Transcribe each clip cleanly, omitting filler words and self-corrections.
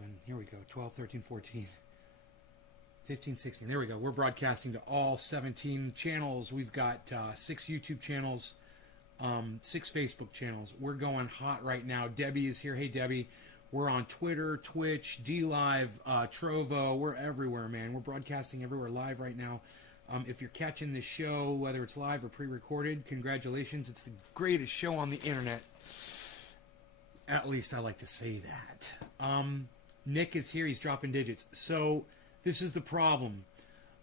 11. Here we go. 12, 13, 14, 15, 16. There we go. We're broadcasting to all 17 channels. We've got 6 YouTube channels, 6 Facebook channels. We're going hot right now. Debbie is here. Hey, Debbie. We're on Twitter, Twitch, DLive, Trovo. We're everywhere, man. We're broadcasting everywhere live right now. If you're catching this show, whether it's live or pre-recorded, congratulations. It's the greatest show on the internet. At least I like to say that. Nick is here. He's dropping digits. So this is the problem.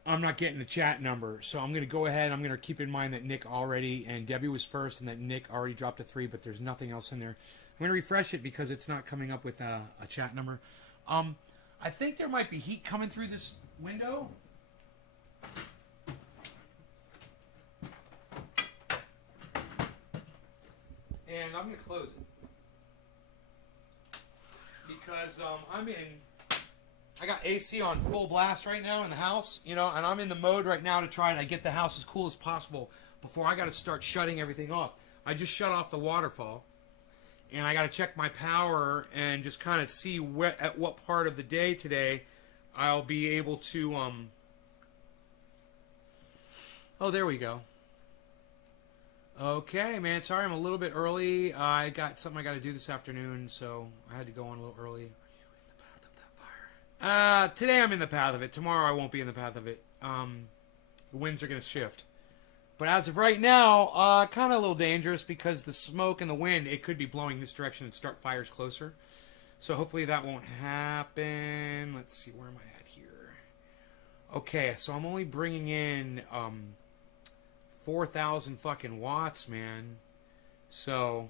I'm not getting the chat number. So I'm going to go ahead. I'm going to keep in mind that Nick already, and Debbie was first, and that Nick already dropped a 3, but there's nothing else in there. I'm going to refresh it because it's not coming up with a chat number. I think there might be heat coming through this window. And I'm going to close it. Because I got AC on full blast right now in the house, and I'm in the mode right now to try and get the house as cool as possible before I got to start shutting everything off. I just shut off the waterfall, and I got to check my power and just kind of see at what part of the day today I'll be able to, oh, there we go. Okay, man, sorry I'm a little bit early. I got something I got to do this afternoon, so I had to go on a little early. Are you in the path of that fire? Today I'm in the path of it. Tomorrow I won't be in the path of it. The winds are going to shift. But as of right now, kind of a little dangerous because the smoke and the wind, it could be blowing this direction and start fires closer. So hopefully that won't happen. Let's see, where am I at here? Okay, so I'm only bringing in 4,000 fucking watts, man. So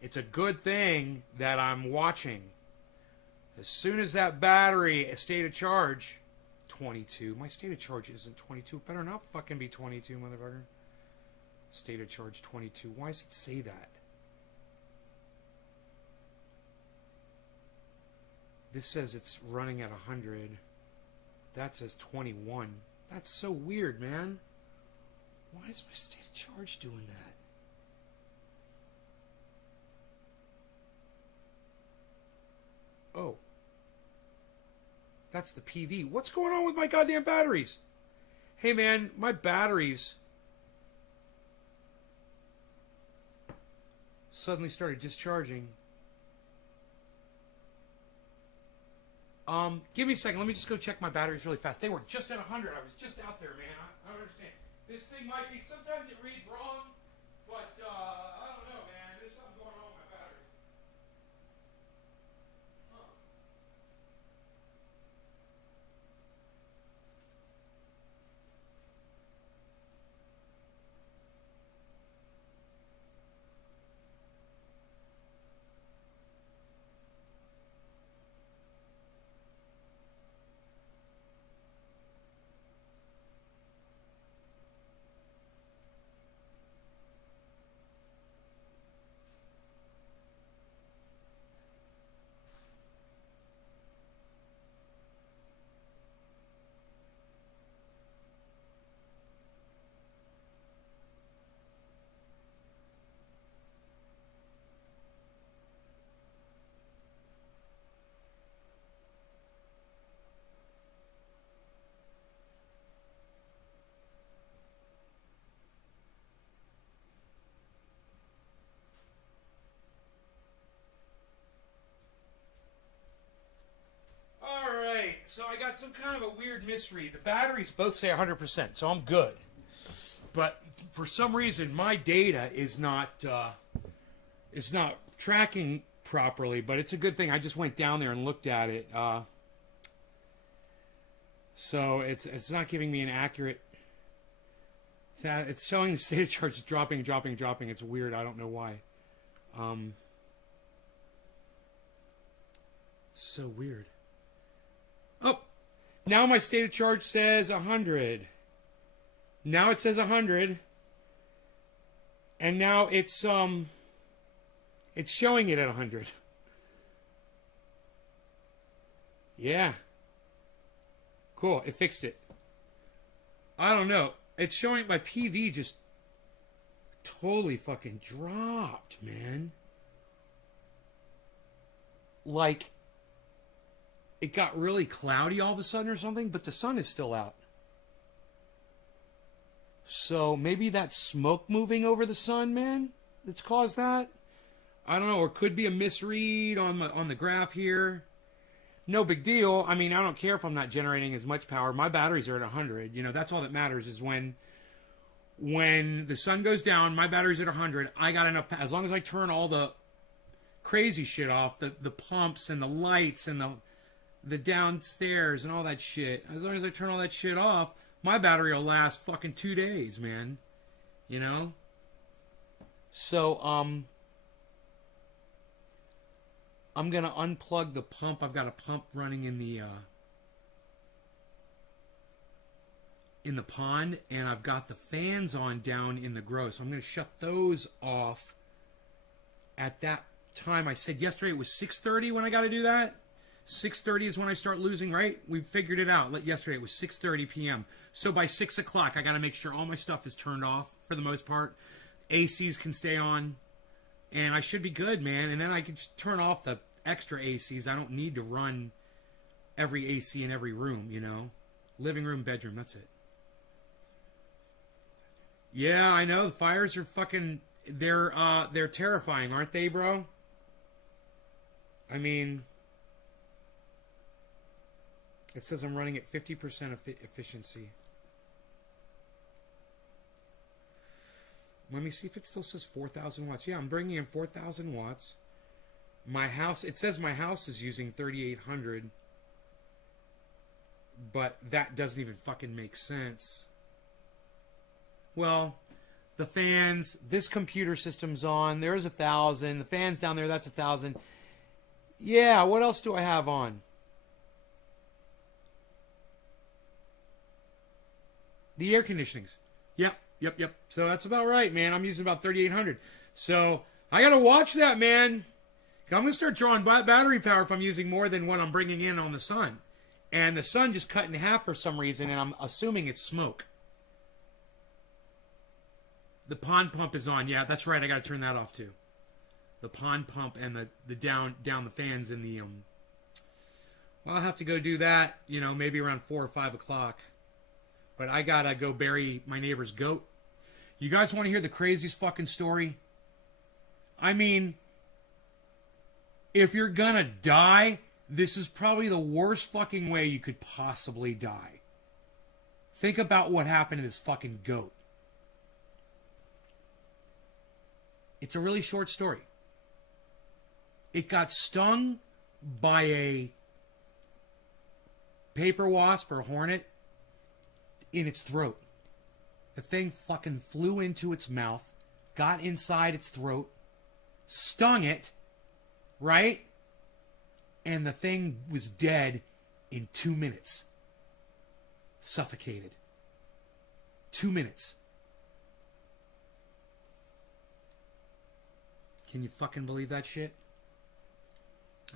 it's a good thing that I'm watching. As soon as that battery state of charge, 22. My state of charge isn't 22. It better not fucking be 22, motherfucker. State of charge 22. Why does it say that? This says it's running at 100. That says 21. That's so weird, man. Why is my state of charge doing that? Oh. That's the PV. What's going on with my goddamn batteries? Hey, man, my batteries suddenly started discharging. Give me a second. Let me just go check my batteries really fast. They were just at 100. I was just out there, man. I don't understand. This thing might be, sometimes it reads wrong, but I don't know, man. There's something going on with my batteries. Huh. So I got some kind of a weird misread. The batteries both say 100%, so I'm good. But for some reason, my data is not tracking properly. But it's a good thing. I just went down there and looked at it. So it's not giving me an accurate. It's showing the state of charge is dropping. It's weird. I don't know why. So weird. Oh, now my state of charge says 100. Now it says 100. And now it's showing it at 100. Yeah. Cool, it fixed it. I don't know. It's showing my PV just totally fucking dropped, man. Like it got really cloudy all of a sudden or something, but the sun is still out. So maybe that's smoke moving over the sun, man, that's caused that. I don't know, or could be a misread on the graph here. No big deal. I mean, I don't care if I'm not generating as much power. My batteries are at 100. You know, that's all that matters is when the sun goes down, my battery's at 100. I got enough. As long as I turn all the crazy shit off, the pumps and the lights and the downstairs and all that shit. As long as I turn all that shit off, my battery will last fucking 2 days, man. You know? So, I'm going to unplug the pump. I've got a pump running in the pond, and I've got the fans on down in the grow. So I'm going to shut those off at that time. I said yesterday it was 6:30 when I got to do that. 6:30 is when I start losing, right? We figured it out. Yesterday it was 6:30 p.m. So by 6 o'clock, I got to make sure all my stuff is turned off for the most part. ACs can stay on, and I should be good, man. And then I can just turn off the extra ACs. I don't need to run every AC in every room, you know? Living room, bedroom, that's it. Yeah, I know. The fires are fucking... They're terrifying, aren't they, bro? I mean... It says I'm running at 50% efficiency. Let me see if it still says 4,000 watts. Yeah, I'm bringing in 4,000 watts. My house, it says my house is using 3,800. But that doesn't even fucking make sense. Well, the fans, this computer system's on. There's 1,000. The fans down there, that's 1,000. Yeah, what else do I have on? The air conditionings. Yep. So that's about right, man. I'm using about 3,800. So I got to watch that, man. I'm going to start drawing battery power if I'm using more than what I'm bringing in on the sun. And the sun just cut in half for some reason, and I'm assuming it's smoke. The pond pump is on. Yeah, that's right. I got to turn that off too. The pond pump and the down the fans in the Well, I'll have to go do that. You know, maybe around 4 or 5 o'clock. But I gotta go bury my neighbor's goat. You guys want to hear the craziest fucking story? I mean, if you're gonna die, this is probably the worst fucking way you could possibly die. Think about what happened to this fucking goat. It's a really short story. It got stung by a paper wasp or hornet in its throat. The thing fucking flew into its mouth, got inside its throat, stung it, right? And the thing was dead in 2 minutes. Suffocated. 2 minutes. Can you fucking believe that shit?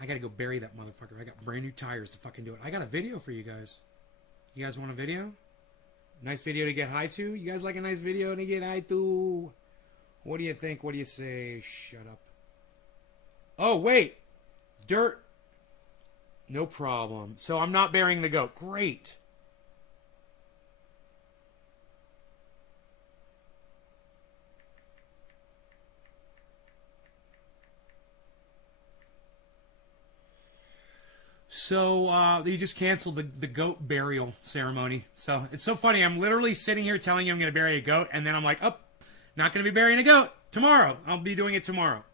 I gotta go bury that motherfucker. I got brand new tires to fucking do it. I got a video for you guys. You guys want a video? Nice video to get high to? You guys like a nice video to get high to? What do you think? What do you say? Shut up. Oh, wait. Dirt. No problem. So I'm not burying the goat. Great. So they just canceled the goat burial ceremony. So it's so funny. I'm literally sitting here telling you I'm going to bury a goat, and then I'm like, oh, not going to be burying a goat tomorrow. I'll be doing it tomorrow.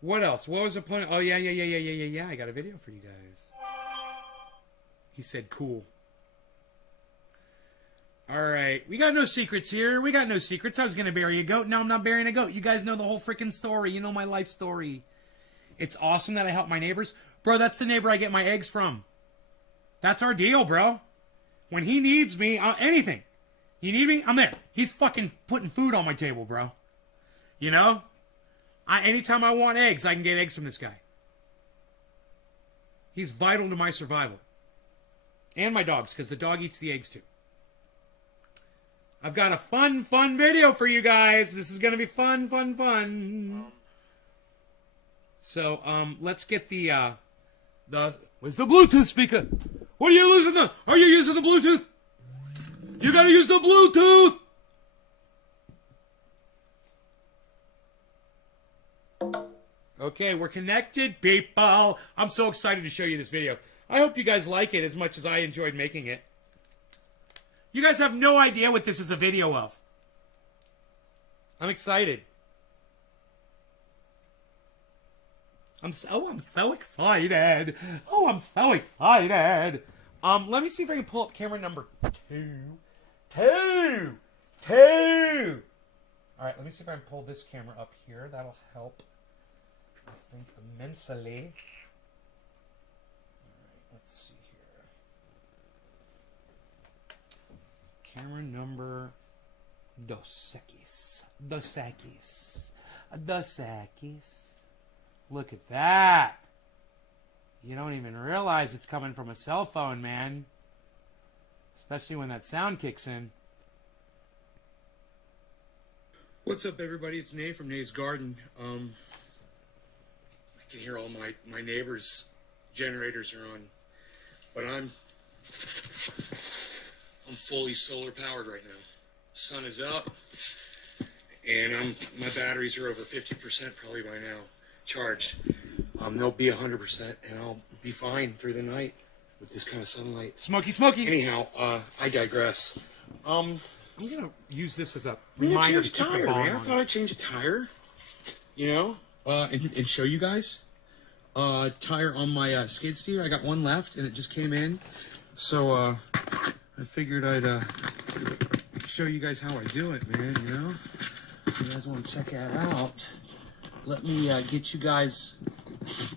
What else? What was the point? Oh, yeah. I got a video for you guys. He said, cool. All right. We got no secrets here. We got no secrets. I was going to bury a goat. Now I'm not burying a goat. You guys know the whole freaking story. You know my life story. It's awesome that I help my neighbors. Bro, that's the neighbor I get my eggs from. That's our deal, bro. When he needs me, anything. You need me? I'm there. He's fucking putting food on my table, bro. You know? Anytime I want eggs, I can get eggs from this guy. He's vital to my survival. And my dog's, because the dog eats the eggs too. I've got a fun video for you guys. This is going to be fun. So let's get the where's the Bluetooth speaker? What are you using the? Are you using the Bluetooth? You gotta use the Bluetooth. Okay, we're connected, people. I'm so excited to show you this video. I hope you guys like it as much as I enjoyed making it. You guys have no idea what this is a video of. I'm excited. I'm so excited. Oh, I'm so excited. Let me see if I can pull up camera number 2. All right, let me see if I can pull this camera up here. That'll help, I think, immensely. All right, let's see here. Camera number Dos Equis. Look at that. You don't even realize it's coming from a cell phone, man. Especially when that sound kicks in. What's up, everybody? It's Nay from Nay's Garden. I can hear all my neighbors' generators are on, but I'm fully solar powered right now. Sun is up, and my batteries are over 50% probably by now, charged. They'll be 100%, and I'll be fine through the night with this kind of sunlight. Smoky. Anyhow, I digress. I'm gonna use this as a reminder to keep the bomb on. I thought I'd change a tire, you know, and show you guys. Tire on my skid steer. I got one left, and it just came in, so I figured I'd show you guys how I do it, man. You know, if you guys want to check that out, let me get you guys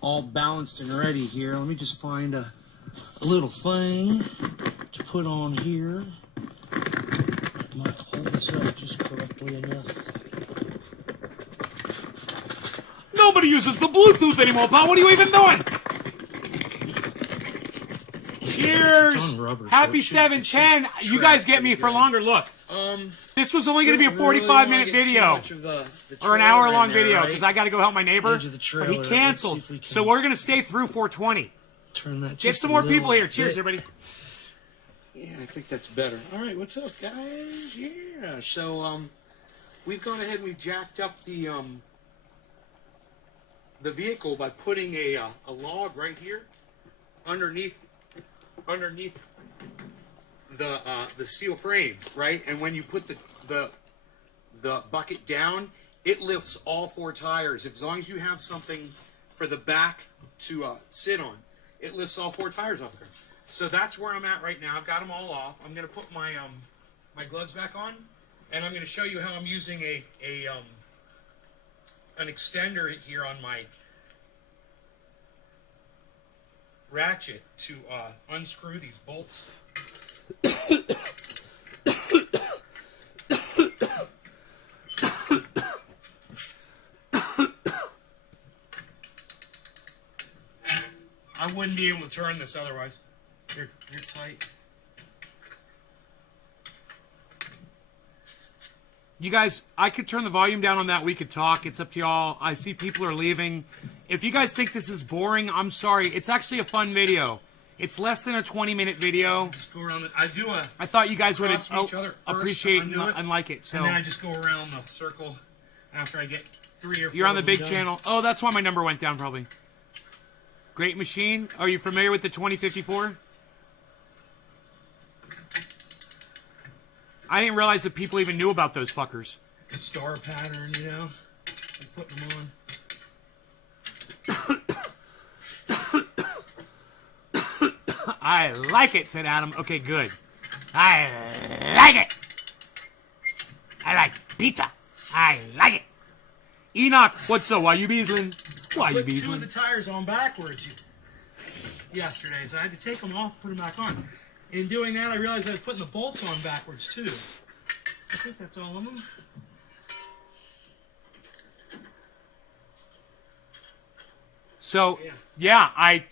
all balanced and ready here. Let me just find a little thing to put on here. Might hold this up just correctly enough. Nobody uses the Bluetooth anymore, pal. What are you even doing? Cheers! Happy 710. You guys get me for longer. Look, this was only going to be a 45-minute video or an hour-long video because I got to go help my neighbor, but he canceled. So we're going to stay through 420. Turn that. Get some more people here. Cheers, everybody. Yeah, I think that's better. All right, what's up, guys? Yeah, so we've gone ahead and we've jacked up the vehicle by putting a log right here underneath the steel frame, right? And when you put the bucket down, it lifts all 4 tires. As long as you have something for the back to sit on, it lifts all 4 tires off there. So that's where I'm at right now. I've got them all off. I'm gonna put my my gloves back on, and I'm gonna show you how I'm using an extender here on my ratchet to unscrew these bolts. I wouldn't be able to turn this otherwise. You're tight. You guys, I could turn the volume down on that. We could talk. It's up to y'all. I see people are leaving. If you guys think this is boring, I'm sorry. It's actually a fun video. It's less than a 20-minute video. Just go around. I thought you guys would appreciate and like it. So and then I just go around the circle after I get 3 or 4. You're on the big channel. Oh, that's why my number went down probably. Great machine. Are you familiar with the 2054? I didn't realize that people even knew about those fuckers. The star pattern, you know? I'm putting them on. I like it, said Adam. Okay, good. I like it. I like pizza. I like it. Enoch, what's up? Why you beasling? Why you beasling? 2 of the tires on backwards yesterday, so I had to take them off, put them back on. In doing that, I realized I was putting the bolts on backwards, too. I think that's all of them. So, yeah, I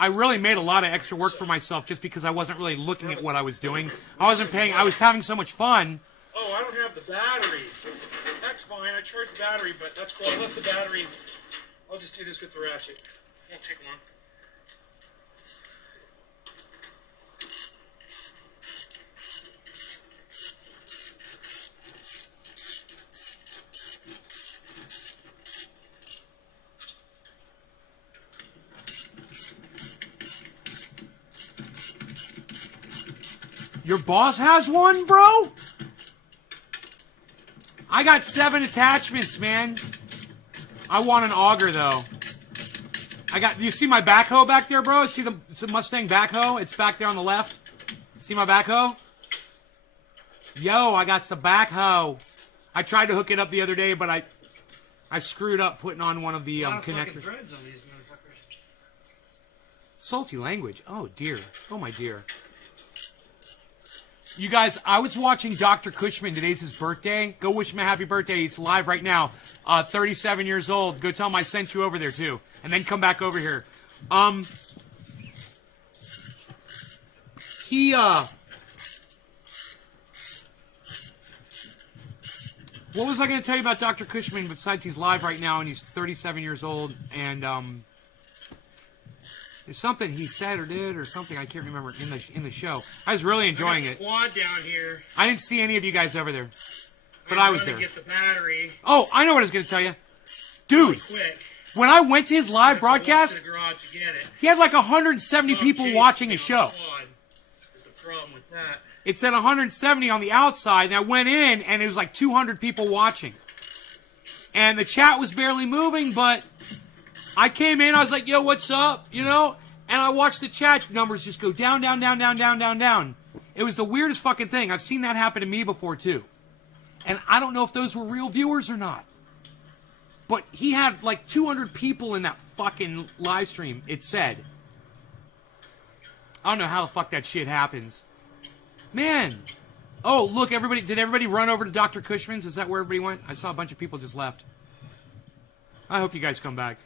really made a lot of extra work for myself just because I wasn't really looking at what I was doing. I wasn't paying. I was having so much fun. Oh, I don't have the battery. That's fine. I charged the battery, but that's cool. I left the battery I'll just do this with the ratchet. Won't take long. Your boss has one, bro? I got 7 attachments, man. I want an auger, though. You see my backhoe back there, bro? See the Mustang backhoe? It's back there on the left. See my backhoe? Yo, I got some backhoe. I tried to hook it up the other day, but I screwed up putting on one of the connectors. Threads on these motherfuckers. Salty language. Oh, dear. Oh, my dear. You guys, I was watching Dr. Cushman. Today's his birthday. Go wish him a happy birthday. He's live right now. 37 years old. Go tell him I sent you over there, too. And then come back over here. What was I going to tell you about Dr. Cushman besides he's live right now and he's 37 years old and, there's something he said or did or something I can't remember in the show. I was really enjoying it. Quad down here. I didn't see any of you guys over there, but I was there. Get the battery. Oh, I know what I was going to tell you, dude. Quick. When I went to his live broadcast, To the garage to get it. he had like 170 people watching his show. Is the problem with that? It said 170 on the outside, and I went in, and it was like 200 people watching. And the chat was barely moving, but I came in, I was like, yo, what's up? You know? And I watched the chat numbers just go down, down, down, down, down, down, down. It was the weirdest fucking thing. I've seen that happen to me before, too. And I don't know if those were real viewers or not. But he had like 200 people in that fucking live stream, it said. I don't know how the fuck that shit happens. Man. Oh, look, did everybody run over to Dr. Cushman's? Is that where everybody went? I saw a bunch of people just left. I hope you guys come back.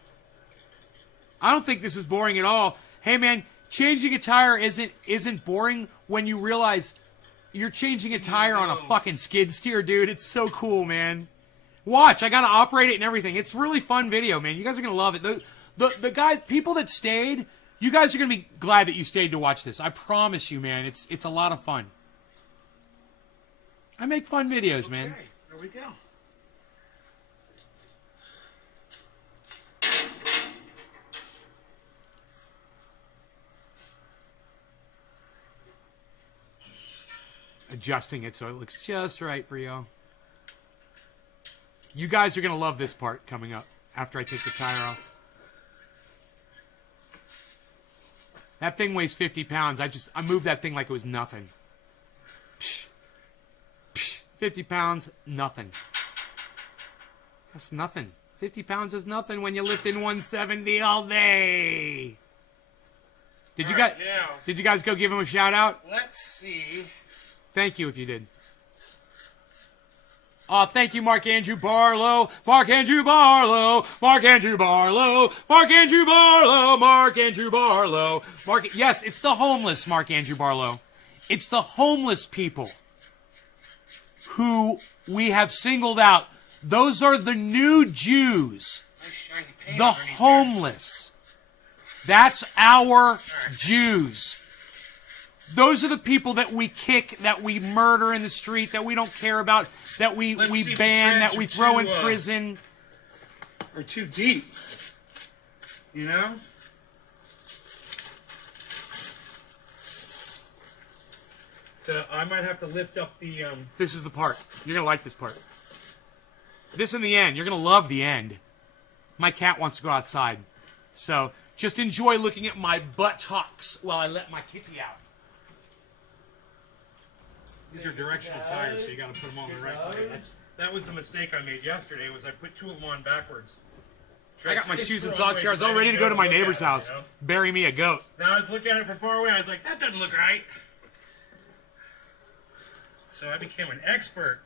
I don't think this is boring at all. Hey, man, changing a tire isn't boring when you realize you're changing a tire on a fucking skid steer, dude. It's so cool, man. Watch, I gotta operate it and everything. It's really fun video, man. You guys are gonna love it. The guys, people that stayed, you guys are gonna be glad that you stayed to watch this. I promise you, man. It's a lot of fun. I make fun videos, man. Okay, there we go. Adjusting it so it looks just right for you. You guys are going to love this part coming up after I take the tire off. That thing weighs 50 pounds. I moved that thing like it was nothing. Psh. Psh. 50 pounds, nothing. That's nothing. 50 pounds is nothing when you're lifting 170 all day. Did you guys go give him a shout out? Let's see. Thank you if you did. Oh, thank you, Mark Andrew Barlow. Mark Andrew Barlow. Mark Andrew Barlow. Mark Andrew Barlow. Mark Andrew Barlow. Yes, it's the homeless, Mark Andrew Barlow. It's the homeless people who we have singled out. Those are the new Jews. The homeless. That's our Jews. Those are the people that we kick, that we murder in the street, that we don't care about, that we ban, that we throw in prison. Or too deep. You know? So I might have to lift up the... This is the part. You're going to like this part. This in the end. You're going to love the end. My cat wants to go outside. So just enjoy looking at my buttocks while I let my kitty out. These are directional tires, so you got to put them on the right way. That was the mistake I made yesterday, was I put two of them on backwards. I got my shoes and socks here. I was all ready to go to my neighbor's house. Bury me a goat. Now I was looking at it from far away. I was like, that doesn't look right. So I became an expert.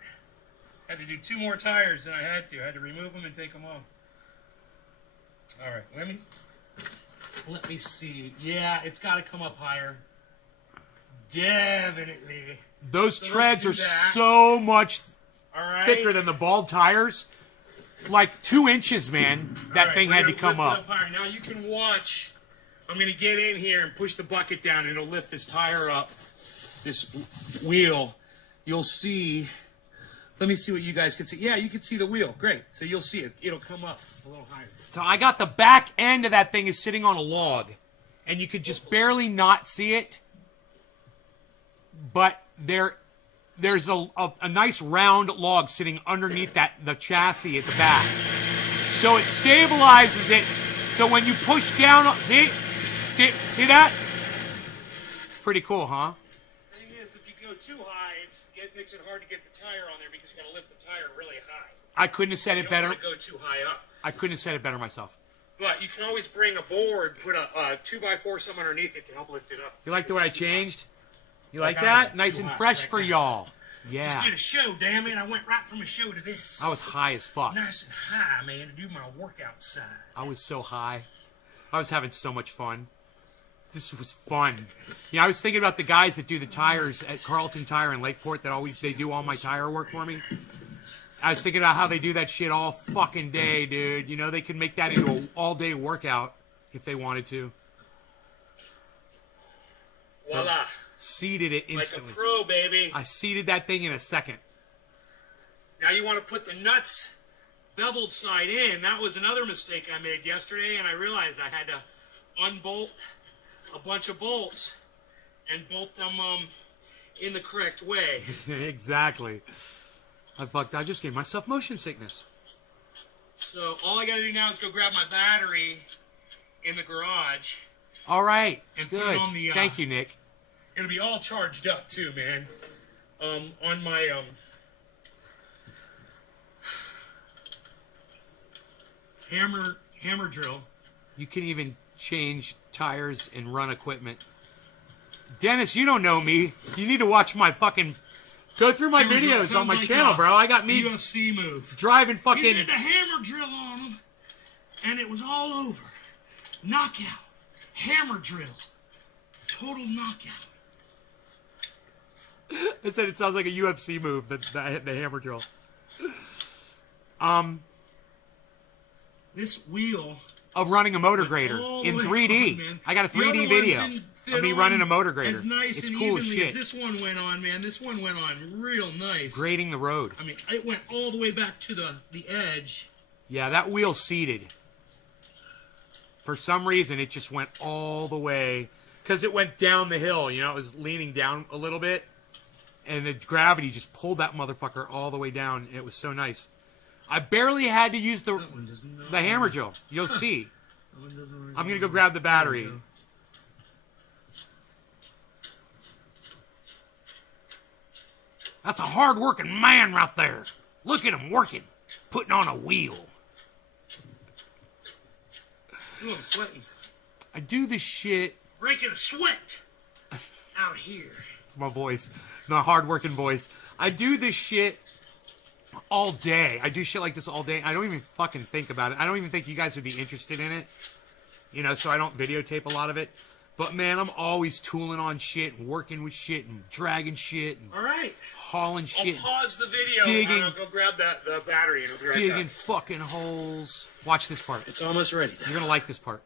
Had to do 2 more tires than I had to. I had to remove them and take them off. All right, let me see. Yeah, it's got to come up higher. Definitely. Those treads are so much thicker than the bald tires. like 2 inches, man. That All thing right, had we're to gonna come lift up. it higher. Now you can watch. I'm going to get in here and push the bucket down, and it'll lift this tire up, this wheel. You'll see. Let me see what you guys can see. Yeah, you can see the wheel. Great. So you'll see it. It'll come up a little higher. So I got the back end of that thing is sitting on a log, and you could just barely not see it. But there's a nice round log sitting underneath the chassis at the back. So it stabilizes it. So when you push down, see that? Pretty cool, huh? The thing is, if you go too high, it makes it hard to get the tire on there because you got to lift the tire really high. I couldn't have said You it don't better. want to go too high up. I couldn't have said it better myself. But you can always bring a board, put a 2x4 something underneath it to help lift it up. You like the way I changed? You like Like I that? did. Nice Too and hot, fresh like for that. y'all. Just Yeah. did a show, damn it. I went right from a show to this. I was high as fuck. Nice and high, man, to do my workout side. I was so high. I was having so much fun. This was fun. I was thinking about the guys that do the tires at Carlton Tire in Lakeport that they do all my tire work for me. I was thinking about how they do that shit all fucking day, dude. They could make that into an all-day workout if they wanted to. Voila. Seated it Like a instantly. pro, baby. I seated that thing in a second. Now you want to put the nuts beveled side in. That was another mistake I made yesterday, and I realized I had to unbolt a bunch of bolts and bolt them in the correct way. Exactly. I just gave myself motion sickness. So all I got to do now is go grab my battery in the garage. All right. And put it Good. on the, Thank you, Nick. It'll be all charged up too, man. On my hammer drill. You can even change tires and run equipment. Dennis, you don't know me. You need to watch my fucking... Go through my Hammer drill videos sounds on my like channel, a bro. I got me UFC move. driving He fucking... did the hammer drill on them, and it was all over. Knockout. Hammer drill. Total knockout. I said it sounds like a UFC move, the hammer drill. This wheel... Of running a motor grader all the in way 3D. on, man. I got a The other 3D ones video didn't fit of me on running a motor grader. As nice It's and cool as evenly shit. as this one went on, man. This one went on real nice. Grading the road. I mean, it went all the way back to the edge. Yeah, that wheel seated. For some reason, it just went all the way. Because it went down the hill. It was leaning down a little bit. And the gravity just pulled that motherfucker all the way down. It was so nice. I barely had to use the hammer drill. You'll see. I'm going to go grab the battery. That's a hard-working man right there. Look at him working. Putting on a wheel. Ooh, I'm sweating. I do this shit. Breaking a sweat out here. It's my voice. My hard-working voice. I do this shit all day. I do shit like this all day. I don't even fucking think about it. I don't even think you guys would be interested in it. So I don't videotape a lot of it. But, man, I'm always tooling on shit and working with shit and dragging shit and All right. hauling shit. I'll pause the video Digging. and I'll go grab the battery and I'll be right Digging back. fucking holes. Watch this part. It's almost ready. You're going to like this part.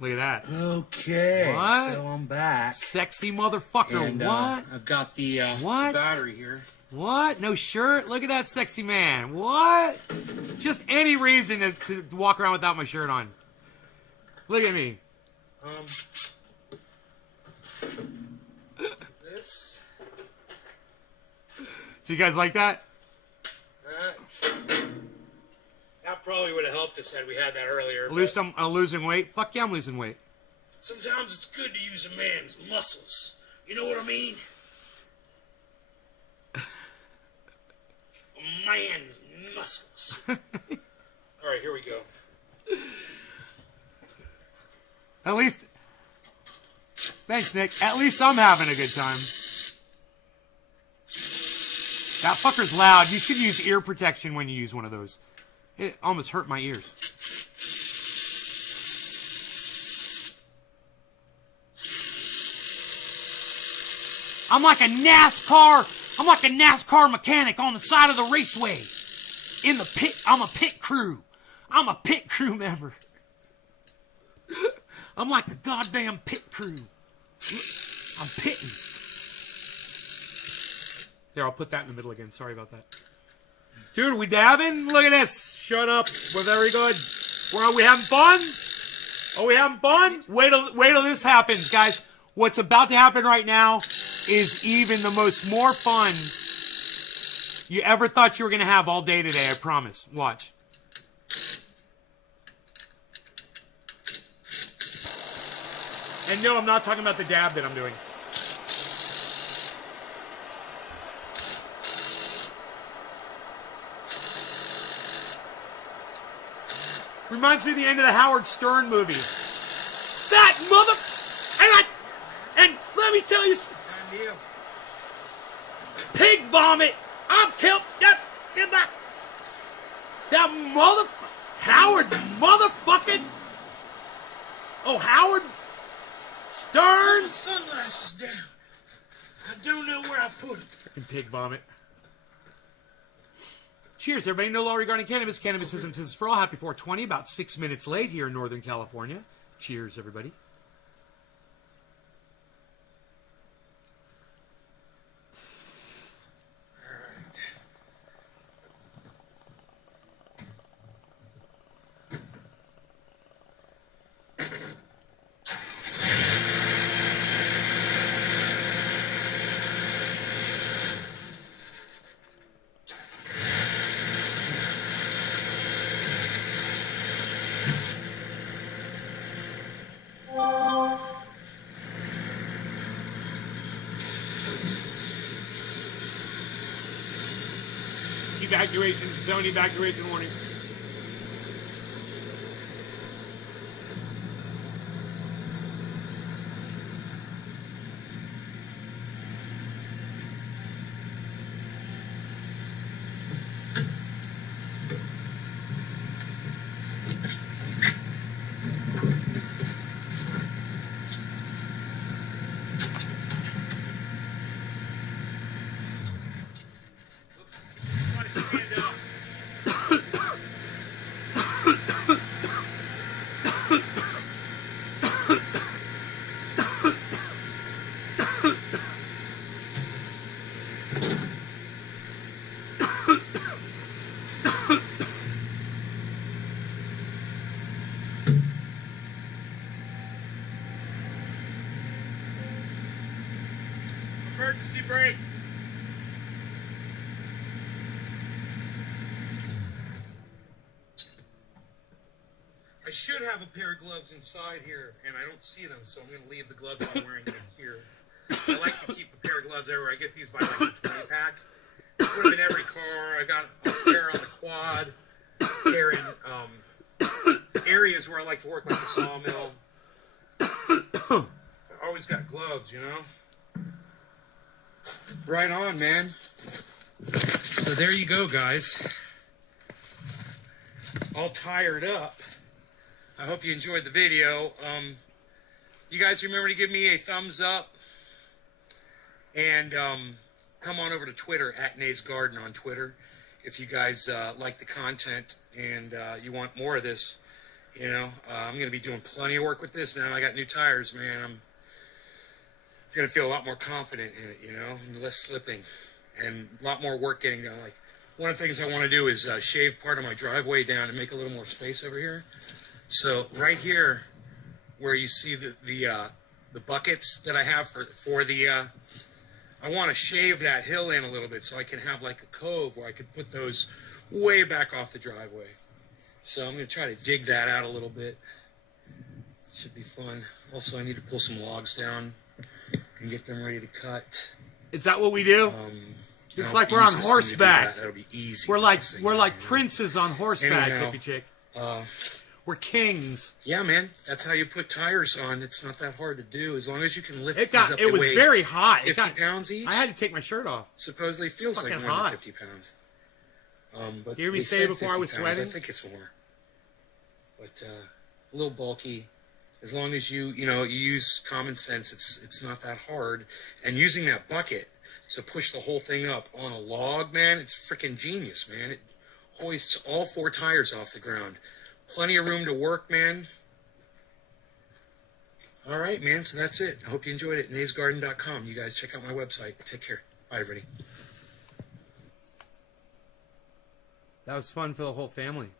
Look at that. Okay. What? So I'm back. Sexy motherfucker. And, what? I've got the What? battery here. What? No shirt? Look at that sexy man. What? Just any reason to walk around without my shirt on. Look at me. This. Do you guys like that? That probably would have helped us had we had that earlier. At least I'm losing weight. Fuck yeah, I'm losing weight. Sometimes it's good to use a man's muscles. You know what I mean? A man's muscles. All right, here we go. At least... Thanks, Nick. At least I'm having a good time. That fucker's loud. You should use ear protection when you use one of those. It almost hurt my ears. I'm like a NASCAR mechanic on the side of the raceway. in the pit. I'm a pit crew. I'm a pit crew member. I'm like the goddamn pit crew. I'm pitting. There, I'll put that in the middle again. Sorry about that. Dude, are we dabbing? Look at this. Shut up. We're very good. Are we having fun? Are we having fun? Wait till this happens, guys. What's about to happen right now is even the more fun you ever thought you were going to have all day today, I promise. Watch. And no, I'm not talking about the dab that I'm doing. Reminds me of the end of the Howard Stern movie. That mother... And let me tell you... Pig vomit. I'm telling... That mother... Howard motherfucking... Oh, Howard Stern... Sunglasses down. I don't know where I put them. Freaking pig vomit. Cheers, everybody. No law regarding cannabis. Cannabis is for all. Happy 420. About 6 minutes late here in Northern California. Cheers, everybody. Evacuation, zone evacuation warning. Emergency brake. I should have a pair of gloves inside here, and I don't see them, so I'm going to leave the gloves I'm wearing here. I like to keep a pair of gloves everywhere. I get these by like a 20-pack. Put them in every car. I got a pair on the quad. Pair in areas where I like to work, like the sawmill. I always got gloves, you know? Right on, man. So there you go, guys. All tired up. I hope you enjoyed the video. You guys remember to give me a thumbs up. And come on over to Twitter, @NaysGarden on Twitter. If you guys like the content and you want more of this, you know, I'm going to be doing plenty of work with this now. I got new tires, man. I'm going to feel a lot more confident in it, you know, and less slipping and a lot more work getting done. Like, one of the things I want to do is shave part of my driveway down and make a little more space over here. So right here, where you see the buckets that I have for the, I want to shave that hill in a little bit so I can have like a cove where I could put those way back off the driveway. So I'm going to try to dig that out a little bit. Should be fun. Also, I need to pull some logs down and get them ready to cut. Is that what we do? It's like we're on horseback. That'll be easy. We're like princes on horseback, Anyhow, hippie chick. We're kings. Yeah, man. That's how you put tires on. It's not that hard to do. As long as you can lift It these up. was very hot. 50 pounds each? I had to take my shirt off. Supposedly feels like more than 50 pounds. But You hear me they say said before I 50 was pounds. sweating? I think it's more. But a little bulky. As long as you use common sense, it's not that hard. And using that bucket to push the whole thing up on a log, man, it's freaking genius, man. It hoists all 4 tires off the ground. Plenty of room to work, man. All right, man. So that's it. I hope you enjoyed it. naysgarden.com. You guys check out my website. Take care. Bye, everybody. That was fun for the whole family.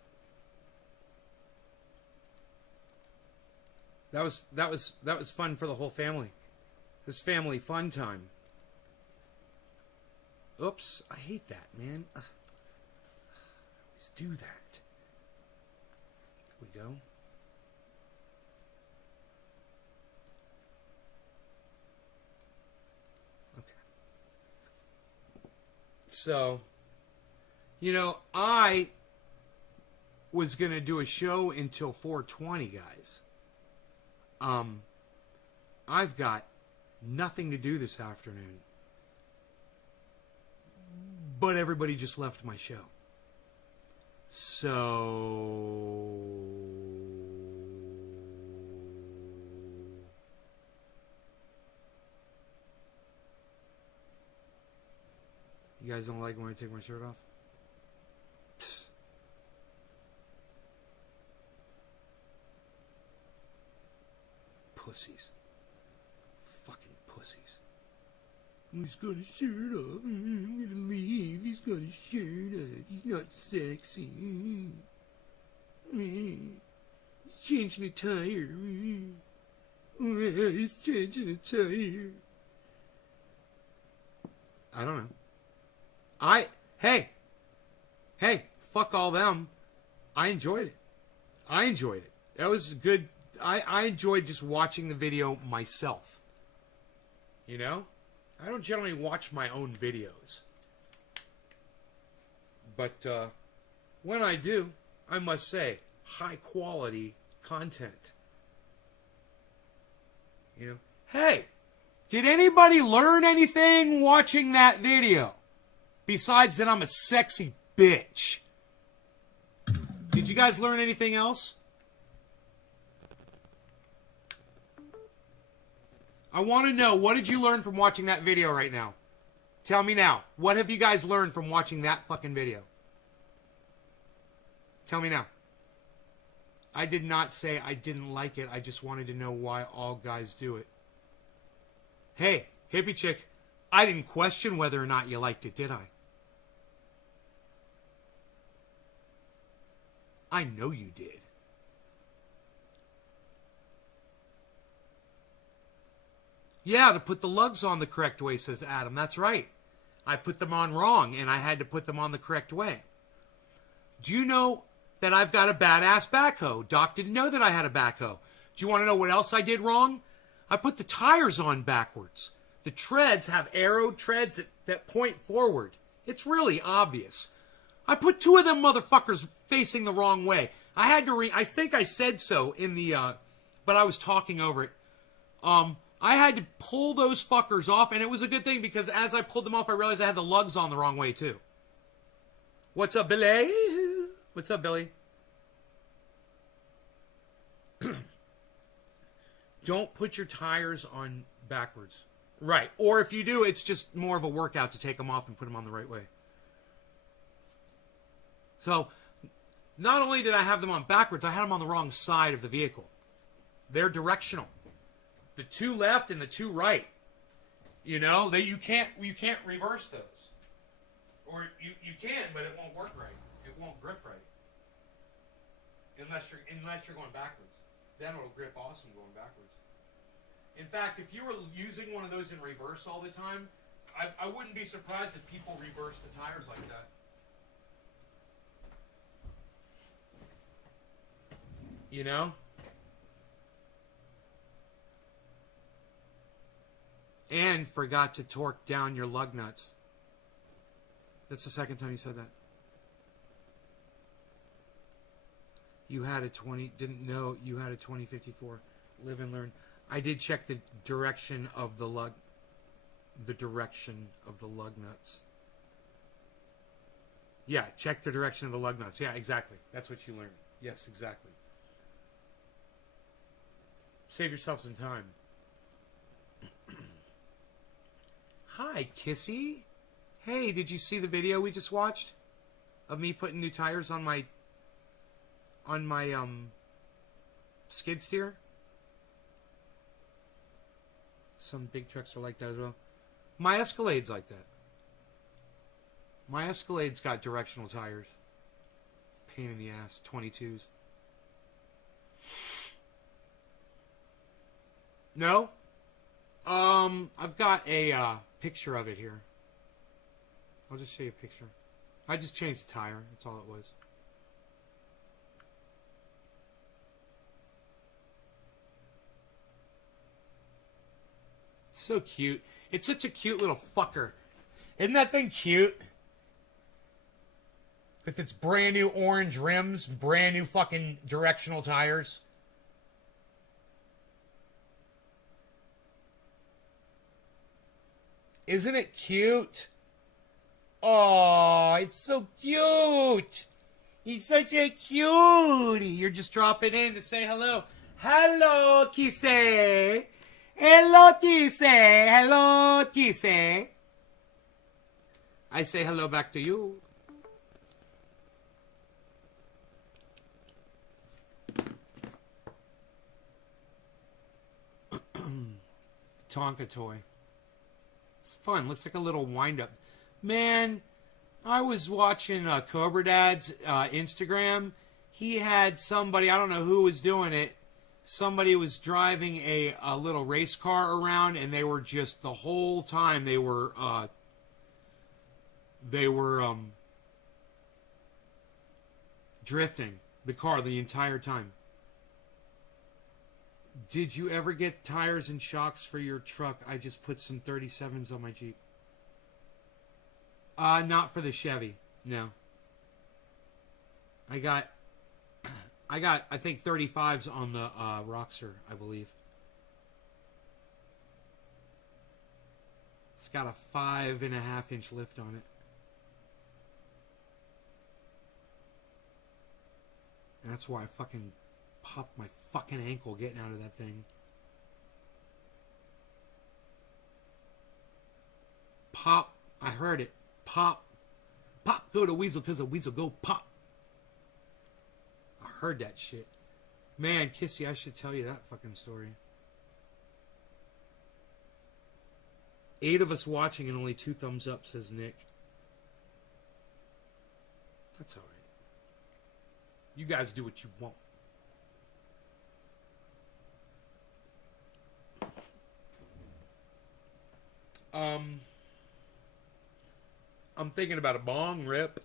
That was fun for the whole family. This family fun time. Oops, I hate that, man. Ugh. I always do that. There we go. Okay. So, you know, I was going to do a show until 4:20, guys. I've got nothing to do this afternoon. But everybody just left my show. So you guys don't like when I take my shirt off? Psst. Pussies. Fucking pussies. He's got a shirt off. I'm gonna leave. He's got a shirt off. He's not sexy. He's changing a tire. He's changing a tire. I don't know. Hey, fuck all them. I enjoyed it. That was good. I enjoyed just watching the video myself. You know? I don't generally watch my own videos. But when I do, I must say, high quality content. You know? Hey, did anybody learn anything watching that video? Besides that I'm a sexy bitch. Did you guys learn anything else? I want to know, what did you learn from watching that video right now? Tell me now. What have you guys learned from watching that fucking video? Tell me now. I did not say I didn't like it. I just wanted to know why all guys do it. Hey, hippie chick, I didn't question whether or not you liked it, did I? I know you did. Yeah, to put the lugs on the correct way, says Adam. That's right. I put them on wrong, and I had to put them on the correct way. Do you know that I've got a badass backhoe? Doc didn't know that I had a backhoe. Do you want to know what else I did wrong? I put the tires on backwards. The treads have arrowed treads that point forward. It's really obvious. I put 2 of them motherfuckers facing the wrong way. I had to I think I said so in the, but I was talking over it. I had to pull those fuckers off, and it was a good thing because as I pulled them off, I realized I had the lugs on the wrong way too. What's up, Billy? What's up, Billy? Don't put your tires on backwards. Right. Or if you do, it's just more of a workout to take them off and put them on the right way. So, not only did I have them on backwards, I had them on the wrong side of the vehicle. They're directional. The 2 left and the 2 right. You know, you can't reverse those. Or you can, but it won't work right. It won't grip right. Unless you're going backwards. Then it'll grip awesome going backwards. In fact, if you were using one of those in reverse all the time, I wouldn't be surprised if people reverse the tires like that. You know? And forgot to torque down your lug nuts. That's the second time you said that. You had a 20, didn't know you had a 2054. Live and learn. I did check the direction of the lug nuts. Yeah, check the direction of the lug nuts. Yeah, exactly. That's what you learned. Yes, exactly. Save yourself some time. Hi, Kissy. Hey, did you see the video we just watched? of me putting new tires on my skid steer. Some big trucks are like that as well. My Escalade's like that. My Escalade's got directional tires. Pain in the ass. 22s. No? I've got a picture of it here. I'll just show you a picture. I just changed the tire. That's all it was. So cute. It's such a cute little fucker. Isn't that thing cute? With its brand new orange rims, brand new fucking directional tires. Isn't it cute? Oh, it's so cute. He's such a cutie. You're just dropping in to say hello. Hello, Kissy. Hello, Kissy. Hello, Kissy. I say hello back to you. Tonka toy. It's fun. Looks like a little wind-up. Man, I was watching Cobra Dad's Instagram. He had somebody, I don't know who was doing it. Somebody was driving a little race car around, and they were just the whole time they were drifting the car the entire time. Did you ever get tires and shocks for your truck? I just put some 37s on my Jeep. Not for the Chevy. No. I got I think 35s on the Roxor, I believe. It's got a 5.5-inch lift on it. And that's why I fucking popped my fucking ankle getting out of that thing. Pop. I heard it. Pop. Pop. Go to Weasel because the Weasel go pop. I heard that shit. Man, Kissy, I should tell you that fucking story. 8 of us watching and only 2 thumbs up, says Nick. That's alright. You guys do what you want. I'm thinking about a bong rip.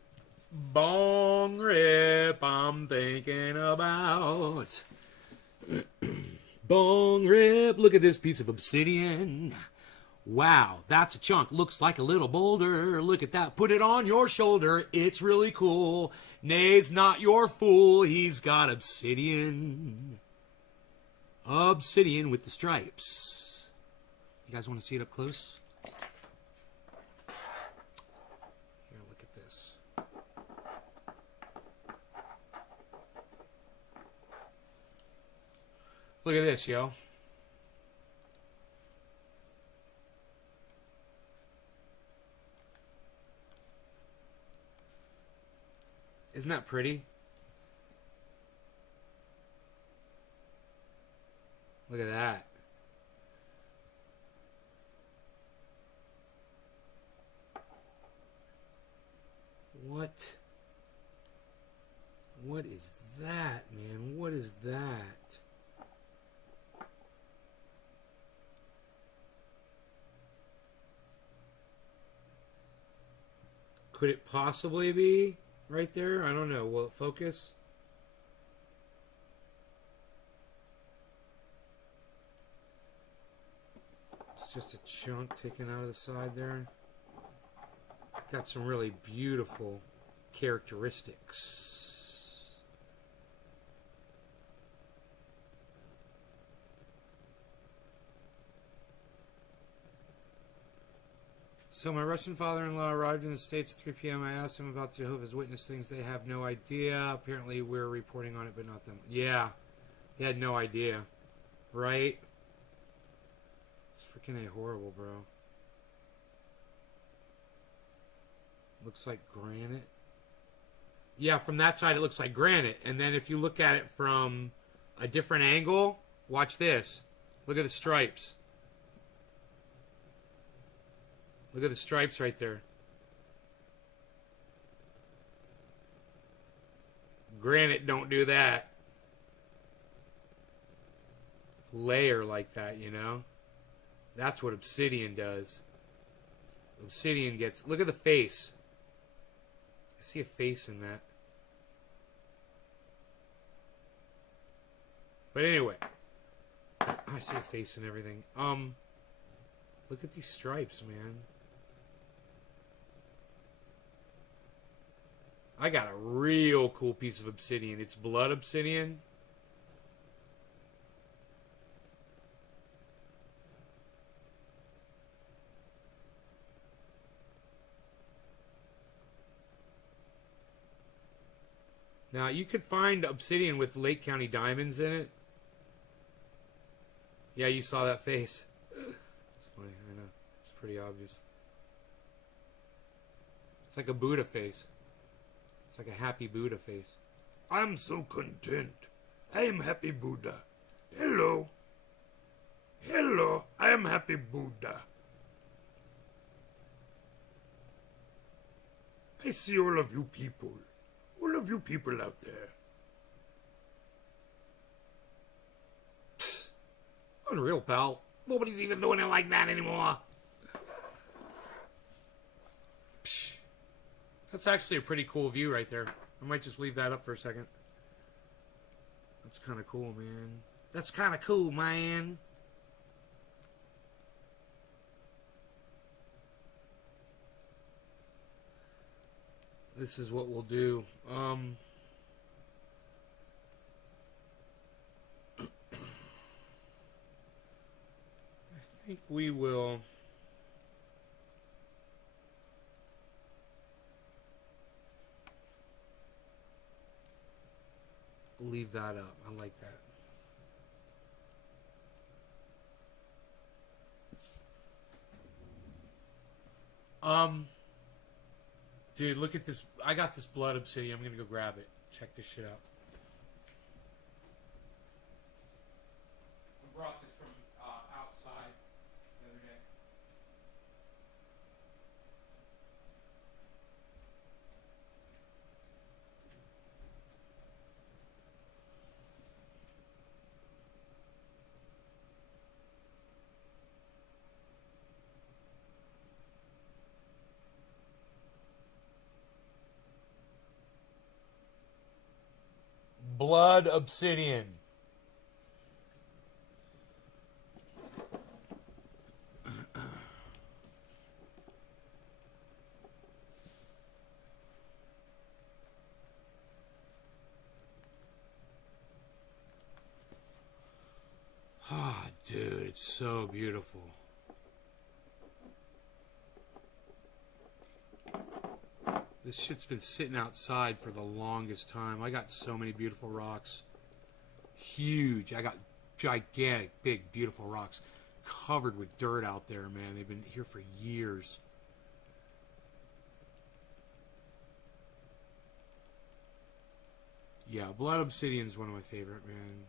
Bong rip, I'm thinking about. Bong rip, look at this piece of obsidian. Wow, that's a chunk. Looks like a little boulder. Look at that. Put it on your shoulder. It's really cool. Nay's not your fool. He's got obsidian. Obsidian with the stripes. You guys want to see it up close? Here, look at this. Look at this, yo. Isn't that pretty? Look at that. What? What is that, man? What is that? Could it possibly be right there? I don't know. Will it focus? It's just a chunk taken out of the side there. Got some really beautiful characteristics. So my Russian father-in-law arrived in the States at 3 p.m. I asked him about the Jehovah's Witness things. They have no idea. Apparently we're reporting on it, but not them. Yeah. They had no idea. Right? It's freaking horrible, bro. Looks like granite. Yeah, from that side it looks like granite. And then if you look at it from a different angle, watch this. Look at the stripes. Look at the stripes right there. Granite don't do that. Layer like that, you know? That's what obsidian does. Obsidian gets... Look at the face. I see a face in that. But anyway. I see a face in everything. Look at these stripes, man. I got a real cool piece of obsidian. It's blood obsidian. Now, you could find obsidian with Lake County diamonds in it. Yeah, you saw that face. It's funny, I know. It's pretty obvious. It's like a Buddha face. It's like a happy Buddha face. I'm so content. I am happy Buddha. Hello. Hello, I am happy Buddha. I see all of you people. All of you people out there. Psst. Unreal, pal. Nobody's even doing it like that anymore. Psh. That's actually a pretty cool view right there. I might just leave that up for a second. That's kind of cool, man. That's kind of cool, man. This is what we'll do. I think we will leave that up. I like that. Dude, look at this. I got this blood obsidian. I'm gonna go grab it. Check this shit out. I brought this from outside the other day. Blood obsidian. Ah, dude, it's so beautiful. This shit's been sitting outside for the longest time. I got so many beautiful rocks. Huge. I got gigantic, big, beautiful rocks covered with dirt out there, man. They've been here for years. Yeah, blood obsidian is one of my favorite, man.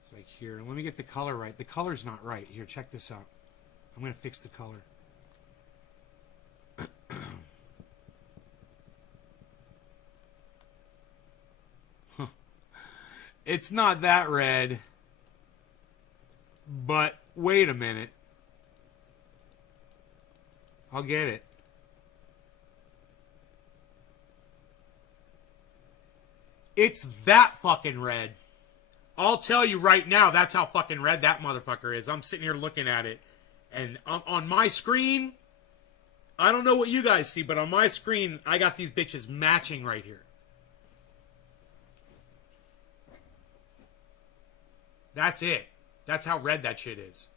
It's like here. Let me get the color right. The color's not right. Here, check this out. I'm going to fix the color. It's not that red. But wait a minute. I'll get it. It's that fucking red. I'll tell you right now, that's how fucking red that motherfucker is. I'm sitting here looking at it. And on my screen, I don't know what you guys see, but on my screen, I got these bitches matching right here. That's it. That's how red that shit is.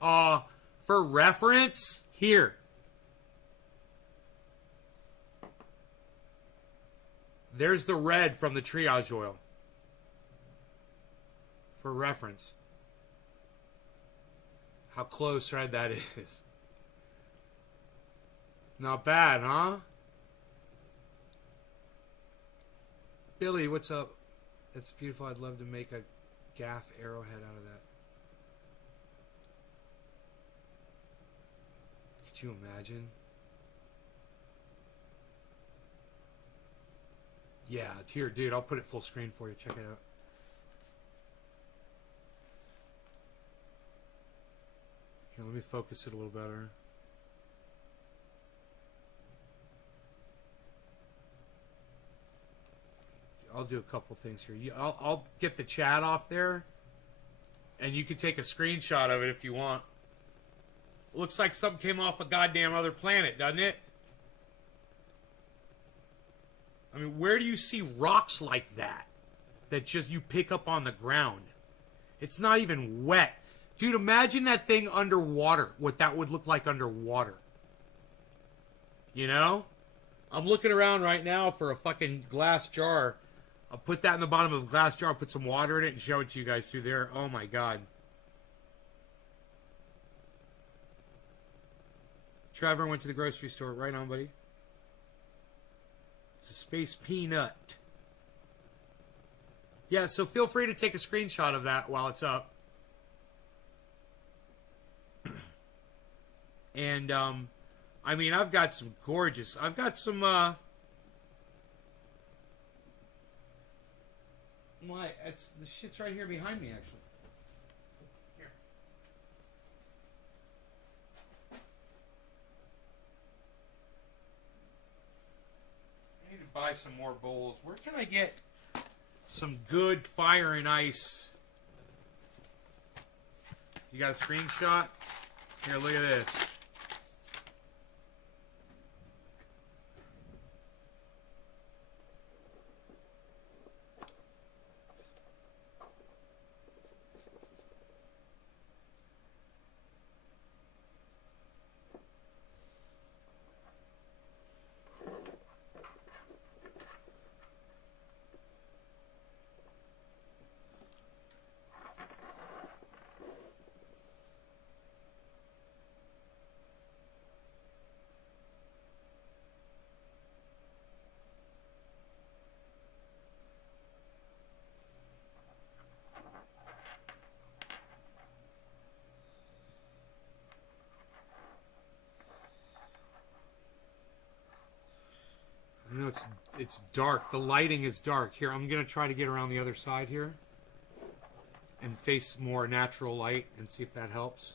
For reference, here. There's the red from the triage oil. For reference. How close red that is. Not bad, huh? Billy, what's up? That's beautiful. I'd love to make a gaff arrowhead out of that. Could you imagine? Yeah, here, dude, I'll put it full screen for you. Check it out. Here, let me focus it a little better. I'll do a couple things here. I'll get the chat off there, and you can take a screenshot of it if you want. Looks like something came off a goddamn other planet, doesn't it? I mean, where do you see rocks like that? That just you pick up on the ground. It's not even wet. Dude, imagine that thing underwater. What that would look like underwater. You know? I'm looking around right now for a fucking glass jar. I'll put that in the bottom of a glass jar, put some water in it, and show it to you guys through there. Oh my god. Trevor went to the grocery store. Right on, buddy. It's a space peanut. Yeah, so feel free to take a screenshot of that while it's up. And, I mean, I've got some gorgeous... I've got some, it's the shit's right here behind me, actually. Here. I need to buy some more bowls. Where can I get some good fire and ice? You got a screenshot? Here, look at this. I know it's dark. The lighting is dark. Here, I'm going to try to get around the other side here and face more natural light and see if that helps.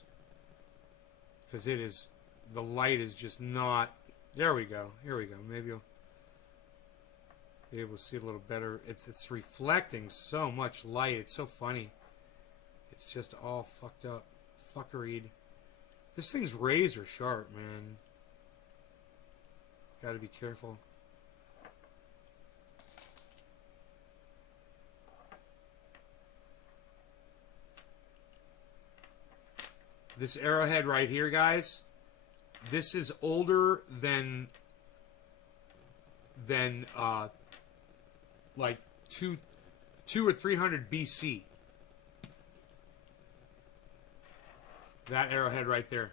Because it is, the light is just not, there we go. Here we go. Maybe you'll be able to see a little better. It's reflecting so much light. It's so funny. It's just all fucked up. Fuckeried. This thing's razor sharp, man. Gotta be careful. This arrowhead right here, guys, this is older than like two or 300 BC. That arrowhead right there.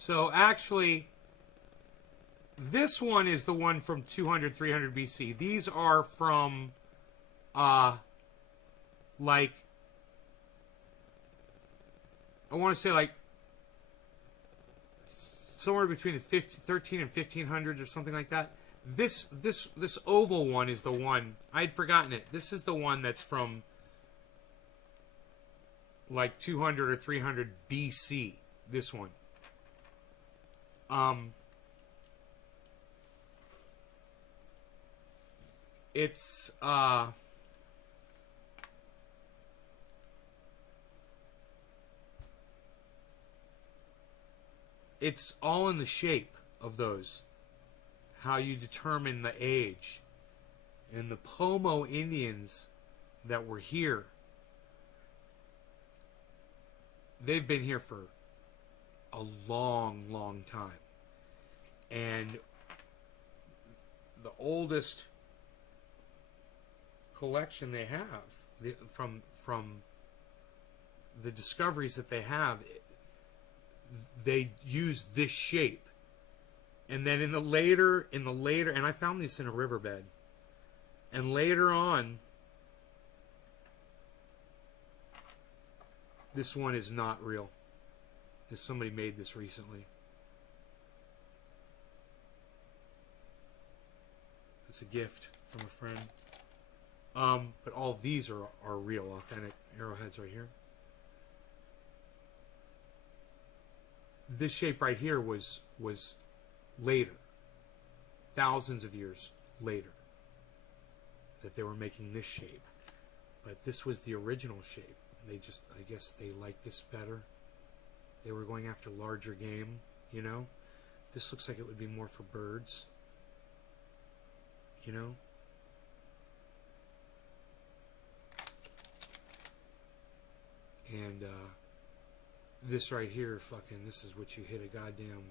So actually, this one is the one from 200, 300 BC. These are from, like, I want to say like somewhere between the 13 and 1500s or something like that. This oval one is the one I'd forgotten it. This is the one that's from like 200 or 300 BC. This one. It's it's all in the shape of those. How you determine the age. And the Pomo Indians that were here, they've been here for a long, long time. And the oldest collection they have, from the discoveries that they have, they use this shape. And then in the later, and I found this in a riverbed. And later on, this one is not real. Somebody made this recently. It's a gift from a friend. But all these are real, authentic arrowheads right here. This shape right here was later, thousands of years later, that they were making this shape. But this was the original shape. They just, I guess they liked this better. They were going after larger game, you know. This looks like it would be more for birds, you know. And this right here, fucking, this is what you hit a goddamn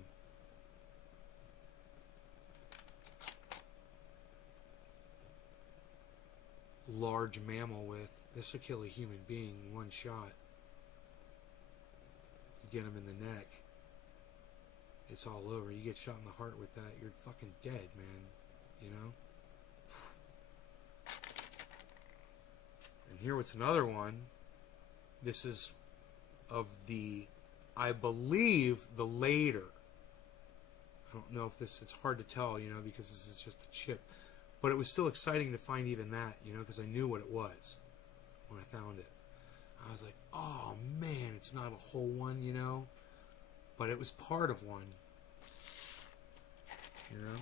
large mammal with. This will kill a human being in one shot. You get him in the neck, it's all over. You get shot in the heart with that, you're fucking dead, man. You know? And here what's another one. This is of the, I believe, the later. I don't know if this, it's hard to tell, you know, because this is just a chip. But it was still exciting to find even that, you know, because I knew what it was when I found it. I was like, oh man, it's not a whole one, you know, but it was part of one, you know.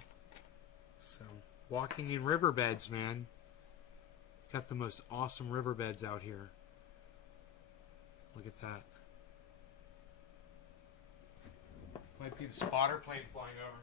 So, walking in riverbeds, man. Got the most awesome riverbeds out here. Look at that. Might be the spotter plane flying over.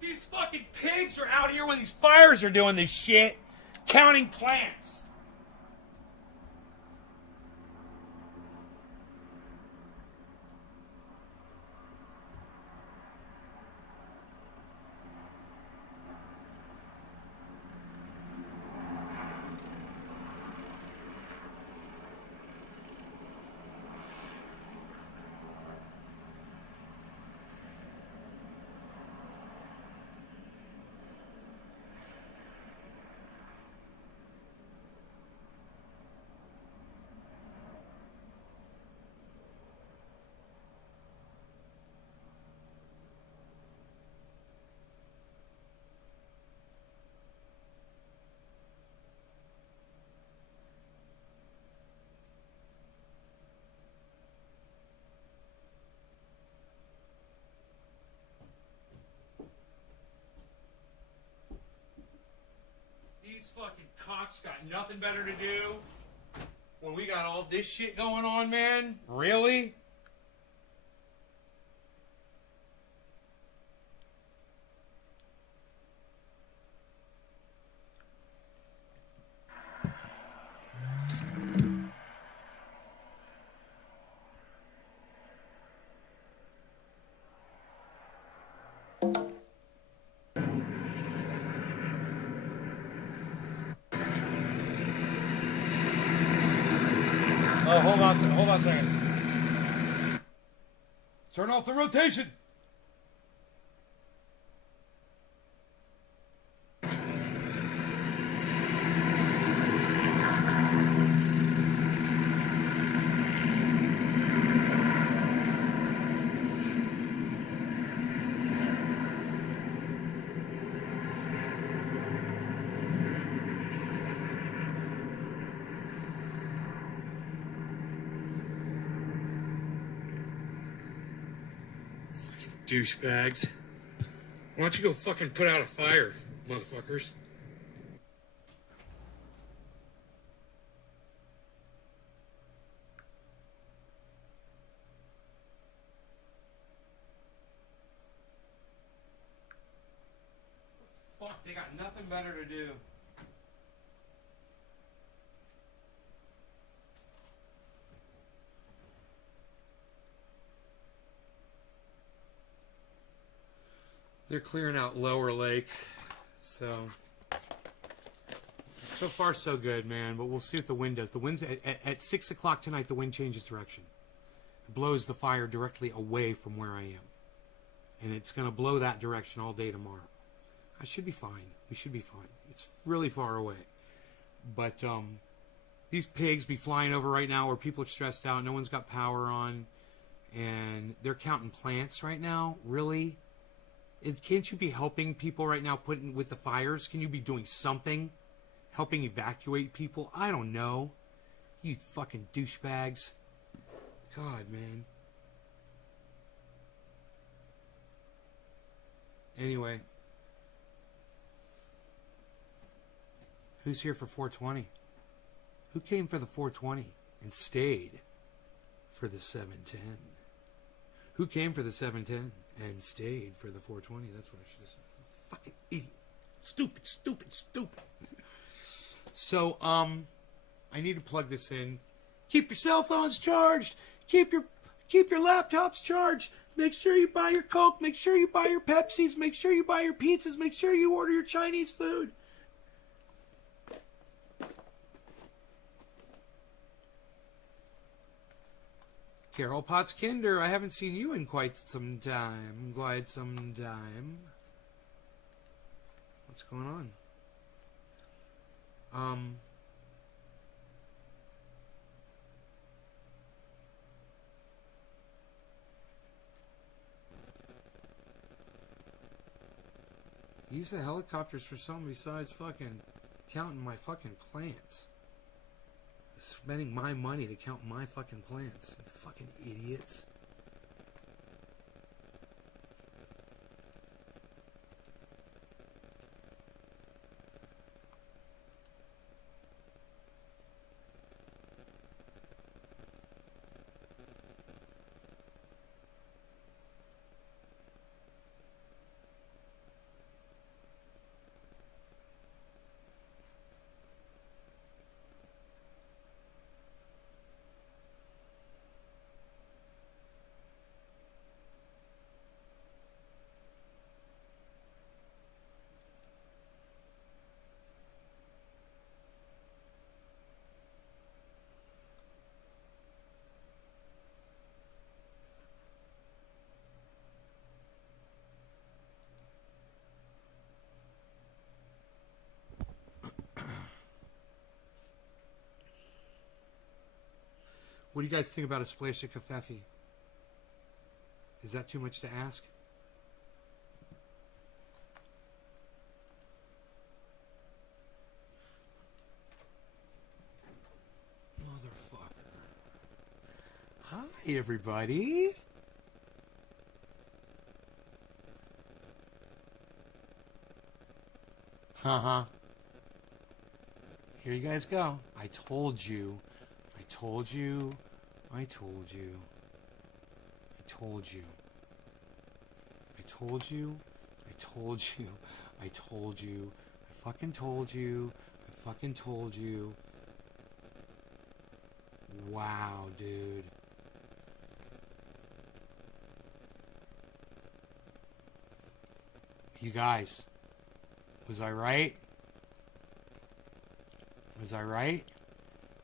These fucking pigs are out here when these fires are doing this shit, counting plants. These fucking cocks got nothing better to do when we got all this shit going on, man. Really? Oh, hold on a second. Turn off the rotation. Douchebags. Why don't you go fucking put out a fire, motherfuckers? Fuck, they got nothing better to do. They're clearing out Lower Lake, so far so good, man. But we'll see what the wind does. The wind's at 6 o'clock tonight. The wind changes direction. It blows the fire directly away from where I am, and it's going to blow that direction all day tomorrow. I should be fine. We should be fine. It's really far away, but these pigs be flying over right now where people are stressed out. No one's got power on, and they're counting plants right now. Really? Can't you be helping people right now putting with the fires? Can you be doing something? Helping evacuate people? I don't know. You fucking douchebags. God, man. Anyway. Who's here for 420? Who came for the 420 and stayed for the 710? Who came for the 710 and stayed for the 420? That's what I should have said. Fucking idiot. Stupid, stupid, stupid. So, I need to plug this in. Keep your cell phones charged. Keep your laptops charged. Make sure you buy your Coke. Make sure you buy your Pepsis. Make sure you buy your pizzas. Make sure you order your Chinese food. Carol Potts Kinder, I haven't seen you in quite some time. What's going on? Use the helicopters for something besides fucking counting my fucking plants. Spending my money to count my fucking plants. Fucking idiots. What do you guys think about a splash of Covfefe? Is that too much to ask? Motherfucker. Hi, everybody. Uh-huh. Here you guys go. I told you. I told you. I told you. I told you. I told you. I told you. I told you. I fucking told you. I fucking told you. Wow, dude. You guys, was I right? Was I right?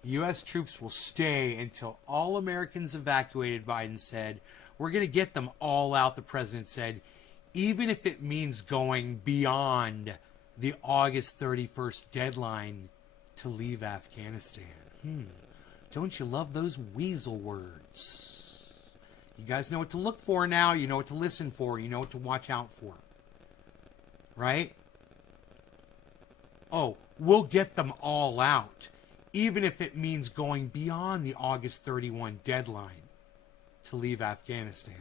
U.S. troops will stay until all Americans evacuated, Biden said. We're going to get them all out, the president said, even if it means going beyond the August 31st deadline to leave Afghanistan. Don't you love those weasel words? You guys know what to look for now. You know what to listen for. You know what to watch out for. Right? Oh, we'll get them all out, even if it means going beyond the August 31 deadline to leave Afghanistan.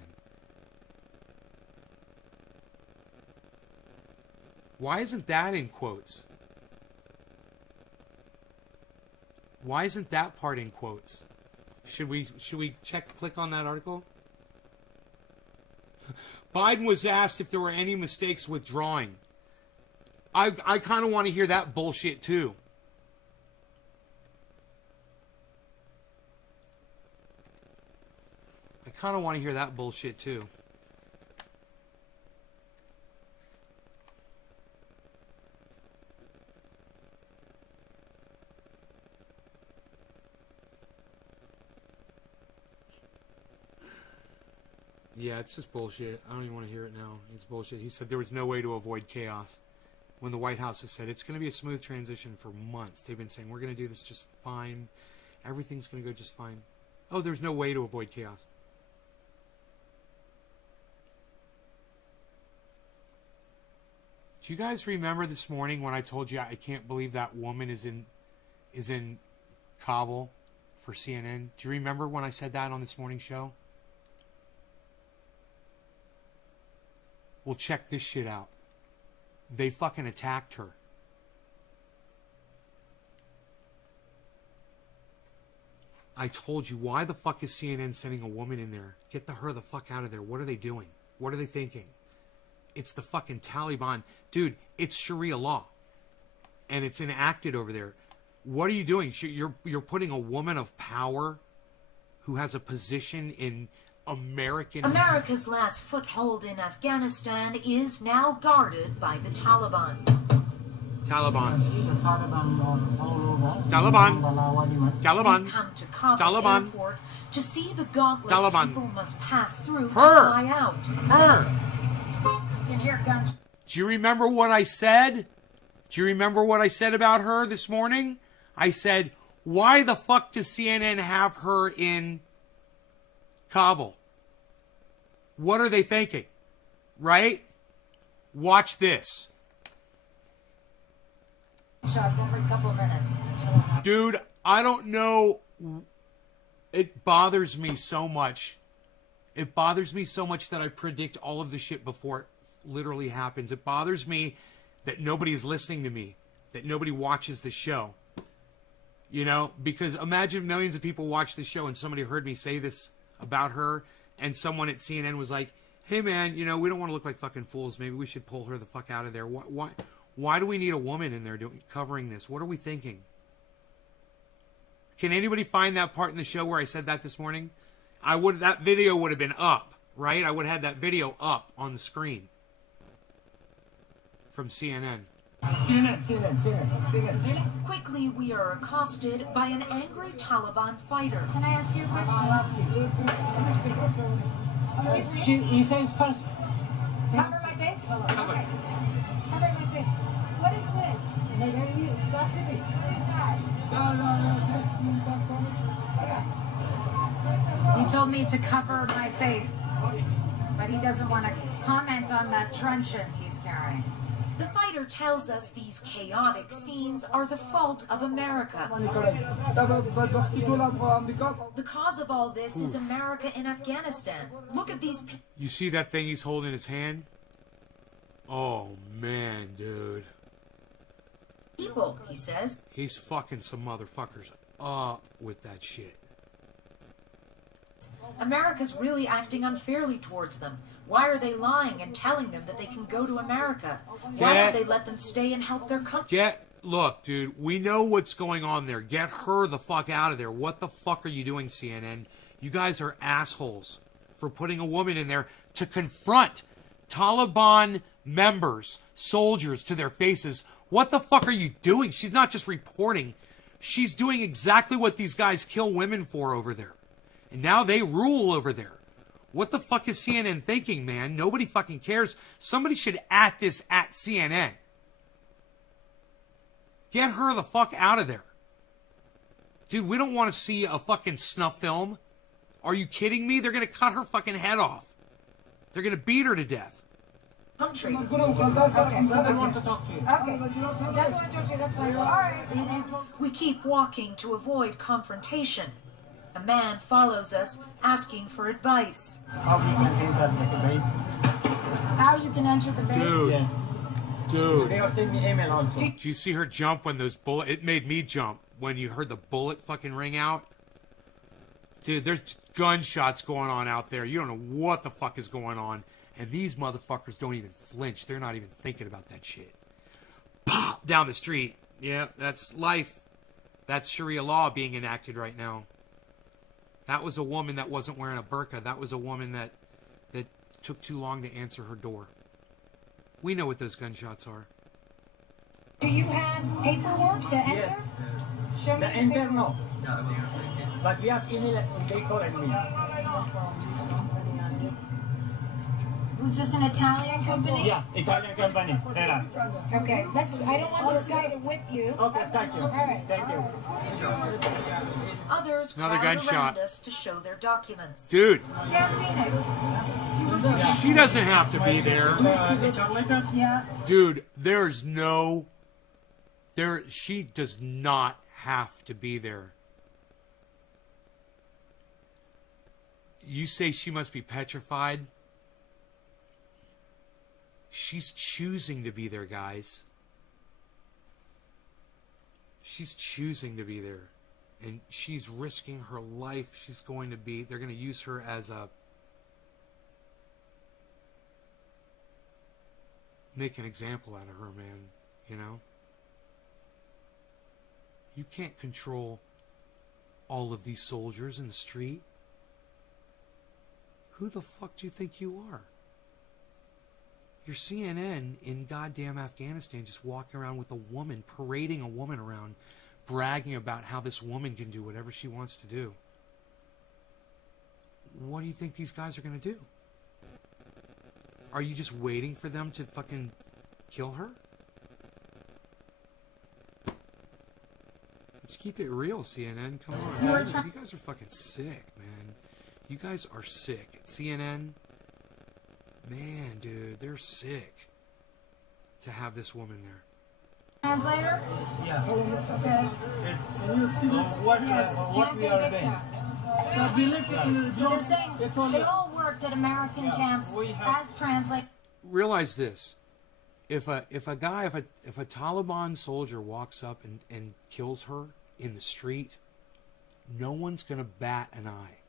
Why isn't that in quotes? Why isn't that part in quotes? Should we click on that article? Biden was asked if there were any mistakes withdrawing. I kind of want to hear that bullshit too. I kind of want to hear that bullshit too. Yeah, it's just bullshit. I don't even want to hear it now. It's bullshit. He said there was no way to avoid chaos. When the White House has said it's going to be a smooth transition for months. They've been saying we're going to do this just fine. Everything's going to go just fine. Oh, there's no way to avoid chaos. Do you guys remember this morning when I told you I can't believe that woman is in Kabul for CNN? Do you remember when I said that on this morning show? Well, check this shit out. They fucking attacked her. I told you, why the fuck is CNN sending a woman in there? Get her the fuck out of there. What are they doing? What are they thinking? It's the fucking Taliban. Dude, it's Sharia law. And it's enacted over there. What are you doing? You're putting a woman of power who has a position in America's last foothold in Afghanistan is now guarded by the Taliban. Taliban. They've come to Kabul's airport to see the gauntlet people must pass through to fly out. You can hear guns. Do you remember what I said? Do you remember what I said about her this morning? I said, why the fuck does CNN have her in Kabul? What are they thinking? Right? Watch this. Shots every couple of minutes. Dude, I don't know. It bothers me so much. It bothers me so much that I predict all of the shit before it literally happens. It bothers me that nobody is listening to me, that nobody watches the show. You know, because imagine millions of people watch the show and somebody heard me say this about her, and someone at CNN was like, hey man, you know, we don't want to look like fucking fools. Maybe we should pull her the fuck out of there. Why do we need a woman in there covering this? What are we thinking? Can anybody find that part in the show where I said that this morning? That video would have been up, right? I would have had that video up on the screen from CNN. Quickly, we are accosted by an angry Taliban fighter. Can I ask you a question? Excuse me? He says first. Cover my face? Okay. Cover my face. What is this? He told me to cover my face, but he doesn't want to comment on that truncheon he's carrying. The fighter tells us these chaotic scenes are the fault of America. The cause of all this is America in Afghanistan. Look at these people. You see that thing he's holding in his hand? Oh, man, dude. people, he says. He's fucking some motherfuckers with that shit. America's really acting unfairly towards them. Why are they lying and telling them that they can go to America? Why don't they let them stay and help their country? Look, dude, we know what's going on there. Get her the fuck out of there. What the fuck are you doing, CNN? You guys are assholes for putting a woman in there to confront Taliban members, soldiers, to their faces. What the fuck are you doing? She's not just reporting. She's doing exactly what these guys kill women for over there. And now they rule over there. What the fuck is CNN thinking, man? Nobody fucking cares. Somebody should at this at CNN. Get her the fuck out of there. Dude, we don't want to see a fucking snuff film. Are you kidding me? They're going to cut her fucking head off. They're going to beat her to death. Country. Okay. Doesn't want to talk to you. Okay. Doesn't want to talk to you. That's fine. All right. We keep walking to avoid confrontation. A man follows us, asking for advice. How you can enter the base? Dude. Yes. Dude. They will send me email also. Do you see her jump when those bullet... It made me jump when you heard the bullet fucking ring out. Dude, there's gunshots going on out there. You don't know what the fuck is going on. And these motherfuckers don't even flinch. They're not even thinking about that shit. Pop! Down the street. Yeah, that's life. That's Sharia law being enacted right now. That was a woman that wasn't wearing a burqa. That was a woman that took too long to answer her door. We know what those gunshots are. Do you have paperwork to enter? Yes. Show me the enter, no. But we have email and they call me. Was this an Italian company? Yeah, Italian company. Era. Okay. I don't want this guy to whip you. Okay, thank you. All right. Thank you. Others Another crowd gunshot. around us to show their documents. Dude, Yeah, Phoenix. she doesn't have to be there. HR letter? Yeah. Dude, she does not have to be there. You say she must be petrified? She's choosing to be there, guys. She's choosing to be there. And she's risking her life. They're going to use her as make an example out of her, man. You know? You can't control all of these soldiers in the street. Who the fuck do you think you are? You're CNN in goddamn Afghanistan just walking around with a woman, parading a woman around, bragging about how this woman can do whatever she wants to do. What do you think these guys are going to do? Are you just waiting for them to fucking kill her? Let's keep it real, CNN. Come on. You guys are fucking sick, man. You guys are sick. CNN... Man, dude, they're sick to have this woman there. Translator? Yeah. Okay. Yes. Can you see this? What we are doing? So they're saying they all worked at American camps as translate. Realize this: if a Taliban soldier walks up and kills her in the street, no one's gonna bat an eye.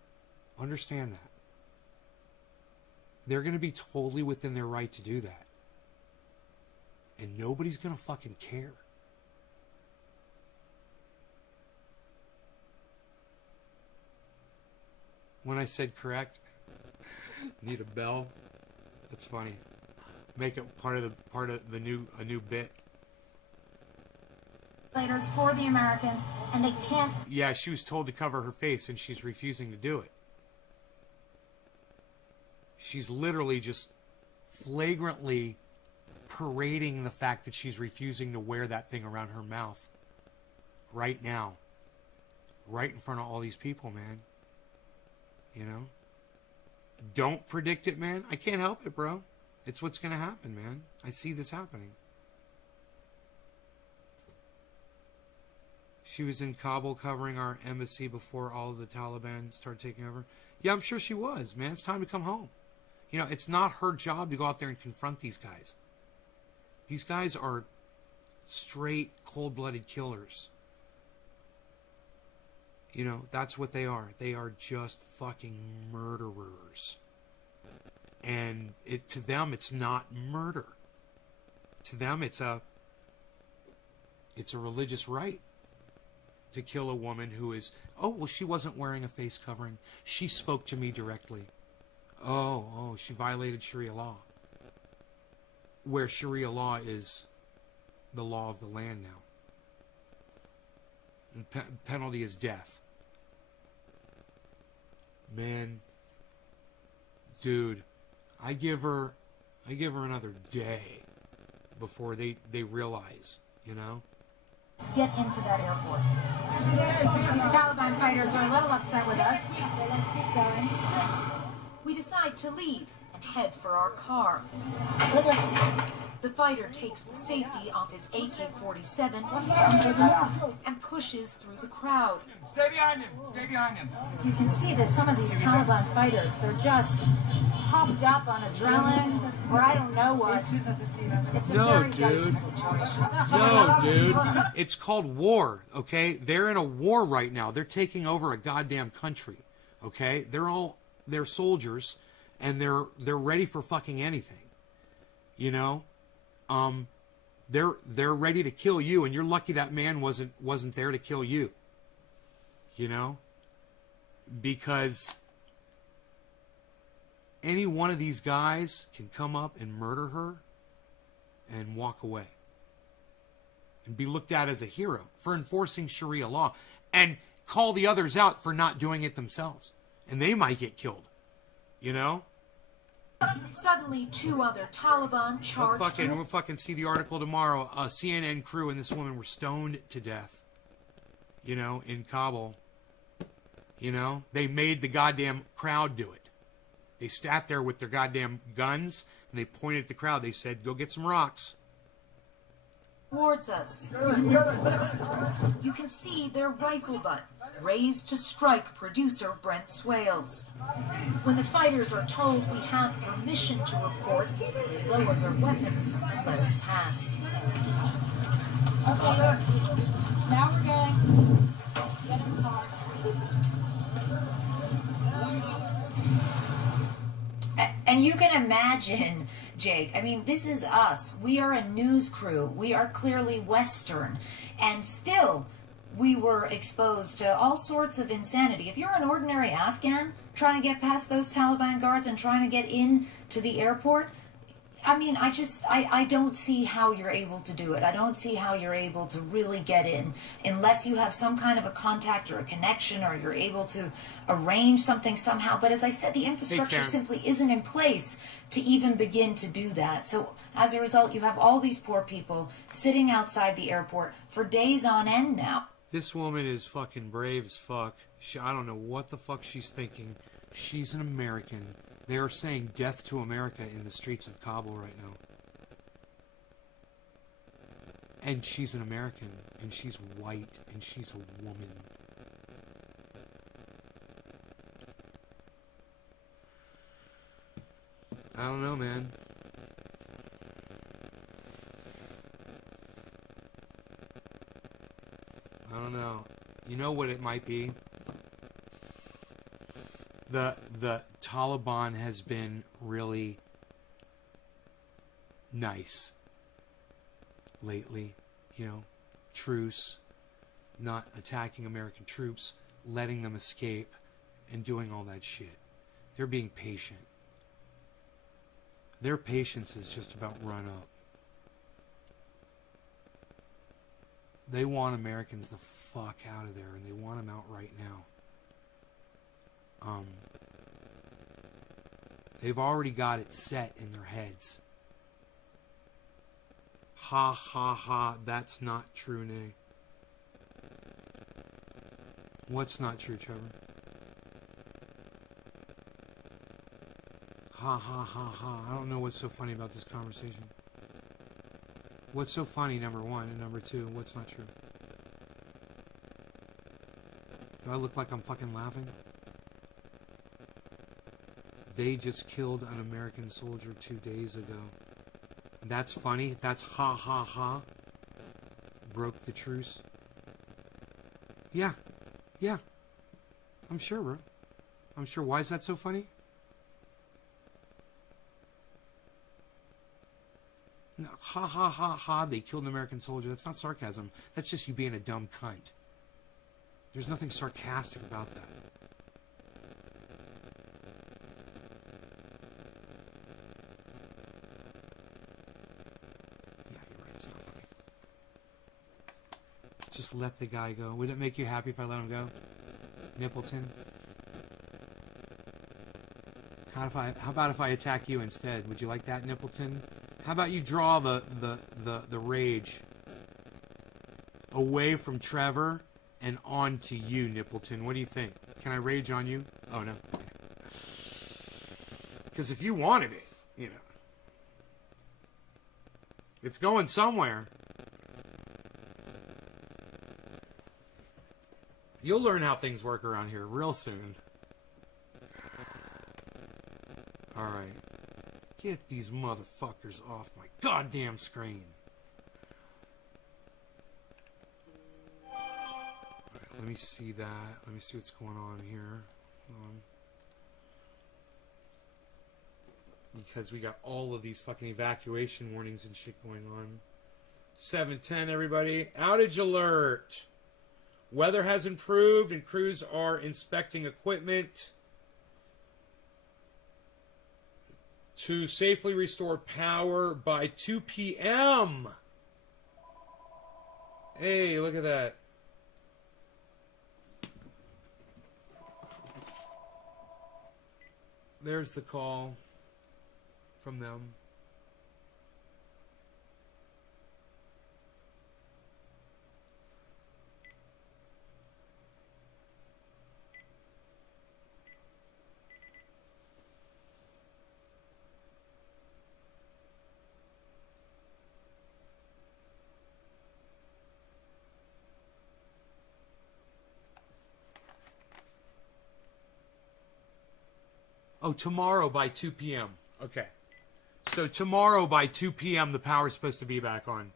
Understand that. They're going to be totally within their right to do that. And nobody's going to fucking care. When I said correct, need a bell. That's funny. Make it part of a new bit. For the Americans, and they can't. Yeah, she was told to cover her face, and she's refusing to do it. She's literally just flagrantly parading the fact that she's refusing to wear that thing around her mouth right now. Right in front of all these people, man. You know? Don't predict it, man. I can't help it, bro. It's what's going to happen, man. I see this happening. She was in Kabul covering our embassy before all of the Taliban started taking over. Yeah, I'm sure she was, man. It's time to come home. You know, it's not her job to go out there and confront these guys. These guys are straight, cold-blooded killers. You know, that's what they are. They are just fucking murderers. And to them, it's not murder. To them, it's a religious right to kill a woman who is, oh, well, she wasn't wearing a face covering. She spoke to me directly. Oh, she violated Sharia law. Where Sharia law is the law of the land now. And penalty is death. Man, dude, I give her another day before they realize, you know? Get into that airport. These Taliban fighters are a little upset with us. So let's keep going. We decide to leave and head for our car. The fighter takes the safety off his AK-47 and pushes through the crowd. Stay behind him. Stay behind him. You can see that some of these Taliban fighters, they're just hopped up on adrenaline, or I don't know what. It's a very dicey situation. No, dude. It's called war, okay? They're in a war right now. They're taking over a goddamn country, okay? They're soldiers, and they're ready for fucking anything, you know? They're ready to kill you, and you're lucky that man wasn't there to kill you, you know? Because any one of these guys can come up and murder her and walk away and be looked at as a hero for enforcing Sharia law and call the others out for not doing it themselves. And they might get killed, you know? Suddenly, two other Taliban charged. We'll fucking see the article tomorrow. A CNN crew and this woman were stoned to death, you know, in Kabul. You know, they made the goddamn crowd do it. They sat there with their goddamn guns and they pointed at the crowd. They said, go get some rocks. Towards us. You can see their rifle butt raised to strike producer Brent Swales. When the fighters are told we have permission to report, they lower their weapons and let us pass. Okay, now we're going. Get in the car. And you can imagine, Jake, I mean, this is us. We are a news crew. We are clearly Western. And still, we were exposed to all sorts of insanity. If you're an ordinary Afghan trying to get past those Taliban guards and trying to get in to the airport, I mean, I don't see how you're able to do it. I don't see how you're able to really get in unless you have some kind of a contact or a connection or you're able to arrange something somehow. But as I said, the infrastructure simply isn't in place to even begin to do that. So as a result, you have all these poor people sitting outside the airport for days on end now. This woman is fucking brave as fuck. I don't know what the fuck she's thinking. She's an American. They are saying death to America in the streets of Kabul right now. And she's an American, and she's white, and she's a woman. I don't know, man. I don't know. You know what it might be? The Taliban has been really nice lately, you know, truce, not attacking American troops, letting them escape, and doing all that shit. They're being patient. Their patience is just about run up. They want Americans the fuck out of there, and they want them out right now. They've already got it set in their heads. Ha ha ha, that's not true, Nay. What's not true, Trevor? Ha ha ha ha. I don't know what's so funny about this conversation. What's so funny, number one, and number two, what's not true? Do I look like I'm fucking laughing? They just killed an American soldier 2 days ago. That's funny? That's ha ha ha? broke the truce. Yeah. Yeah. I'm sure, bro. I'm sure. Why is that so funny? No, ha ha ha ha, they killed an American soldier. That's not sarcasm. That's just you being a dumb cunt. There's nothing sarcastic about that. Yeah, you're right. It's not funny. Just let the guy go. Would it make you happy if I let him go? Nippleton? How about if I attack you instead? Would you like that, Nippleton? How about you draw the rage away from Trevor and onto you, Nippleton? What do you think? Can I rage on you? Oh, no. Because if you wanted it, you know, it's going somewhere. You'll learn how things work around here real soon. All right. Get these motherfuckers off my goddamn screen. Alright, let me see that. Let me see what's going on here. Hold on. Because we got all of these fucking evacuation warnings and shit going on. 7:10, everybody. Outage alert. Weather has improved and crews are inspecting equipment to safely restore power by 2 p.m. Hey, look at that. There's the call from them. Oh, tomorrow by 2 p.m. Okay. So tomorrow by 2 p.m. the power's supposed to be back on.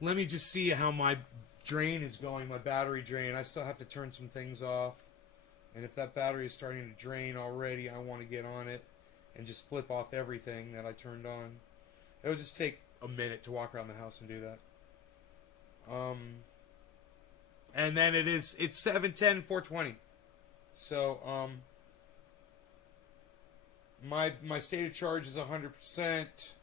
Let me just see how my drain is going, my battery drain. I still have to turn some things off. And if that battery is starting to drain already, I want to get on it and just flip off everything that I turned on. It'll just take a minute to walk around the house and do that. And then it's 7:10, 4:20. So, my state of charge is 100%.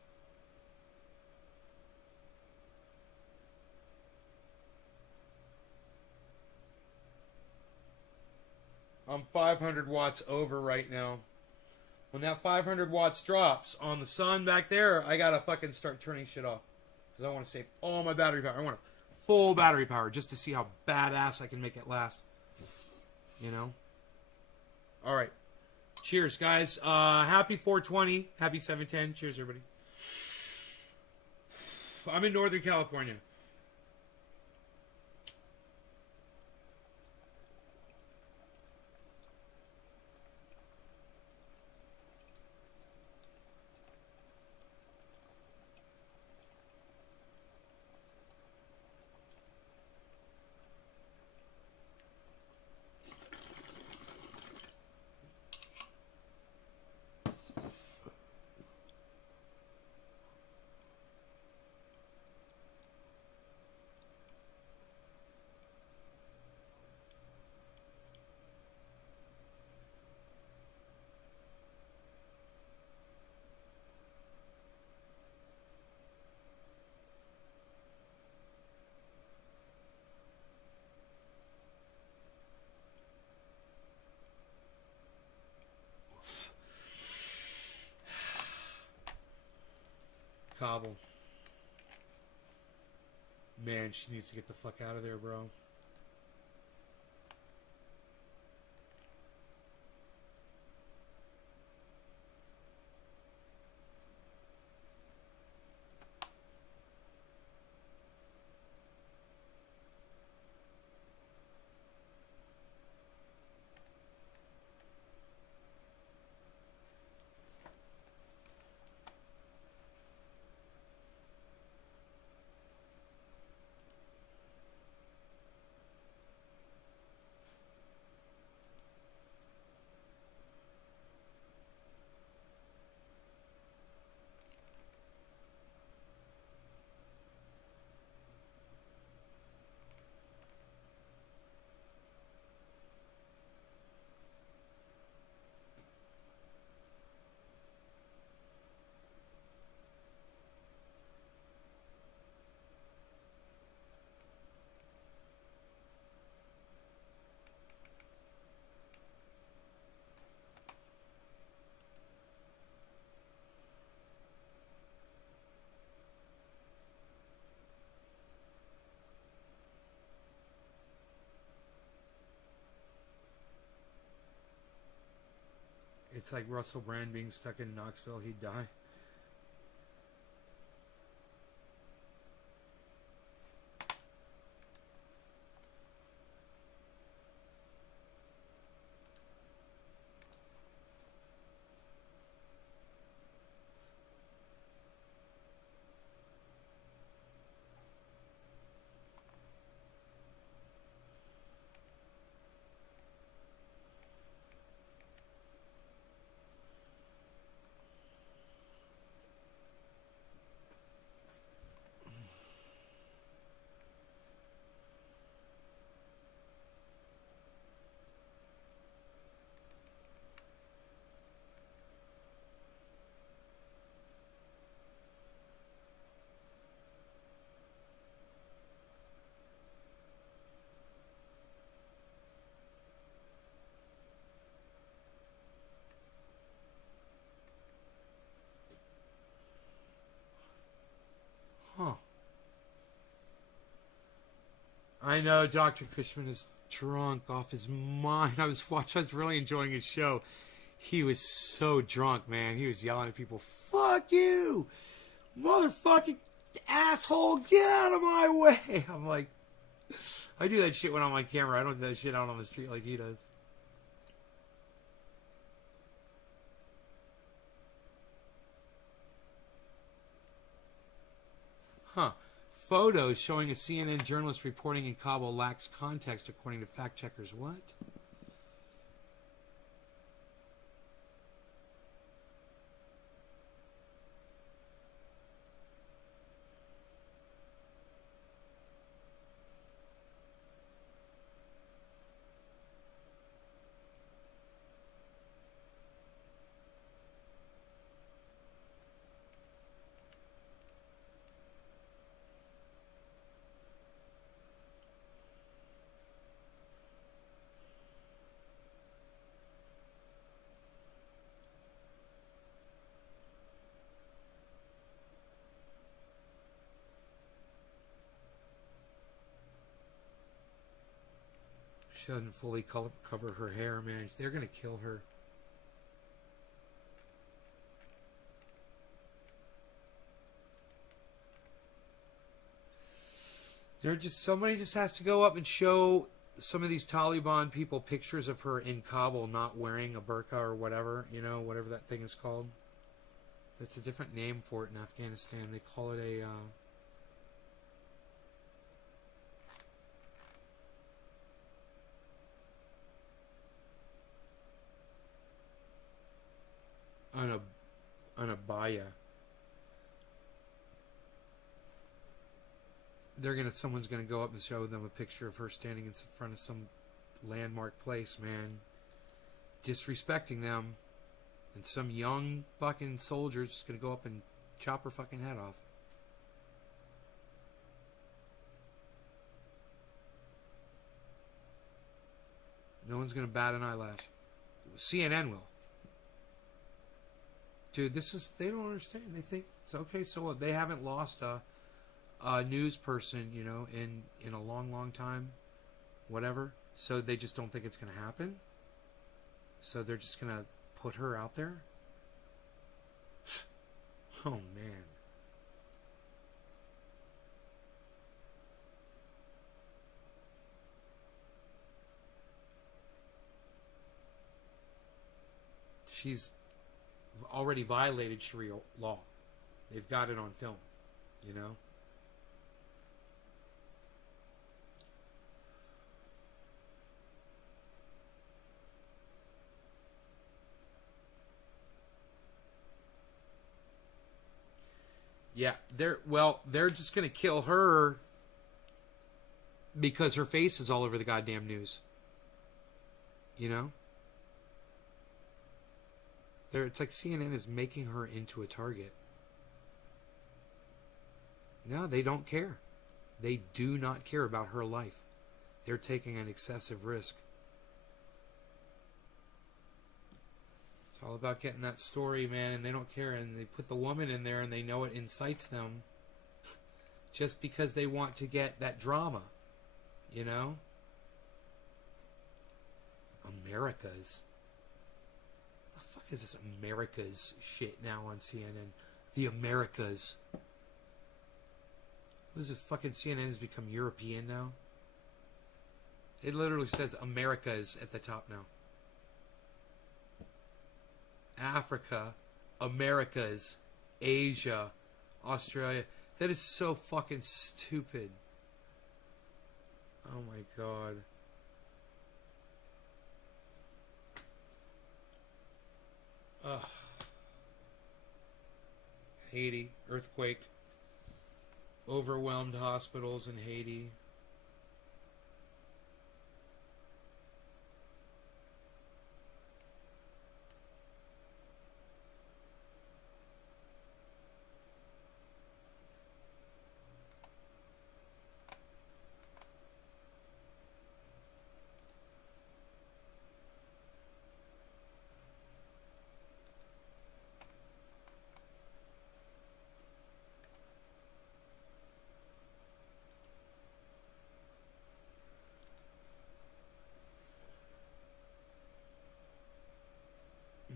I'm 500 watts over right now. When that 500 watts drops on the sun back there, I gotta fucking start turning shit off. Because I want to save all my battery power. I want full battery power just to see how badass I can make it last. You know? Alright. Cheers, guys. Happy 420. Happy 710. Cheers, everybody. I'm in Northern California. Cobble. Man, she needs to get the fuck out of there, bro. It's like Russell Brand being stuck in Knoxville. He'd die. Huh. I know Dr. Cushman is drunk off his mind. I was really enjoying his show. He was so drunk, man. He was yelling at people, "Fuck you! Motherfucking asshole, get out of my way!" I'm like, I do that shit when I'm on camera. I don't do that shit out on the street like he does. Huh. Photos showing a CNN journalist reporting in Kabul lacks context, according to fact checkers. What? She doesn't fully cover her hair, man. They're going to kill her. Somebody just has to go up and show some of these Taliban people pictures of her in Kabul not wearing a burqa or whatever, whatever that thing is called. That's a different name for it in Afghanistan. They call it a... an abaya. Someone's gonna go up and show them a picture of her standing in front of some landmark place, man, disrespecting them, and some young fucking soldier's just gonna go up and chop her fucking head off. No one's gonna bat an eyelash. CNN will. Dude, they don't understand. They think it's okay. So what? They haven't lost a news person, in a long, long time, whatever. So they just don't think it's going to happen. So they're just going to put her out there. Oh, man. She's already violated Sharia law. They've got it on film, Yeah, they're just going to kill her because her face is all over the goddamn news. It's like CNN is making her into a target. No, they don't care. They do not care about her life. They're taking an excessive risk. It's all about getting that story, man, and they don't care. And they put the woman in there and they know it incites them just because they want to get that drama, America's. The fuck is this America's shit now on CNN? The Americas. What is this fucking CNN has become European now? It literally says Americas at the top now. Africa, Americas, Asia, Australia. That is so fucking stupid. Oh my god. Ugh. Haiti, earthquake. Overwhelmed hospitals in Haiti.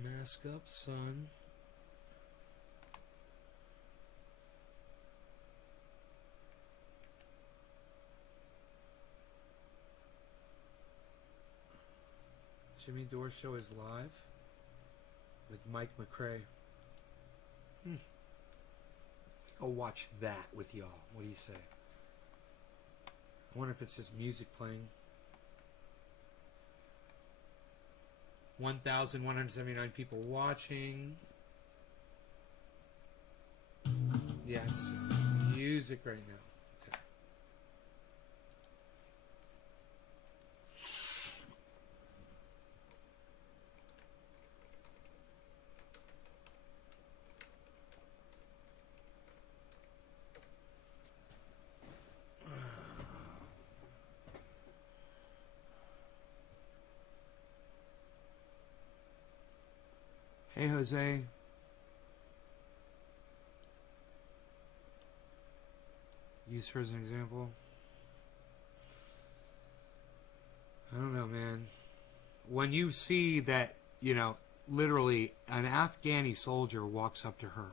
Mask up, son. Jimmy Dore Show is live with Mike McRae. I'll watch that with y'all. What do you say? I wonder if it's just music playing. 1,179 people watching. Yeah, it's just music right now. Okay. Hey, Jose. Use her as an example. I don't know, man. When you see that, you know, literally an Afghani soldier walks up to her,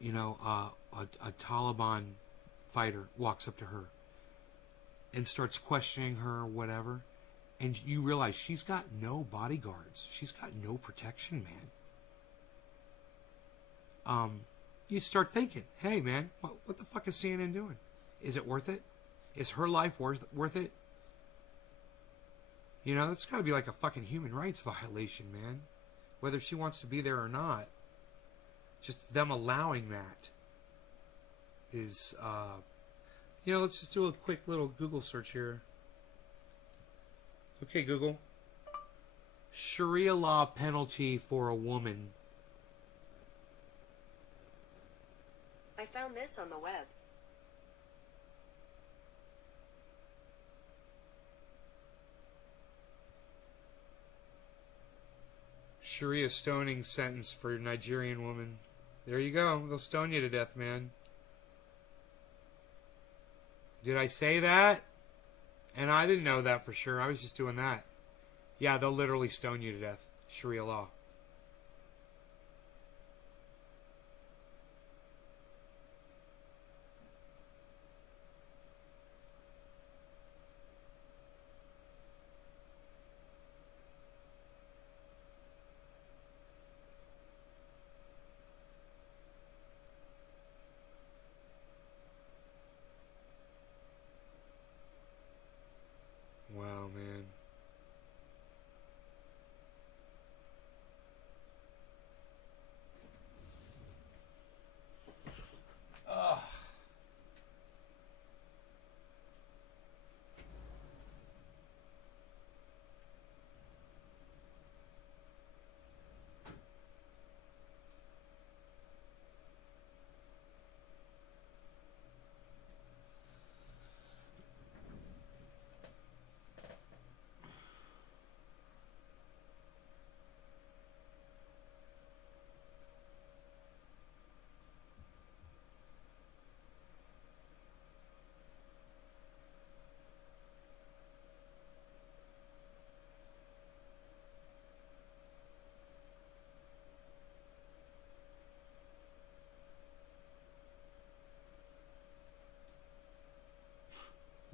you know, a Taliban fighter walks up to her and starts questioning her, whatever. And you realize she's got no bodyguards. She's got no protection, man. You start thinking, hey, man, what the fuck is CNN doing? Is it worth it? Is her life worth it? You know, that's got to be like a fucking human rights violation, man. Whether she wants to be there or not. Just them allowing that is, you know, let's just do a quick little Google search here. Okay, Google. Sharia law penalty for a woman. I found this on the web. Sharia stoning sentence for Nigerian woman. There you go. They'll stone you to death, man. Did I say that? And I didn't know that for sure. I was just doing that. Yeah, they'll literally stone you to death. Sharia law. Wow, man.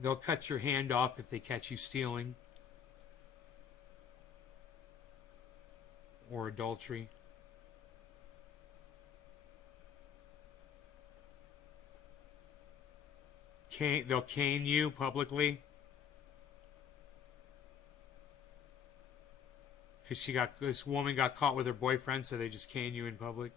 They'll cut your hand off if they catch you stealing or adultery. They'll cane you publicly because this woman got caught with her boyfriend, so they just cane you in public.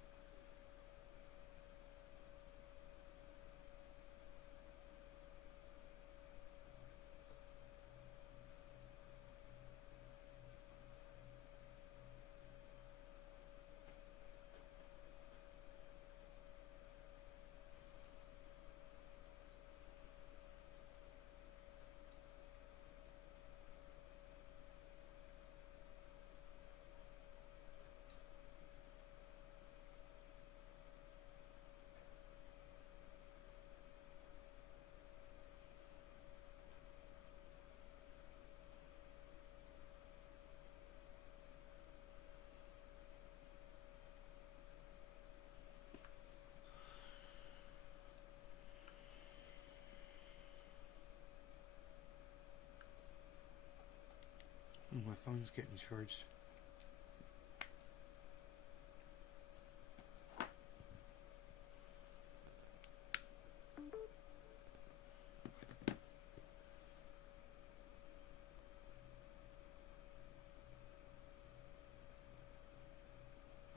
Oh, my phone's getting charged.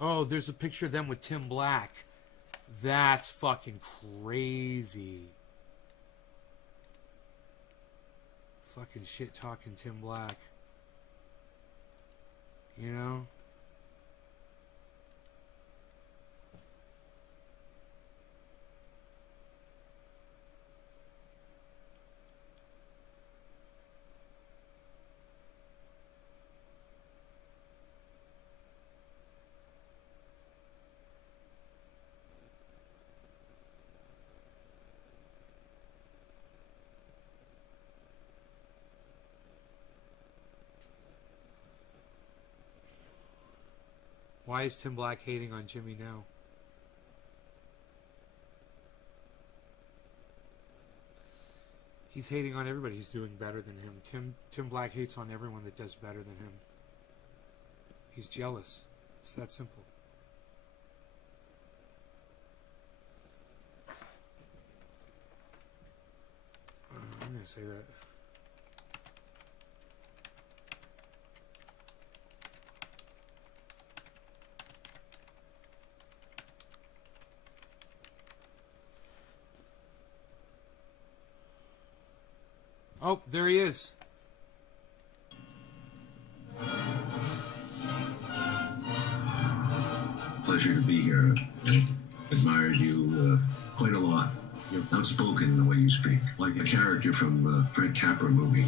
Oh, there's a picture of them with Tim Black. That's fucking crazy. Fucking shit talking Tim Black. You know? Why is Tim Black hating on Jimmy now? He's hating on everybody who's doing better than him. Tim Black hates on everyone that does better than him. He's jealous. It's that simple. I'm going to say that. Oh, there he is. Pleasure to be here. I admired you quite a lot. You're outspoken in the way you speak, like a character from Frank Capra movie.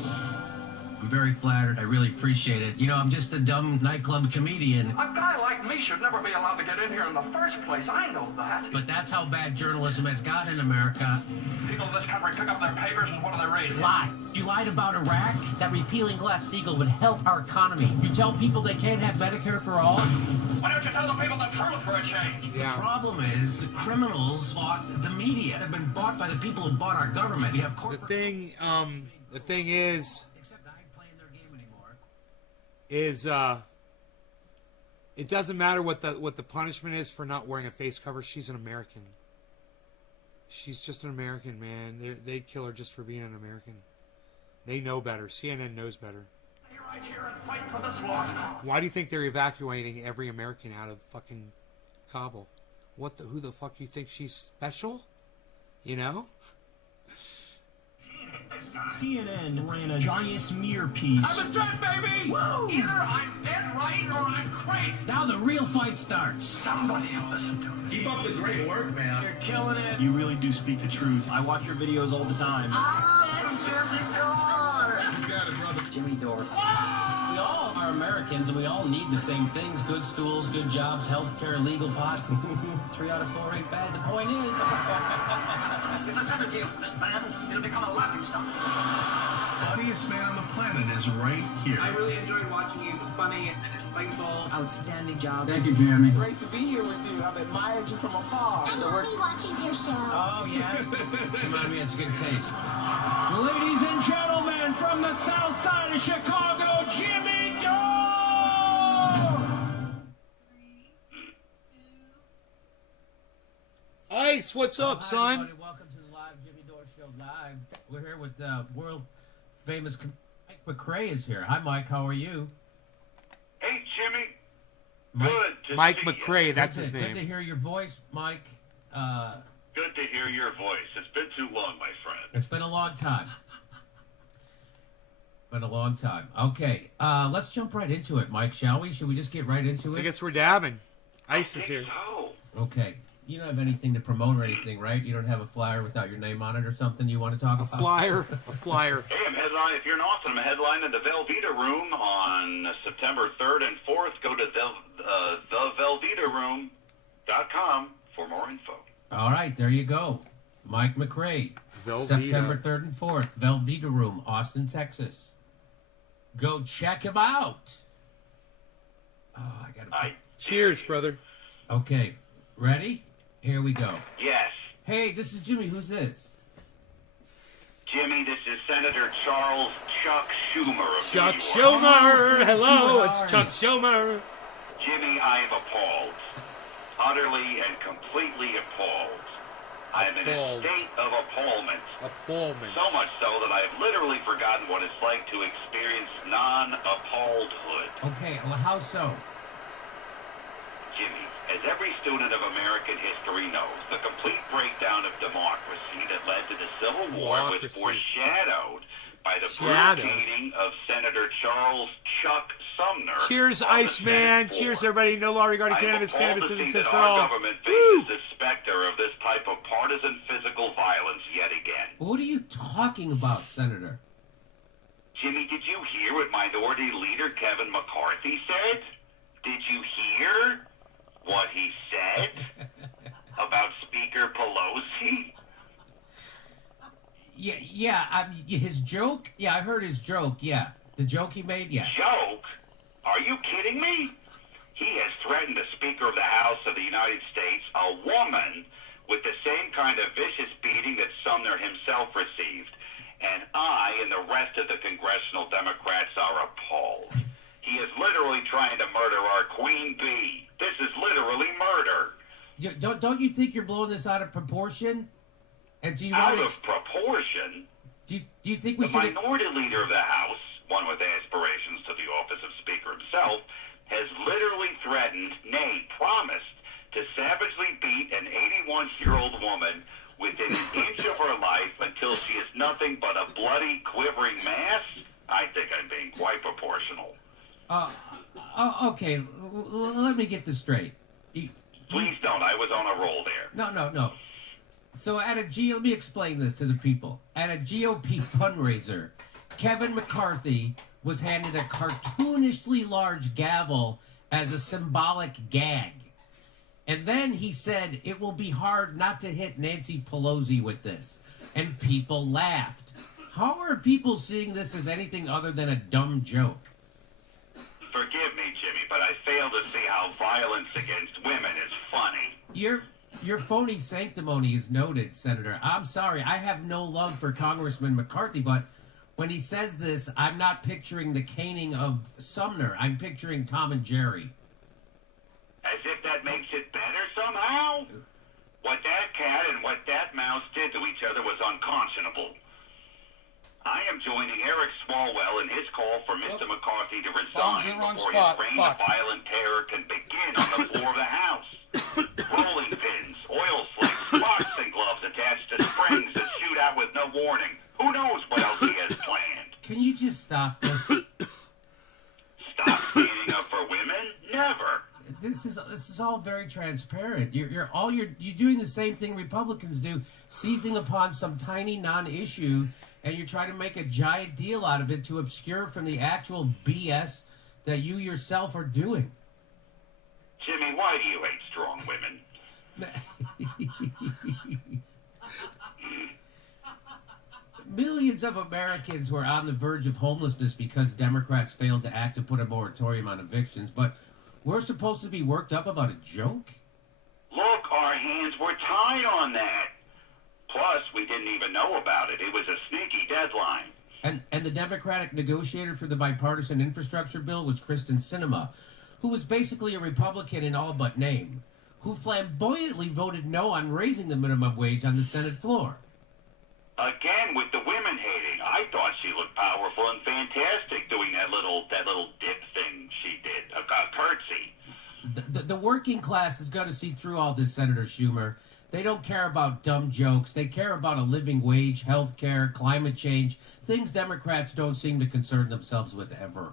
I'm very flattered. I really appreciate it. You know, I'm just a dumb nightclub comedian. A guy like me should never be allowed to get in here in the first place. I know that. But that's how bad journalism has gotten in America. People in this country pick up their papers and what do they read? Lies. You lied about Iraq, that repealing Glass-Steagall would help our economy. You tell people they can't have Medicare for all. Why don't you tell the people the truth for a change? The problem is, the criminals bought the media. They've been bought by the people who bought our government. We have corporate... The thing is... Except I ain't playing their game anymore. Is it doesn't matter what the punishment is for not wearing a face cover. She's an American. She's just an American, man. They'd kill her just for being an American. They know better. CNN knows better. Stay right here and fight for this lost cause. Why do you think they're evacuating every American out of fucking Kabul? Who the fuck you think she's special? You know? CNN ran a giant smear piece. I'm a dead baby! Whoa. Either I'm dead right or I'm crazy. Now the real fight starts. Somebody will listen to me. Keep up the great work, man. You're killing it. You really do speak the truth. I watch your videos all the time. I'm Jimmy Dore! You got it, brother. Jimmy Dore. We all are Americans and we all need the same things. Good schools, good jobs, health care, legal pot. 3 out of 4 ain't bad. The point is... If there's ever deals with this man, it'll become a laughing stock. Funniest man on the planet is right here. I really enjoyed watching you. It was funny and insightful. Outstanding job. Thank you, Jeremy. Great to be here with you. I've admired you from afar. And Mommy watches your show. Oh, yeah? Come on, me, it's good taste. Ladies and and gentlemen, from the south side of Chicago, Jimmy Dore! Ice, what's up, Hi, son? everybody. Welcome to the live Jimmy Dore Show live. We're here with world famous Mike McRae is here. Hi, Mike. How are you? Hey, Jimmy. Mike, Good to Mike see you. McRae, that's his Good to name. hear your voice, Mike. Good to hear your voice. It's been too long, my friend. It's been a long time. Been a long time. Okay, let's jump right into it, Mike, shall we? Should we just get right into I it? guess we're dabbing. Ice is here. So, Okay. You don't have anything to promote or anything, right? You don't have a flyer without your name on it or something you want to talk A about? flyer. A flyer. hey, I'm headline. If you're in Austin, I'm headlining the Velveeta Room on September 3rd and 4th. Go to thevelveetaroom.com for more info. All right, there you go. Mike McRae. Velveeta. September 3rd and 4th. Velveeta Room, Austin, Texas. Go check him out. Oh, I gotta. Cheers, brother. Okay, ready? Here we go. Yes. Hey, this is Jimmy. Who's this? Jimmy, this is Senator Charles Chuck Schumer of Chuck New York. Schumer. Hello, Schumer, it's how Chuck are Schumer. Jimmy, I am appalled. Utterly and completely appalled. I am in a Appalled. state of appallment. Appallment. So much so that I have literally forgotten what it's like to experience non-appalledhood. Okay, well, how so? Jimmy, as every student of American history knows, the complete breakdown of democracy that led to the Civil War was Democracy. foreshadowed by the Shadows. brutalizing of Senator Charles Chuck Sumner. Cheers, on the Iceman. Senate Cheers, floor. everybody. No law regarding I'm cannabis. appalled Cannabis to isn't see just that for our all. government Woo! faces the specter of this type of partisan physical violence yet again. What are you talking about, Senator? Jimmy, did you hear what Minority Leader Kevin McCarthy said? Did you hear what he said about Speaker Pelosi? Yeah. His joke. Yeah, I heard his joke. Yeah, the joke he made. Yeah. Joke? Are you kidding me? He has threatened the Speaker of the House of the United States, a woman, with the same kind of vicious beating that Sumner himself received. And I and the rest of the congressional Democrats are appalled. He is literally trying to murder our Queen Bee. This is literally murder. Don't you think you're blowing this out of proportion? And do you Out want of proportion, do you think we the should? minority leader of the House, one with aspirations to the office of Speaker himself, has literally threatened, nay, promised, to savagely beat an 81-year-old woman within an inch of her life until she is nothing but a bloody, quivering mass? I think I'm being quite proportional. Okay. Let me get this straight. Please don't. I was on a roll there. No. So let me explain this to the people. At a GOP fundraiser, Kevin McCarthy was handed a cartoonishly large gavel as a symbolic gag. And then he said it will be hard not to hit Nancy Pelosi with this. And people laughed. How are people seeing this as anything other than a dumb joke? Forgive me, Jimmy, but I fail to see how violence against women is funny. Your phony sanctimony is noted, Senator. I'm sorry, I have no love for Congressman McCarthy, but when he says this, I'm not picturing the caning of Sumner. I'm picturing Tom and Jerry. As if that makes it better somehow? What that cat and what that mouse did to each other was unconscionable. I am joining Eric Swalwell in his call for Mr. McCarthy to resign before his reign of violent terror can begin on the floor of the House. Rolling pins, oil slicks, boxing gloves attached to springs that shoot out with no warning. Who knows what else he has planned? Can you just stop this? Stop standing up for women? Never. This is all very transparent. You're doing the same thing Republicans do, seizing upon some tiny non-issue, and you're trying to make a giant deal out of it to obscure from the actual BS that you yourself are doing. Jimmy, why do you hate strong women? Millions of Americans were on the verge of homelessness because Democrats failed to act to put a moratorium on evictions, but we're supposed to be worked up about a joke? Look, our hands were tied on that. Plus, we didn't even know about it. It was a sneaky deadline. And the Democratic negotiator for the bipartisan infrastructure bill was Kristen Sinema, who was basically a Republican in all but name, who flamboyantly voted no on raising the minimum wage on the Senate floor. Again, with the women hating, I thought she looked powerful and fantastic doing that little dip thing she did, a curtsy. The working class is going to see through all this, Senator Schumer. They don't care about dumb jokes. They care about a living wage, health care, climate change, things Democrats don't seem to concern themselves with ever.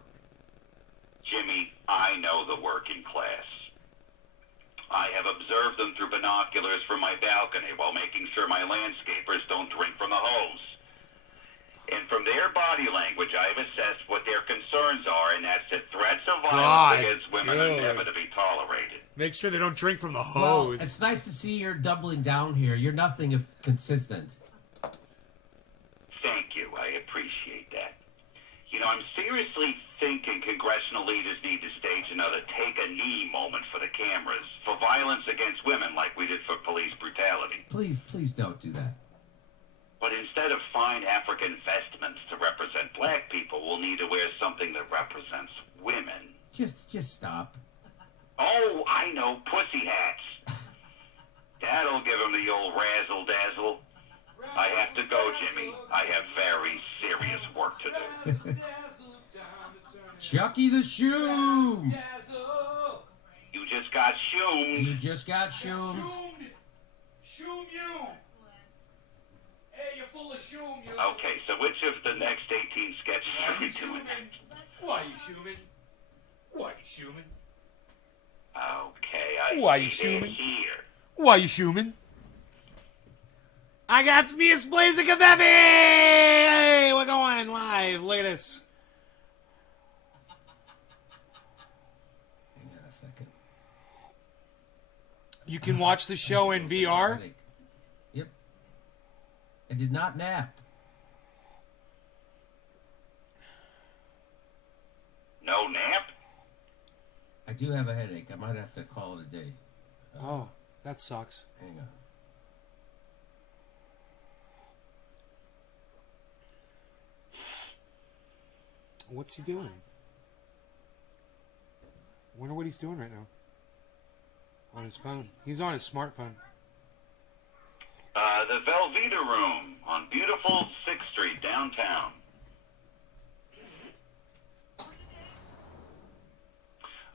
Jimmy, I know the working class. I have observed them through binoculars from my balcony while making sure my landscapers don't drink from the hose. And from their body language, I have assessed what their concerns are, and that's that threats of violence against women are never to be tolerated. Make sure they don't drink from the hose. Well, it's nice to see you're doubling down here. You're nothing if consistent. Thank you. I appreciate that. You know, I'm seriously thinking congressional leaders need to stage another take-a-knee moment for the cameras, for violence against women like we did for police brutality. Please don't do that. But instead of fine African vestments to represent black people, we'll need to wear something that represents women. Just stop. Oh, I know, pussy hats. That'll give them the old razzle-dazzle. I have to go, Jimmy. I have very serious work to do. Chucky the Shoom! You just got shoomed. You just got shoomed. Shoom you! Hey, you're full of shoom, you! Okay, so which of the next 18 sketches are we doing next? Why you shooming? Why you shooming? Okay, Why you see it shooming? here. Why you shooming? I got Smears Blazing Kavevi! Hey, we're going live. Look at this. Hang on a second. You can watch the show in VR. Yep. I did not nap. No nap? I do have a headache. I might have to call it a day. Oh, that sucks. Hang on. What's he doing? Wonder what he's doing right now. On his phone. He's on his smartphone. The Velveeta Room on beautiful 6th Street downtown.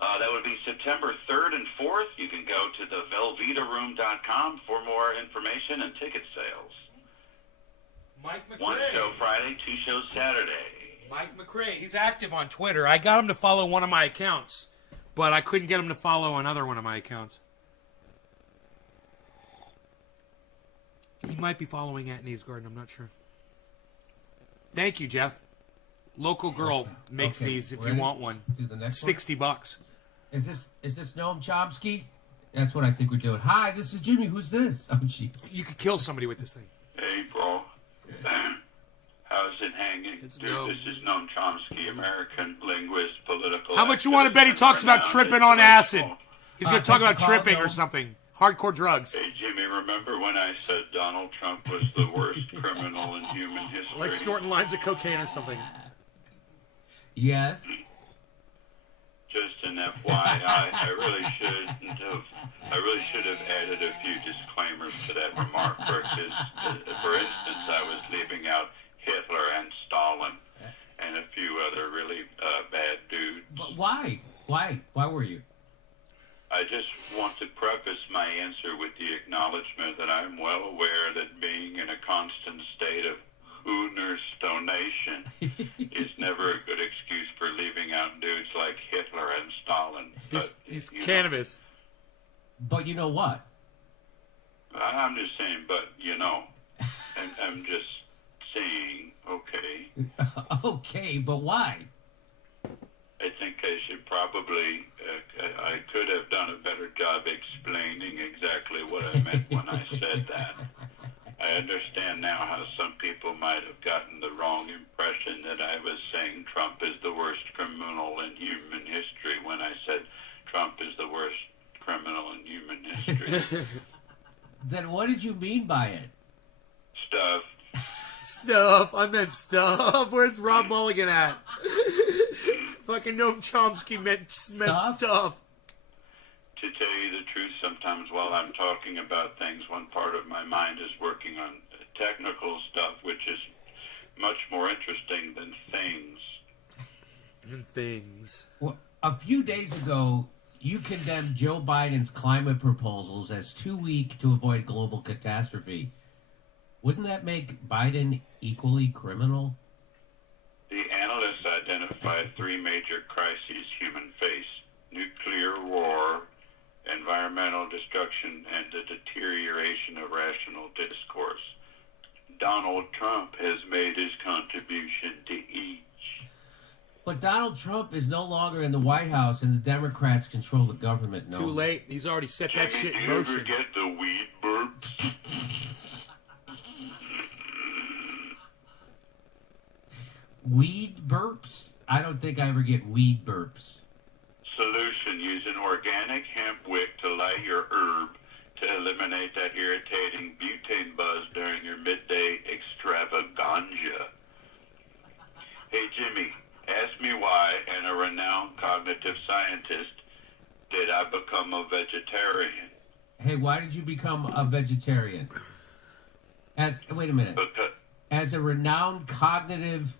That would be September 3rd and 4th. You can go to thevelveetaroom.com for more information and ticket sales. Mike McRae. One show Friday, 2 shows Saturday. Mike McRae. He's active on Twitter. I got him to follow one of my accounts, but I couldn't get him to follow another one of my accounts. He might be following at Nee's Garden. I'm not sure. Thank you, Jeff. Local girl makes these if you want one. Do the next $60. Is this Noam Chomsky? That's what I think we're doing. Hi, this is Jimmy. Who's this? Oh, jeez. You could kill somebody with this thing. Hey, bro. How's it hanging? Dude, this is Noam Chomsky, American linguist, political... How much you want to bet he talks about tripping on acid? He's going to talk about tripping or something. Hardcore drugs. Hey, Jimmy, remember when I said Donald Trump was the worst criminal in human history? Like snorting lines of cocaine or something. Yes. Just an FYI, I really should have added a few disclaimers to that remark. For instance, I was leaving out Hitler and Stalin and a few other really bad dudes. But why? Why were you? I just want to preface my answer with the acknowledgement that I'm well aware that being in a constant state of Hooner stonation is never a good excuse for leaving out dudes like Hitler and Stalin. He's cannabis. But you know what? I'm just saying, but you know. I'm just saying, okay. Okay, but why? I think I should probably, I could have done a better job explaining exactly what I meant when I said that. I understand now how some people might have gotten the wrong impression that I was saying Trump is the worst criminal in human history when I said Trump is the worst criminal in human history. Then what did you mean by it? Stuff. Stuff. I meant stuff. Where's Rob Mulligan at? Fucking Noam Chomsky meant stuff. To tell you the truth, sometimes while I'm talking about things, one part of my mind is working on technical stuff, which is much more interesting than things. Well, a few days ago, you condemned Joe Biden's climate proposals as too weak to avoid global catastrophe. Wouldn't that make Biden equally criminal? The analysts identified three major crises human face: nuclear war, environmental destruction, and the deterioration of rational discourse. Donald Trump has made his contribution to each. But Donald Trump is no longer in the White House, and the Democrats control the government. No. Too late. He's already set that shit in Do you ever motion. get the weed burps? Weed burps? I don't think I ever get weed burps. Solution: use an organic hemp wick to light your herb to eliminate that irritating butane buzz during your midday extravaganza. Hey Jimmy, ask me why, and a renowned cognitive scientist, did I become a vegetarian? Hey, why did you become a vegetarian? Wait a minute. Because As a renowned cognitive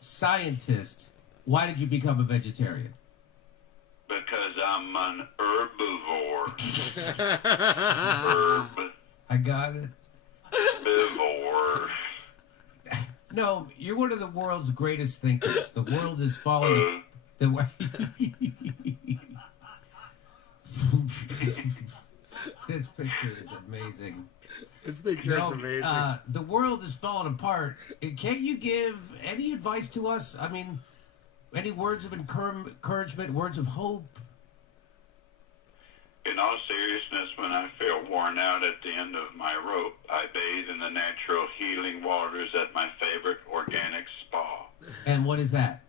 scientist, why did you become a vegetarian? I'm an herbivore. Herb. I got it. Herbivore. No, you're one of the world's greatest thinkers. The world is falling. The way. This picture is amazing. This picture is amazing. The world is falling apart. Can't you give any advice to us? I mean, any words of encouragement, words of hope? In all seriousness, when I feel worn out at the end of my rope, I bathe in the natural healing waters at my favorite organic spa. And what is that?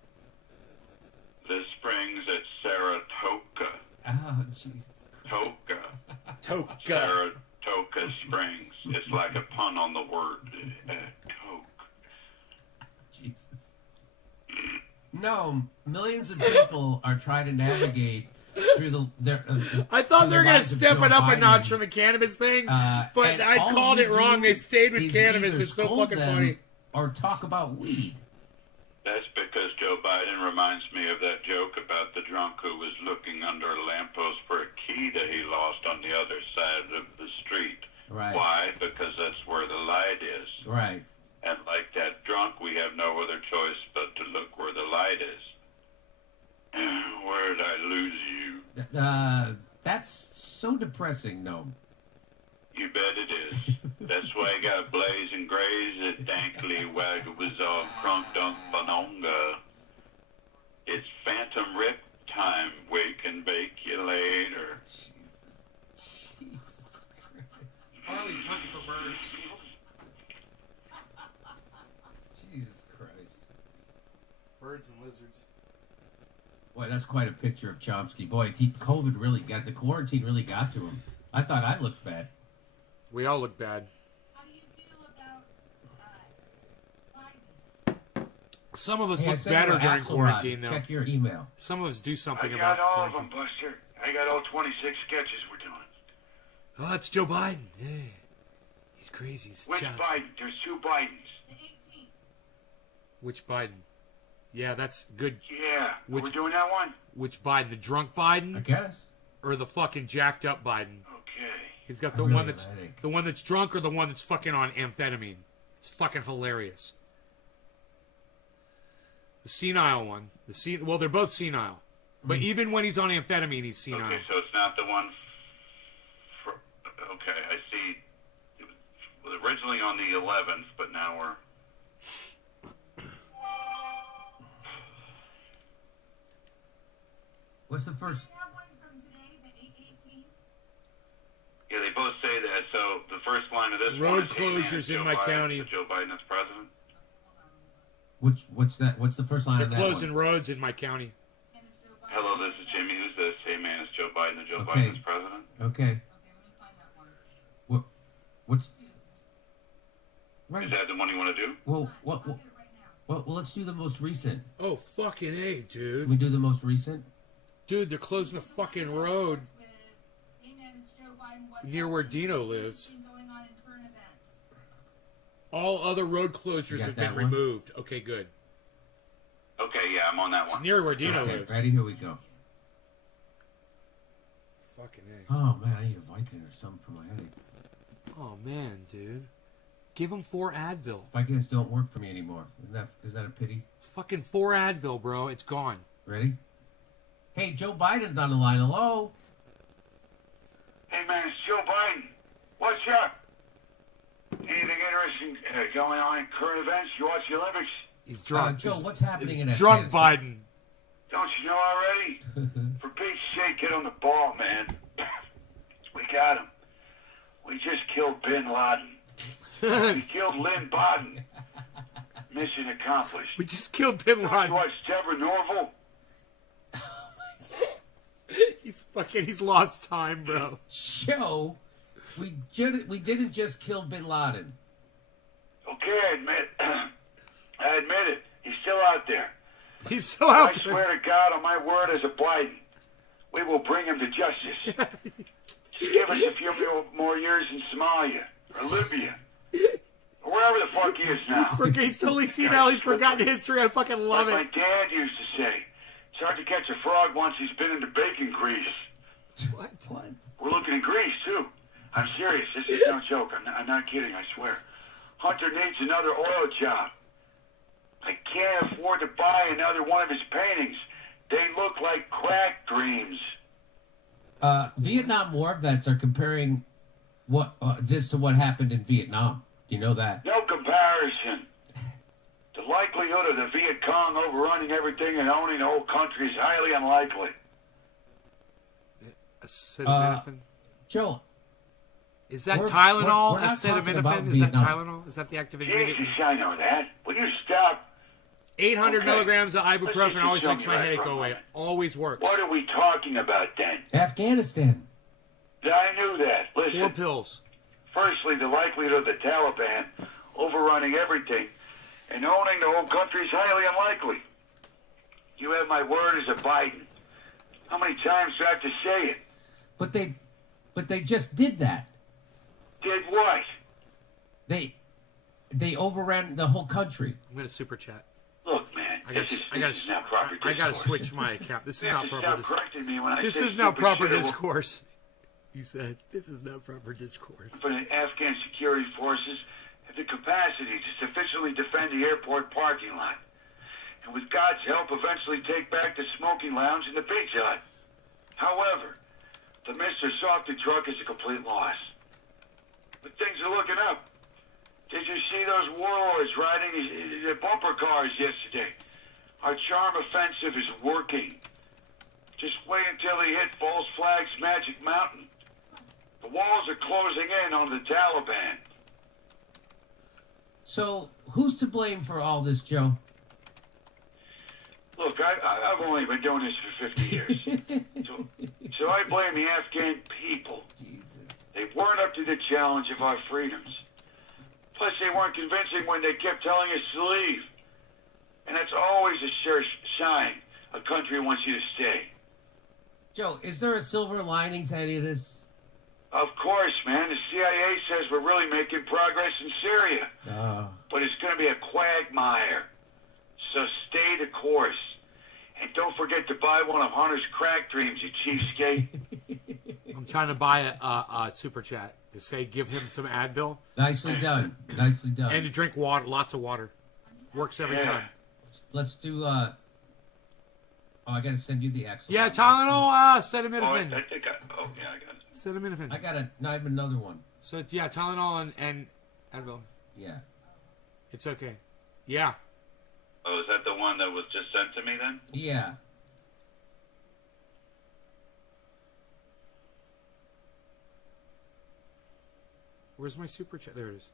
The springs at Saratoga. Oh, Jesus. Toka. Saratoga Springs. It's like a pun on the word Coke. Jesus. No, millions of people are trying to navigate through I thought they were going to step it up Biden. a notch from the cannabis thing, but I called it wrong. They stayed with cannabis. It's so fucking funny. Or talk about weed. That's because Joe Biden reminds me of that joke about the drunk who was looking under a lamppost for a key that he lost on the other side of the street. Right. Why? Because that's where the light is. Right. And like that drunk, we have no other choice but to look where the light is. Where did I lose you? That's so depressing, no. You bet it is. That's why I got blazing grays at Dankly Wagawazog Crunk Dunk Banonga. It's Phantom Rip time. Wake and bake you later. Jesus Christ. Harley's hunting for birds. Jesus Christ. Birds and lizards. Boy, that's quite a picture of Chomsky. Boy, COVID really got, the quarantine really got to him. I thought I looked bad. We all look bad. How do you feel about Biden? Some of us Hey, look better during quarantine, though. Check your email. Some of us do something I about got all quarantine. of them, Buster. I got all 26 sketches we're doing. Oh, it's Joe Biden. Yeah. He's crazy. He's Which jealous. Biden? There's two Bidens. The 18th. Which Biden? Yeah, that's good. Yeah. Which- We're doing that one? Which Biden? The drunk Biden? I guess. Or the fucking jacked up Biden? Okay. He's got I the really one that's like- the one that's drunk or the one that's fucking on amphetamine. It's fucking hilarious. The senile one. Well, they're both senile. But even when he's on amphetamine, he's senile. Okay, so it's not the one. Okay, I see. It was originally on the 11th, but now we're. What's the first? Have one from today, the 18th. Yeah, they both say that. So the first line of this Road one is, "Hey, man, closures Joe in my Biden, county." so Joe Biden is president. What's that? What's the first line They're of that closing one? roads in my county. And it's Joe Biden. Hello, this is Jimmy. Who's this? Hey, man, it's Joe Biden. Is Joe Okay. Biden is president? Okay. Okay, let me find that one. What's? Right. Is that the one you want to do? Well, well, let's do the most recent. Oh, fucking A, dude. Can we do the most recent? Dude, they're closing the fucking road near where Dino lives. All other road closures have been removed. Okay, good. Okay, yeah, I'm on that one. It's near where Dino Okay, lives. ready? Here we go. Fucking A. Oh man, I need a Vicodin or something for my headache. Oh man, dude. Give him 4 Advil. Vicodins don't work for me anymore. Is that a pity? Fucking 4 Advil, bro. It's gone. Ready? Hey, Joe Biden's on the line. Hello. Hey, man, it's Joe Biden. What's up? Anything interesting going on in current events? You watch the Olympics? He's drunk. Joe, what's happening in drunk Afghanistan? Biden. Don't you know already? For Pete's sake, get on the ball, man. We got him. We just killed Bin Laden. We killed Lynn Baden. Mission accomplished. We just killed Bin Don't Laden. you watch Deborah Norville? He's lost time, bro. Joe, we didn't just kill Bin Laden. Okay, I admit it. He's still out there. He's still out I there. swear to God, on my word as a Biden, we will bring him to justice. Just give us a few more years in Somalia or Libya or wherever the fuck he is now. He's totally senile. He's forgotten history. I fucking love Like it. my dad used to say, it's hard to catch a frog once he's been into bacon grease. What? We're looking in Greece, too. I'm serious. This is no joke. I'm not kidding, I swear. Hunter needs another oil job. I can't afford to buy another one of his paintings. They look like crack dreams. Vietnam War vets are comparing this to what happened in Vietnam. Do you know that? No comparison. The likelihood of the Viet Cong overrunning everything and owning the whole country is highly unlikely. Acetaminophen? Joe. Is that we're Tylenol? not talking about Acetaminophen? Is that Vietnam. Tylenol? Is that the active ingredient? Jesus, I know that. Will you stop? 800 Okay. milligrams of Let's ibuprofen just always show makes me my right headache from go away. mine. Always works. What are we talking about then? Afghanistan. I knew that. Listen. 4 pills. Firstly, the likelihood of the Taliban overrunning everything and owning the whole country is highly unlikely. You have my word as a Biden. How many times do I have to say it? But they just did that. Did what? They overran the whole country. I'm going to super chat. Look, man, this is not proper discourse. I got to switch my account. This is You have not to proper stop correcting me when I This say is not stupid proper shit or discourse. He said, this is not proper discourse. For the Afghan security forces have the capacity to sufficiently defend the airport parking lot. And with God's help, eventually take back the smoking lounge and the pizza hut. However, the Mr. Softy truck is a complete loss. But things are looking up. Did you see those warlords riding the bumper cars yesterday? Our charm offensive is working. Just wait until they hit False Flag's Magic Mountain. The walls are closing in on the Taliban. So who's to blame for all this, Joe? Look, I've only been doing this for 50 years. so I blame the Afghan people. Jesus. They weren't up to the challenge of our freedoms. Plus, they weren't convincing when they kept telling us to leave. And that's always a sure sign a country wants you to stay. Joe, is there a silver lining to any of this? Of course, man. The CIA says we're really making progress in Syria. But it's going to be a quagmire. So stay the course. And don't forget to buy one of Hunter's crack dreams, you cheapskate. I'm trying to buy a super chat to say give him some Advil. Nicely done. Nicely done. And to drink water, lots of water. Works every time. Let's do, oh, I gotta send you the Excel. Yeah, Tylenol, acetaminophen. I think I got it. Acetaminophen. I have another one. So, yeah, Tylenol and Advil. Yeah. It's okay. Yeah. Oh, is that the one that was just sent to me then? Yeah. Where's my super chat? There it is.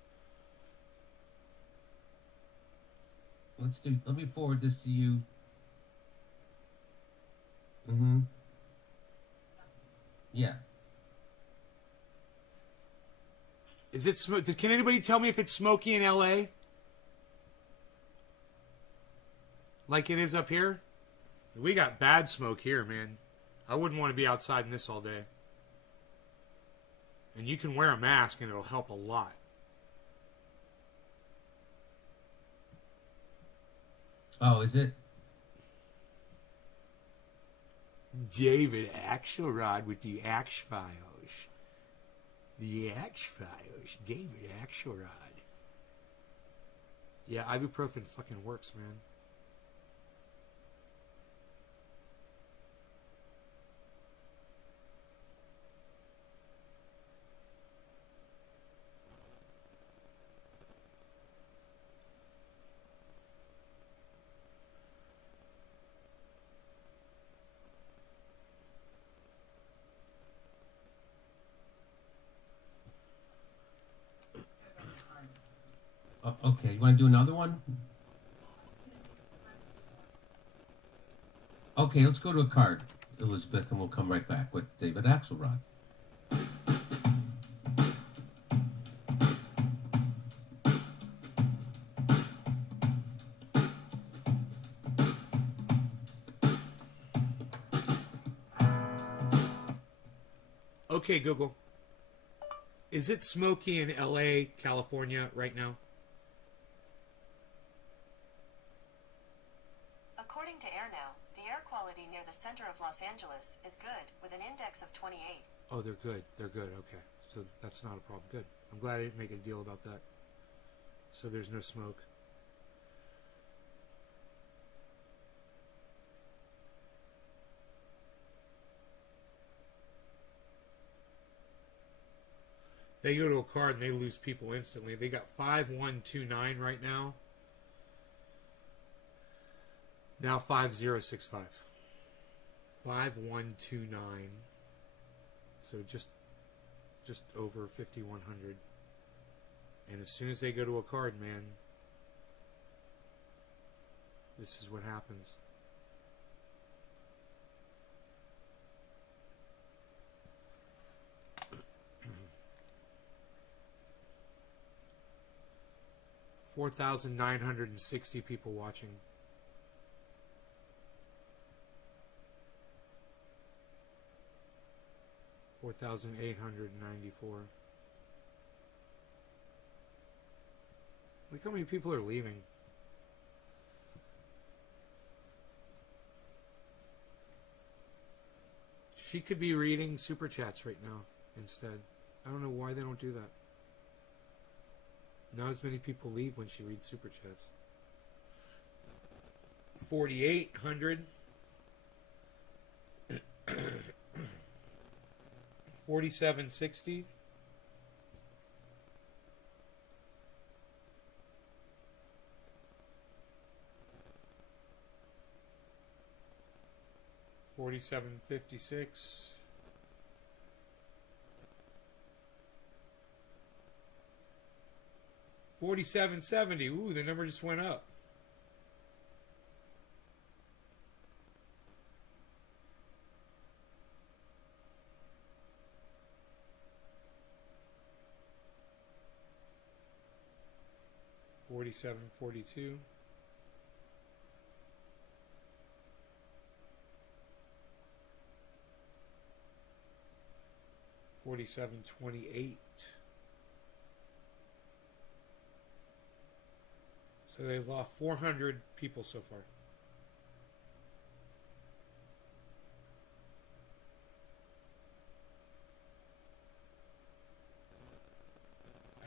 Let me forward this to you. Mm-hmm. Yeah. Is it can anybody tell me if it's smoky in LA? Like it is up here? We got bad smoke here, man. I wouldn't want to be outside in this all day. And you can wear a mask and it'll help a lot. Oh, is it? David Axelrod with the Axe Files. The Axe Files. David Axelrod. Yeah, ibuprofen fucking works, man. Okay, you want to do another one? Okay, let's go to a card, Elizabeth, and we'll come right back with David Axelrod. Okay, Google. Is it smoky in LA, California right now? According to AirNow, the air quality near the center of Los Angeles is good, with an index of 28. Oh, they're good. They're good. Okay. So that's not a problem. Good. I'm glad I didn't make a deal about that. So there's no smoke. They go to a card and they lose people instantly. They got 5129 right now. Now 5065. 5129. So just over 5100. And as soon as they go to a card, man, this is what happens. $4,960 people watching. $4,894. Look how many people are leaving. She could be reading super chats right now instead. I don't know why they don't do that. Not as many people leave when she reads super chats. 4,800. 4760. 4756. 4770. Ooh, the number just went up. $47.42. $47.28. So they've lost 400 people so far.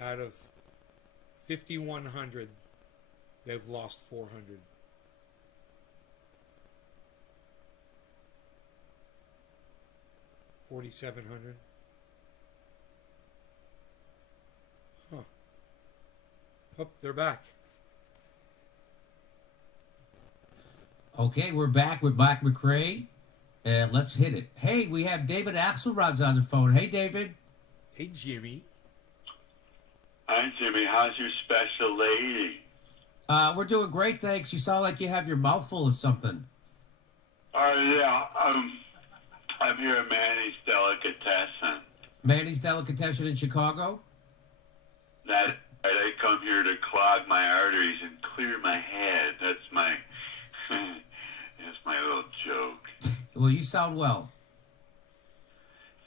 Out of 5,100, they've lost 400. $4,700. Huh. Oh, they're back. Okay, we're back with Black McRae, and let's hit it. Hey, we have David Axelrod's on the phone. Hey, David. Hey, Jimmy. Hi, Jimmy. How's your special lady? We're doing great, thanks. You sound like you have your mouth full of something. Yeah. I'm here at Manny's Delicatessen. Manny's Delicatessen in Chicago? I come here to clog my arteries and clear my head. That's my little joke. Well, you sound well.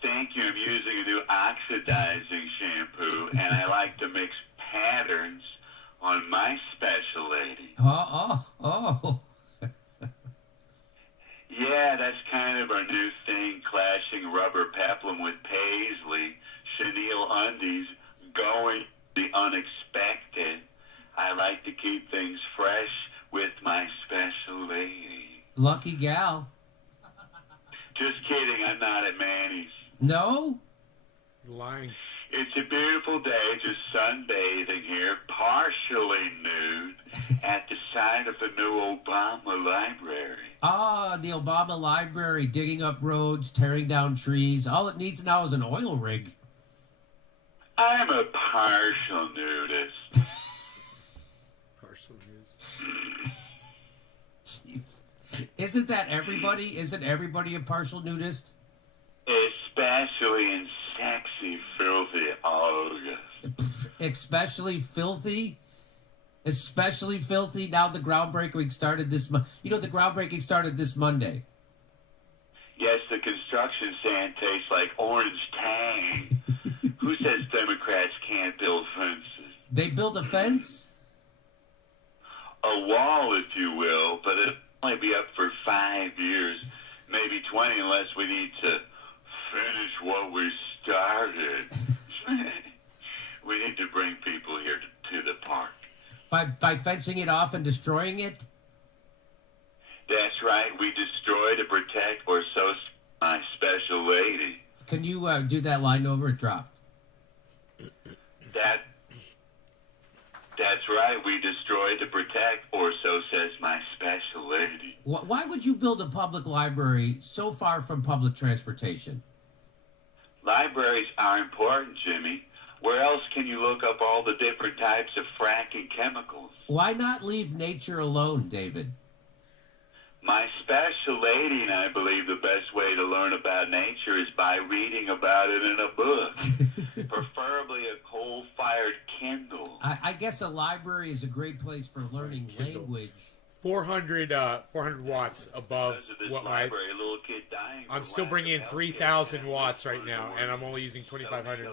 Thank you. I'm using a new oxidizing shampoo, and I like to mix patterns on my special lady. Oh. Yeah, that's kind of our new thing, clashing rubber peplum with paisley, chenille undies, going the unexpected. I like to keep things fresh with my special lady. Lucky gal. Just kidding, I'm not at Manny's. No? Lying. It's a beautiful day, just sunbathing here, partially nude, at the side of the new Obama library. Ah, the Obama library, digging up roads, tearing down trees. All it needs now is an oil rig. I'm a partial nudist. Partial Isn't that everybody? Isn't everybody a partial nudist? Especially in sexy, filthy August. Especially filthy? Especially filthy? Now the groundbreaking started this month. You know, the groundbreaking started this Monday. Yes, the construction sand tastes like orange tang. Who says Democrats can't build fences? They built a fence? A wall, if you will, but it'll only be up for 5 years, maybe 20, unless we need to finish what we started. We need to bring people here to the park. By fencing it off and destroying it? That's right. We destroy to protect, or so my special lady. Can you do that line over? It dropped. That's right. We destroy to protect, or so says my special lady. Why would you build a public library so far from public transportation? Libraries are important, Jimmy. Where else can you look up all the different types of fracking chemicals? Why not leave nature alone, David? My special lady and I believe the best way to learn about nature is by reading about it in a book, preferably a coal-fired Kindle. I guess a library is a great place for learning language. 400 watts above what my... Library, a little kid dying. I'm still bringing in 3,000 watts right now, and I'm only using 2,500.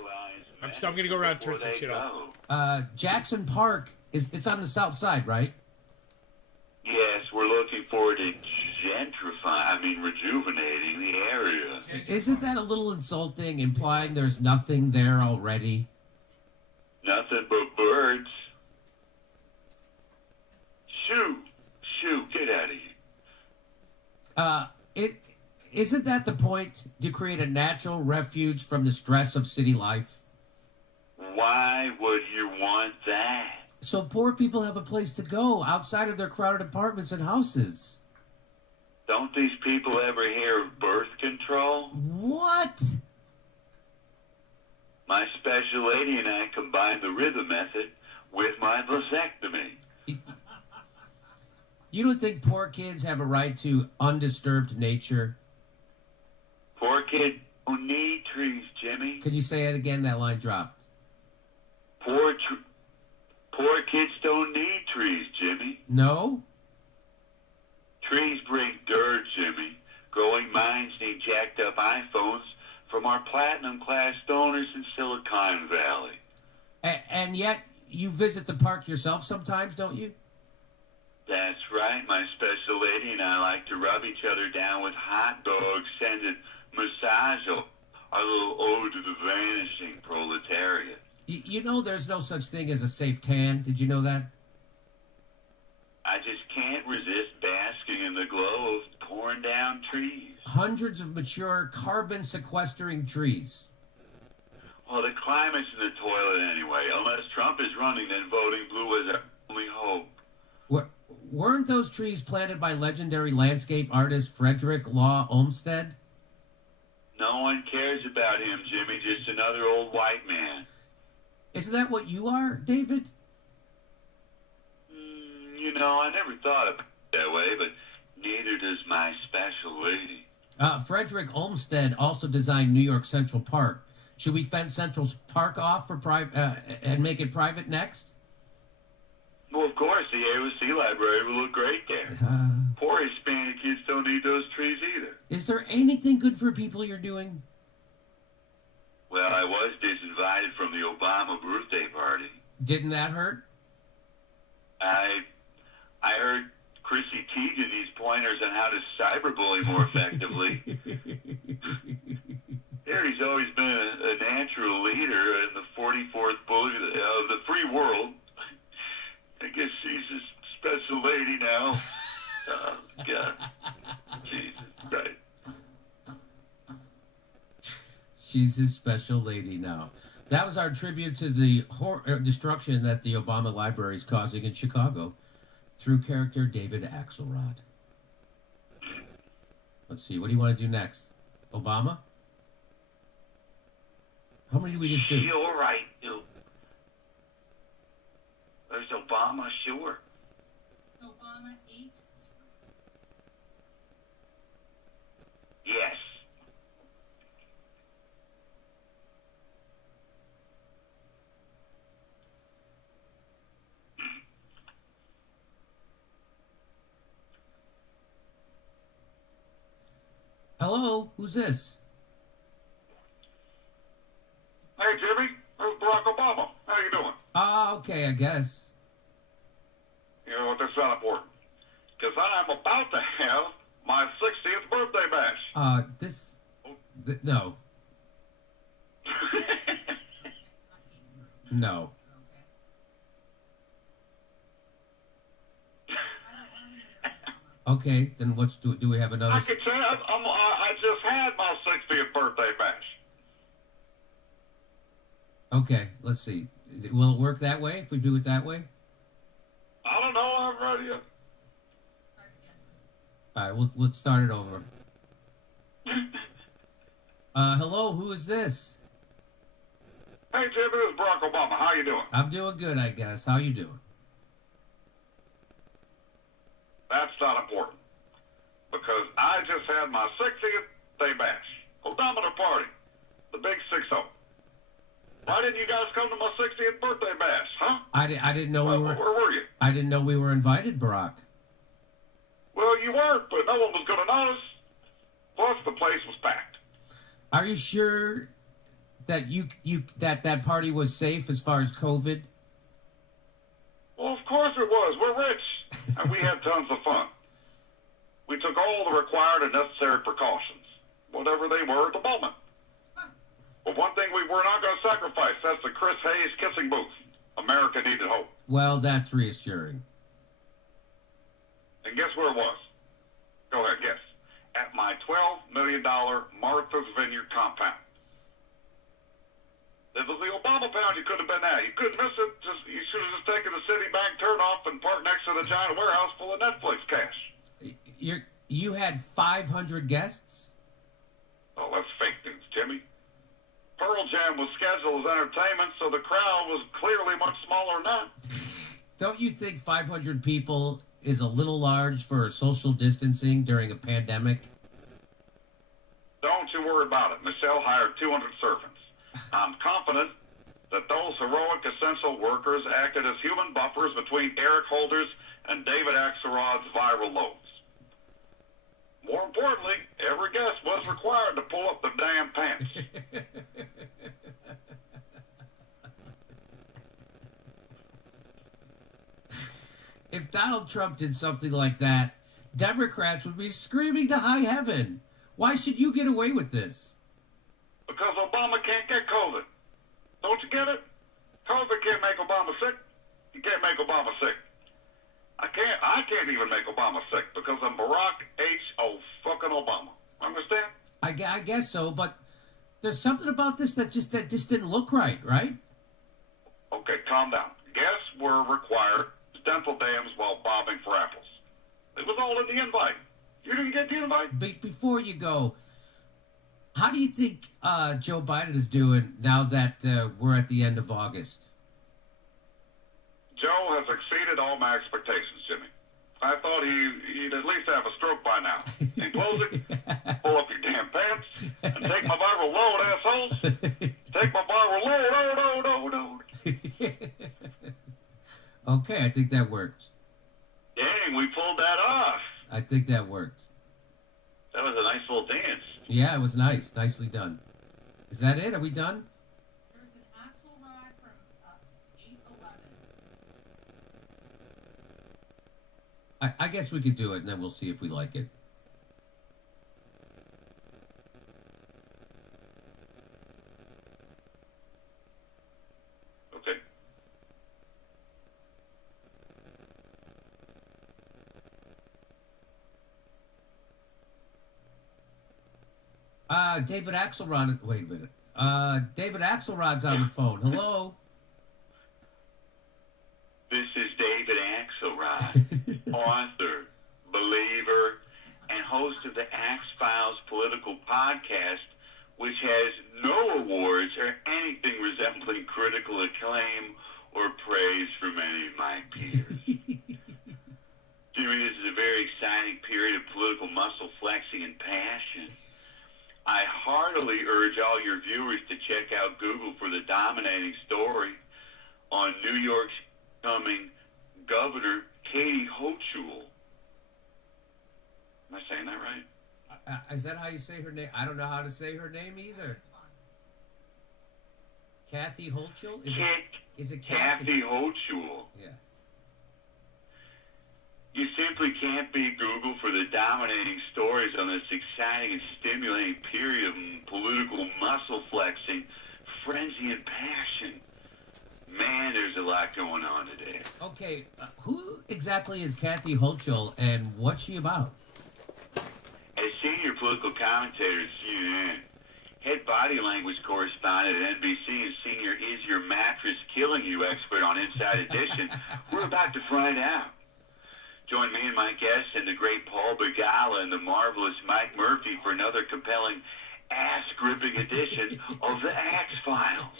I'm going to go around and turn some shit off. Jackson Park, it's on the south side, right? Yes, we're looking forward to rejuvenating the area. Isn't that a little insulting, implying there's nothing there already? Nothing but birds. Shoo, get out of here. Isn't that the point, to create a natural refuge from the stress of city life? Why would you want that? So poor people have a place to go outside of their crowded apartments and houses. Don't these people ever hear of birth control? What? My special lady and I combined the rhythm method with my vasectomy. You don't think poor kids have a right to undisturbed nature? Poor kids don't need trees, Jimmy. Could you say it again? That line dropped. Poor kids don't need trees, Jimmy. No? Trees bring dirt, Jimmy. Growing minds need jacked up iPhones from our platinum class donors in Silicon Valley. And yet you visit the park yourself sometimes, don't you? That's right. My special lady and I like to rub each other down with hot dogs, sending massage, our little ode to the vanishing proletariat. You know there's no such thing as a safe tan. Did you know that? I just can't resist basking in the glow of torn down trees. Hundreds of mature carbon-sequestering trees. Well, the climate's in the toilet anyway. Unless Trump is running, then voting blue is our only hope. Weren't those trees planted by legendary landscape artist Frederick Law Olmsted? No one cares about him, Jimmy. Just another old white man. Isn't that what you are, David? I never thought of it that way, but neither does my special lady. Frederick Olmsted also designed New York Central Park. Should we fence Central Park off for and make it private next? Well, of course, the AOC library will look great there. Poor Hispanic kids don't need those trees either. Is there anything good for people you're doing? Well, I was disinvited from the Obama birthday party. Didn't that hurt? I heard Chrissy Teigen needs pointers on how to cyberbully more effectively. Harry's always been a natural leader in the 44th bully of the free world. I guess she's a special lady now. Oh, God. Jesus Christ. She's his special lady now. That was our tribute to the destruction that the Obama Library is causing in Chicago through character David Axelrod. Let's see. What do you want to do next? Obama? How many did we just do? You're right, dude. There's Obama, sure. Obama 8? Yes. Hello? Who's this? Hey, Jimmy. There's Barack Obama. How you doing? Okay, I guess. You know what? That's not important. Because I'm about to have my 60th birthday bash. No. No. Okay, then do we have another? I could say I just had my 60th birthday bash. Okay, let's see. Will it work that way if we do it that way? I don't know. I haven't read it yet. All right, let's start it over. Hello, who is this? Hey, Jimmy, this is Barack Obama. How you doing? I'm doing good, I guess. How you doing? That's not important. Because I just had my 60th day bash. Odometer party. The big 6-0. Why didn't you guys come to my 60th birthday bash, huh? I didn't know we were... Where were you? I didn't know we were invited, Barack. Well, you weren't, but no one was going to notice. Plus, the place was packed. Are you sure that that party was safe as far as COVID? Well, of course it was. We're rich, and we had tons of fun. We took all the required and necessary precautions, whatever they were at the moment. But one thing we were not going to sacrifice, that's the Chris Hayes kissing booth. America needed hope. Well, that's reassuring. And guess where it was? Go ahead, guess. At my $12 million Martha's Vineyard compound. It was the Obama pound. You couldn't have been there. You couldn't miss it. You should have just taken the Citibank turnoff and parked next to the giant warehouse full of Netflix cash. You had 500 guests? Oh, that's fake news, Jimmy. Pearl Jam was scheduled as entertainment, so the crowd was clearly much smaller than that. Don't you think 500 people is a little large for social distancing during a pandemic? Don't you worry about it. Michelle hired 200 servants. I'm confident that those heroic essential workers acted as human buffers between Eric Holder's and David Axelrod's viral loads. More importantly, every guest was required to pull up their damn pants. If Donald Trump did something like that, Democrats would be screaming to high heaven. Why should you get away with this? Because Obama can't get COVID. Don't you get it? COVID can't make Obama sick. You can't make Obama sick. I can't even make Obama sick because I'm Barack H. fucking Obama. Understand? I guess so, but there's something about this that just didn't look right? Okay, calm down. Guests were required dental dams while bobbing for apples. It was all in the invite. You didn't get the invite? Before you go, how do you think Joe Biden is doing now that we're at the end of August? Joe has exceeded all my expectations, Jimmy. I thought he'd at least have a stroke by now. In closing, pull up your damn pants and take my viral load, assholes. Okay, I think that worked. Dang, we pulled that off. I think that worked. That was a nice little dance. Yeah, it was nice. Nicely done. Is that it? Are we done? There's an axle rod from 811. I guess we could do it, and then we'll see if we like it. Okay. David Axelrod. Wait a minute. David Axelrod's on the phone. Hello. This is David Axelrod, author, believer, and host of the Axe Files Political Podcast, which has no awards or anything resembling critical acclaim or praise from any of my peers. Jimmy, this is a very exciting period of political muscle flexing and passion. I heartily urge all your viewers to check out Google for the dominating story on New York's coming Governor Katie Hochul. Am I saying that right? Is that how you say her name? I don't know how to say her name either. Kathy Hochul? Is it Kathy Hochul. Yeah. You simply can't beat Google for the dominating stories on this exciting and stimulating period of political muscle flexing, frenzy, and passion. Man, there's a lot going on today. Okay, who exactly is Kathy Hochul, and what's she about? As senior political commentator at CNN, head body language correspondent at NBC, and senior Is Your Mattress Killing You expert on Inside Edition, we're about to find out. Join me and my guests and the great Paul Begala and the marvelous Mike Murphy for another compelling ass-gripping edition of the Axe Files.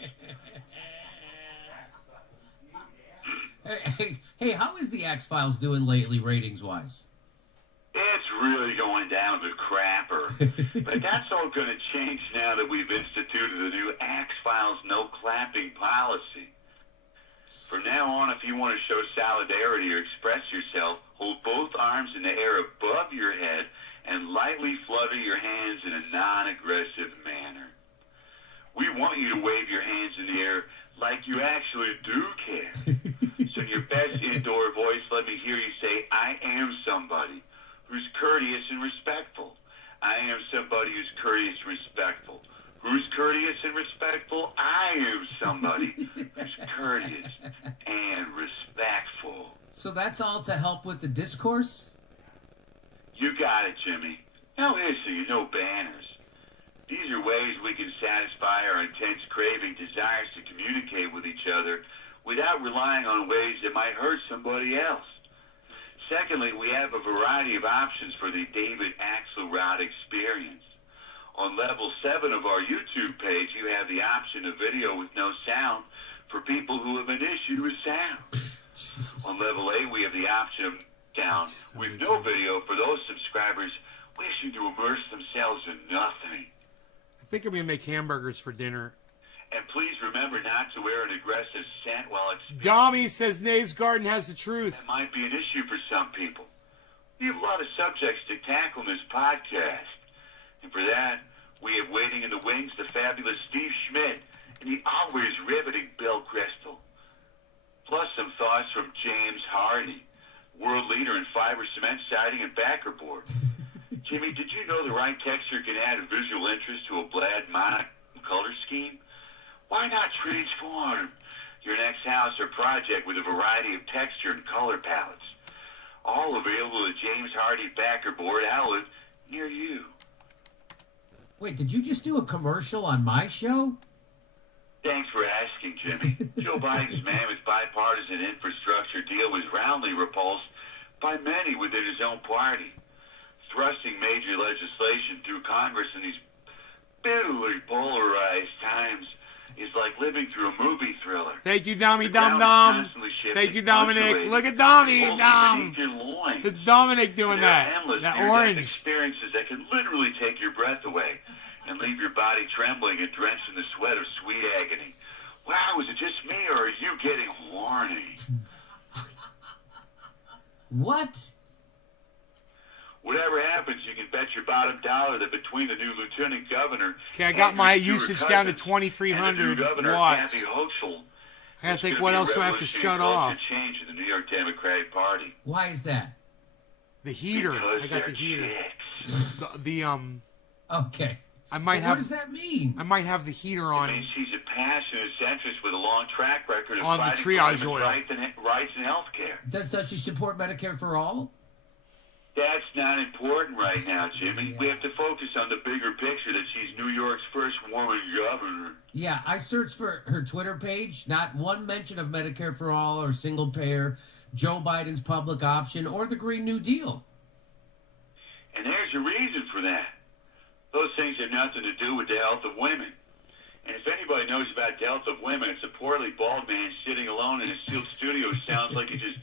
Hey, how is the Axe Files doing lately, ratings-wise? It's really going down the crapper. But that's all going to change now that we've instituted the new Axe Files no clapping policy. From now on, if you want to show solidarity or express yourself, hold both arms in the air above your head and lightly flutter your hands in a non-aggressive manner. We want you to wave your hands in the air like you actually do care. So in your best indoor voice, let me hear you say, I am somebody who's courteous and respectful. I am somebody who's courteous and respectful. Who's courteous and respectful? I am somebody who's courteous and respectful. So that's all to help with the discourse? You got it, Jimmy. Now listen, no banners. These are ways we can satisfy our intense craving desires to communicate with each other without relying on ways that might hurt somebody else. Secondly, we have a variety of options for the David Axelrod experience. On level 7 of our YouTube page, you have the option of video with no sound for people who have an issue with sound. On level 8, we have the option of sound with no video for those subscribers wishing to immerse themselves in nothing. I think I'm going to make hamburgers for dinner. And please remember not to wear an aggressive scent while it's... Dommy says Nays Garden has the truth. That might be an issue for some people. We have a lot of subjects to tackle in this podcast. And for that, we have waiting in the wings the fabulous Steve Schmidt and the always riveting Bill Crystal. Plus some thoughts from James Hardy, world leader in fiber cement siding and backer board. Jimmy, did you know the right texture can add a visual interest to a bland monochrome color scheme? Why not transform your next house or project with a variety of texture and color palettes? All available at James Hardy backer board outlet near you. Wait, did you just do a commercial on my show? Thanks for asking, Jimmy. Joe Biden's mammoth bipartisan infrastructure deal was roundly repulsed by many within his own party. Thrusting major legislation through Congress in these bitterly polarized times is like living through a movie thriller. Thank you, Dommy Dum Dum. Thank you, Dominic. Look at Dommy Dum. It's Dominic doing that. That orange. Experiences that can literally take your breath away and leave your body trembling and drenched in the sweat of sweet agony. Wow, is it just me or are you getting horny? What? Whatever happens, you can bet your bottom dollar that between the new lieutenant governor, Okay, I got my Andrew usage Stewart down to Cousins, and the new 2,300 governor, watts. Kathy Hochul, I gotta it's think gonna what be a else do I have to revolutionary shut off? change in the New York Democratic Party. Why is that? The heater. Because I got the they're heater. chicks. Okay. I might What have. does that mean? I might have the heater It on. means she's a passionate centrist with a long track record of On the fighting for triage women's oil. rights and health care. Does she support Medicare for all? That's not important right now, Jimmy. We have to focus on the bigger picture that she's New York's first woman governor. Yeah, I searched for her Twitter page. Not one mention of Medicare for all or single payer, Joe Biden's public option, or the Green New Deal. And there's a reason for that. Those things have nothing to do with the health of women. And if anybody knows about the health of women, it's a poorly bald man sitting alone in a sealed studio who sounds like he just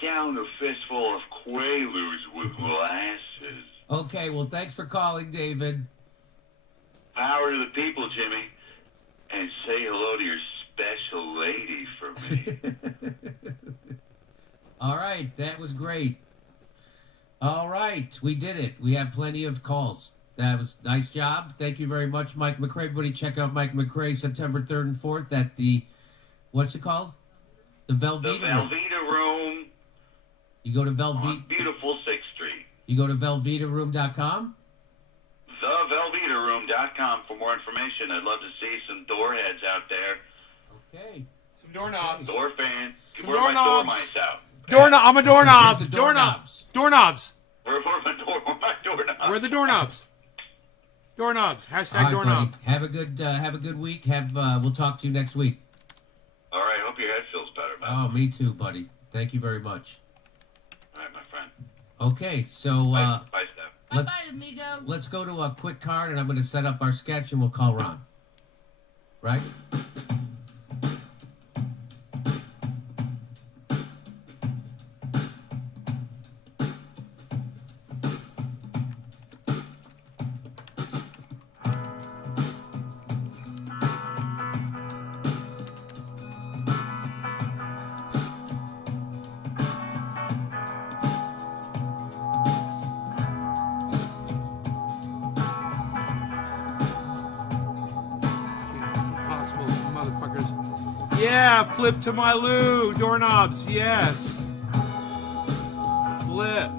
downed a fistful of Quaaludes with glasses. Okay, well, thanks for calling, David. Power to the people, Jimmy. And say hello to your special lady for me. All right, that was great. All right, we did it. We have plenty of calls. That was nice job. Thank you very much, Mike McRae. Everybody check out Mike McRae September 3rd and 4th at the, what's it called? The Velveeta The Velveeta Room You go to on Velveeta. beautiful 6th Street. You go to velveetaroom.com. TheVelveetaRoom.com for more information. I'd love to see some door heads out there. Okay. Some doorknobs. Door fans. Some Where are my door doorknobs. mice out? I'm a doorknob. Where's the Doorknobs. Doorknobs. Where are my doorknobs? Where are the doorknobs? Doorknobs. Hashtag All right, doorknob. buddy. Have a good week. We'll talk to you next week. All right. Hope your head feels better, man. Oh, me too, buddy. Thank you very much. All right, my friend. Okay, so Bye, Steph. let's, Bye-bye, amigo. let's go to a quick card, and I'm going to set up our sketch, and we'll call Ron. Right? Impossible motherfuckers. Yeah, flip to my loo. Doorknobs. Yes. Flip.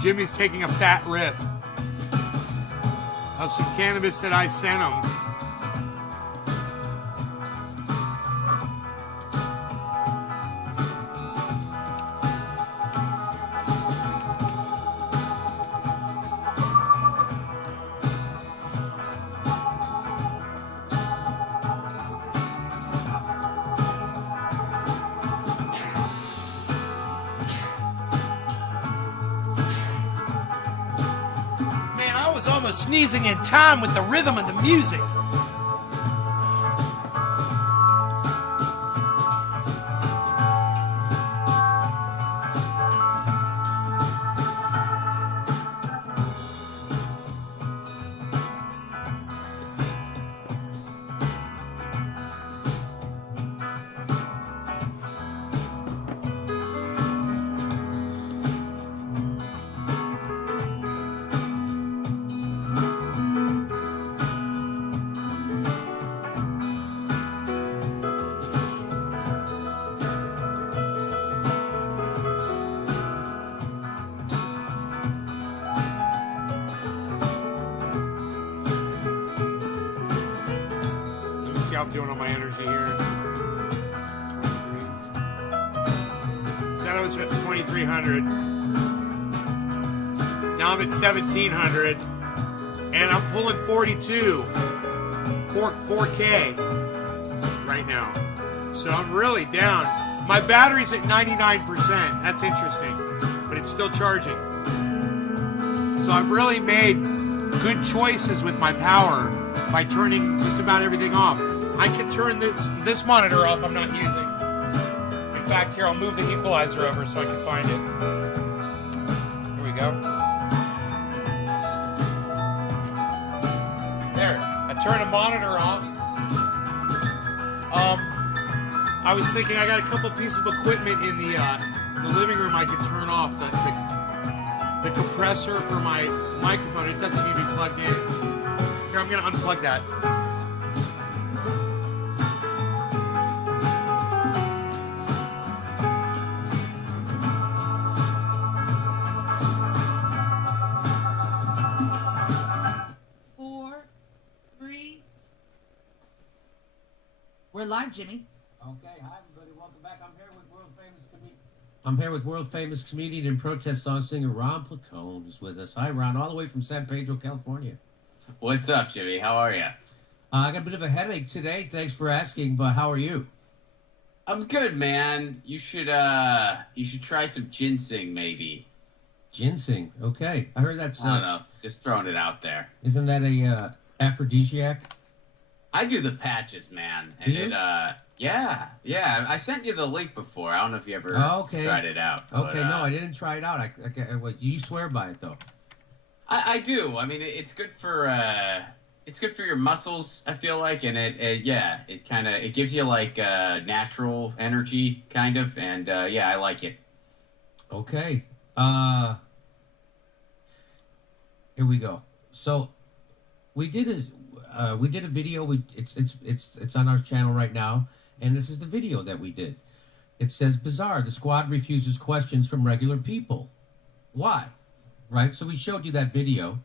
Jimmy's taking a fat rip of some cannabis that I sent him. Man, I was almost sneezing in time with the rhythm of the music. Let me see how I'm doing on my energy here. Said I was at 2,300. Now I'm at 1,700. And I'm pulling 42. 4K right now. So I'm really down. My battery's at 99%. That's interesting. But it's still charging. So I've really made good choices with my power by turning just about everything off. I can turn this monitor off I'm not using. And In fact, here, I'll move the equalizer over so I can find it. Here we go. There. I turn the monitor off. I was thinking I got a couple pieces of equipment in the living room I could turn off. The compressor for my microphone, it doesn't need to be plugged in. Here, I'm going to unplug that. We're live, Jimmy. Okay, hi everybody. Welcome back. I'm here with world famous comedian and protest song singer Ron Placone is with us. Hi, Ron, all the way from San Pedro, California. What's up, Jimmy? How are you? I got a bit of a headache today. Thanks for asking, but how are you? I'm good, man. You should try some ginseng, maybe. Ginseng. Okay, I heard that's. I don't know. Just throwing it out there. Isn't that a aphrodisiac? I do the patches, man. And Do you? yeah. I sent you the link before. I don't know if you ever tried it out. Okay, but, no, I didn't try it out. You swear by it though. I do. I mean, it's good for your muscles. I feel like, and it gives you like natural energy, kind of, and I like it. Okay. Here we go. So, we did a video. It's on our channel right now, and this is the video that we did. It says, bizarre, the squad refuses questions from regular people. Why? Right? So we showed you that video.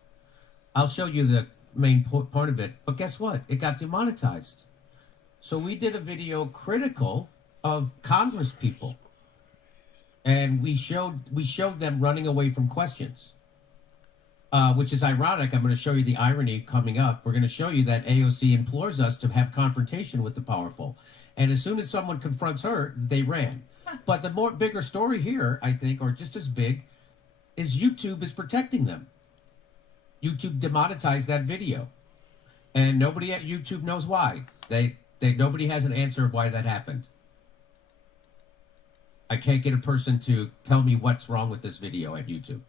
I'll show you the main point of it, but guess what? It got demonetized. So we did a video critical of Congress people, and we showed them running away from questions. Which is ironic. I'm going to show you the irony coming up. We're going to show you that AOC implores us to have confrontation with the powerful. And as soon as someone confronts her, they ran. But the bigger story here, I think, or just as big, is YouTube is protecting them. YouTube demonetized that video. And nobody at YouTube knows why. Nobody has an answer of why that happened. I can't get a person to tell me what's wrong with this video at YouTube.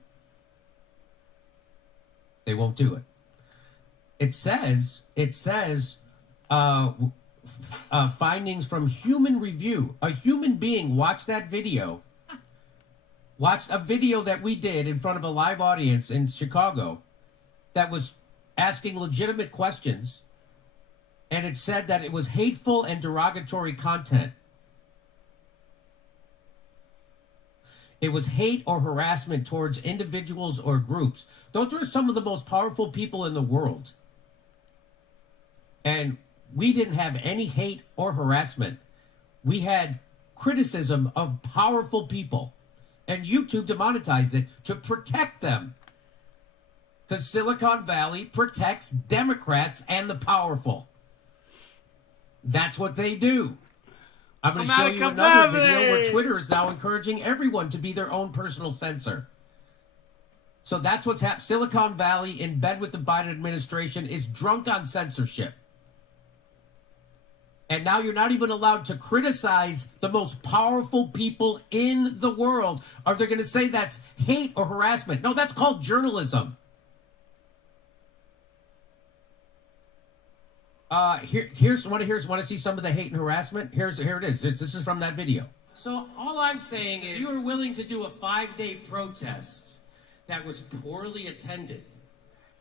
They won't do it. It says findings from human review. A human being watched that video, watched a video that we did in front of a live audience in Chicago that was asking legitimate questions, and it said that it was hateful and derogatory content. It was hate or harassment towards individuals or groups. Those are some of the most powerful people in the world. And we didn't have any hate or harassment. We had criticism of powerful people. And YouTube demonetized it to protect them. Because Silicon Valley protects Democrats and the powerful. That's what they do. I'm going to show you another video where Twitter is now encouraging everyone to be their own personal censor. So that's what's happened. Silicon Valley, in bed with the Biden administration, is drunk on censorship. And now you're not even allowed to criticize the most powerful people in the world. Or they're going to say that's hate or harassment. No, that's called journalism. Want to see some of the hate and harassment? Here it is. This is from that video. So all I'm saying is, you were willing to do a 5-day protest that was poorly attended,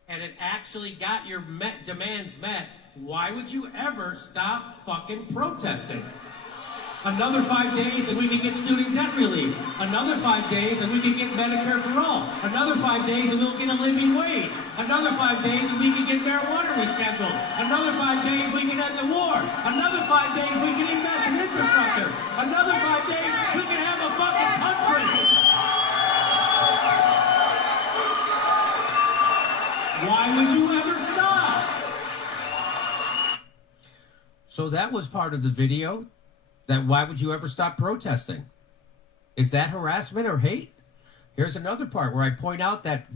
and it actually got your demands met. Why would you ever stop fucking protesting? Another 5 days and we can get student debt relief. Another 5 days and we can get Medicare for all. Another 5 days and we'll get a living wage. Another 5 days and we can get marijuana rescheduled. Another 5 days we can end the war. Another 5 days we can invest in infrastructure. Another 5 days we can have a fucking country. Why would you ever stop? So that was part of the video. That why would you ever stop protesting? Is that harassment or hate? Here's another part where I point out that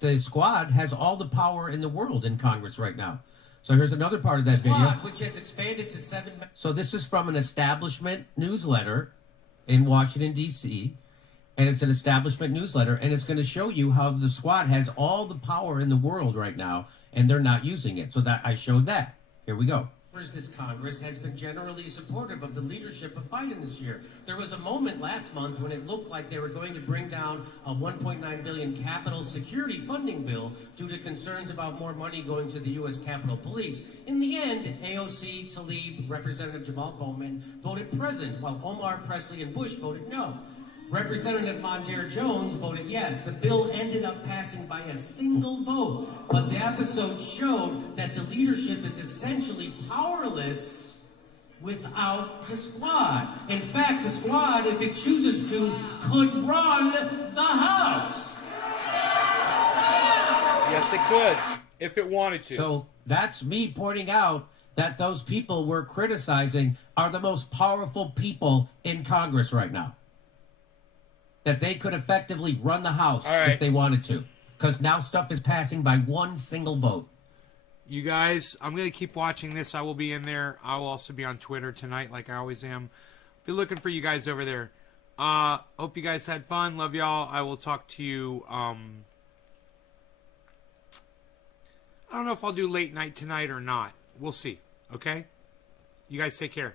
the squad has all the power in the world in Congress right now. So here's another part of that video, which has expanded to 7. So this is from an establishment newsletter in Washington, D.C., and it's an establishment newsletter, and it's going to show you how the squad has all the power in the world right now, and they're not using it. So that I showed that. Here we go. This Congress has been generally supportive of the leadership of Biden this year. There was a moment last month when it looked like they were going to bring down a $1.9 billion Capitol security funding bill due to concerns about more money going to the U.S. Capitol Police. In the end, AOC, Tlaib, Representative Jamal Bowman voted present, while Omar, Presley, and Bush voted no. Representative Mondaire Jones voted yes. The bill ended up passing by a single vote, but the episode showed that the leadership is essentially powerless without the squad. In fact, the squad, if it chooses to, could run the House. Yes, it could, if it wanted to. So that's me pointing out that those people we're criticizing are the most powerful people in Congress right now. That they could effectively run the House if they wanted to. Because now stuff is passing by one single vote. You guys, I'm going to keep watching this. I will be in there. I will also be on Twitter tonight like I always am. Be looking for you guys over there. Hope you guys had fun. Love y'all. I will talk to you. I don't know if I'll do late night tonight or not. We'll see. Okay? You guys take care.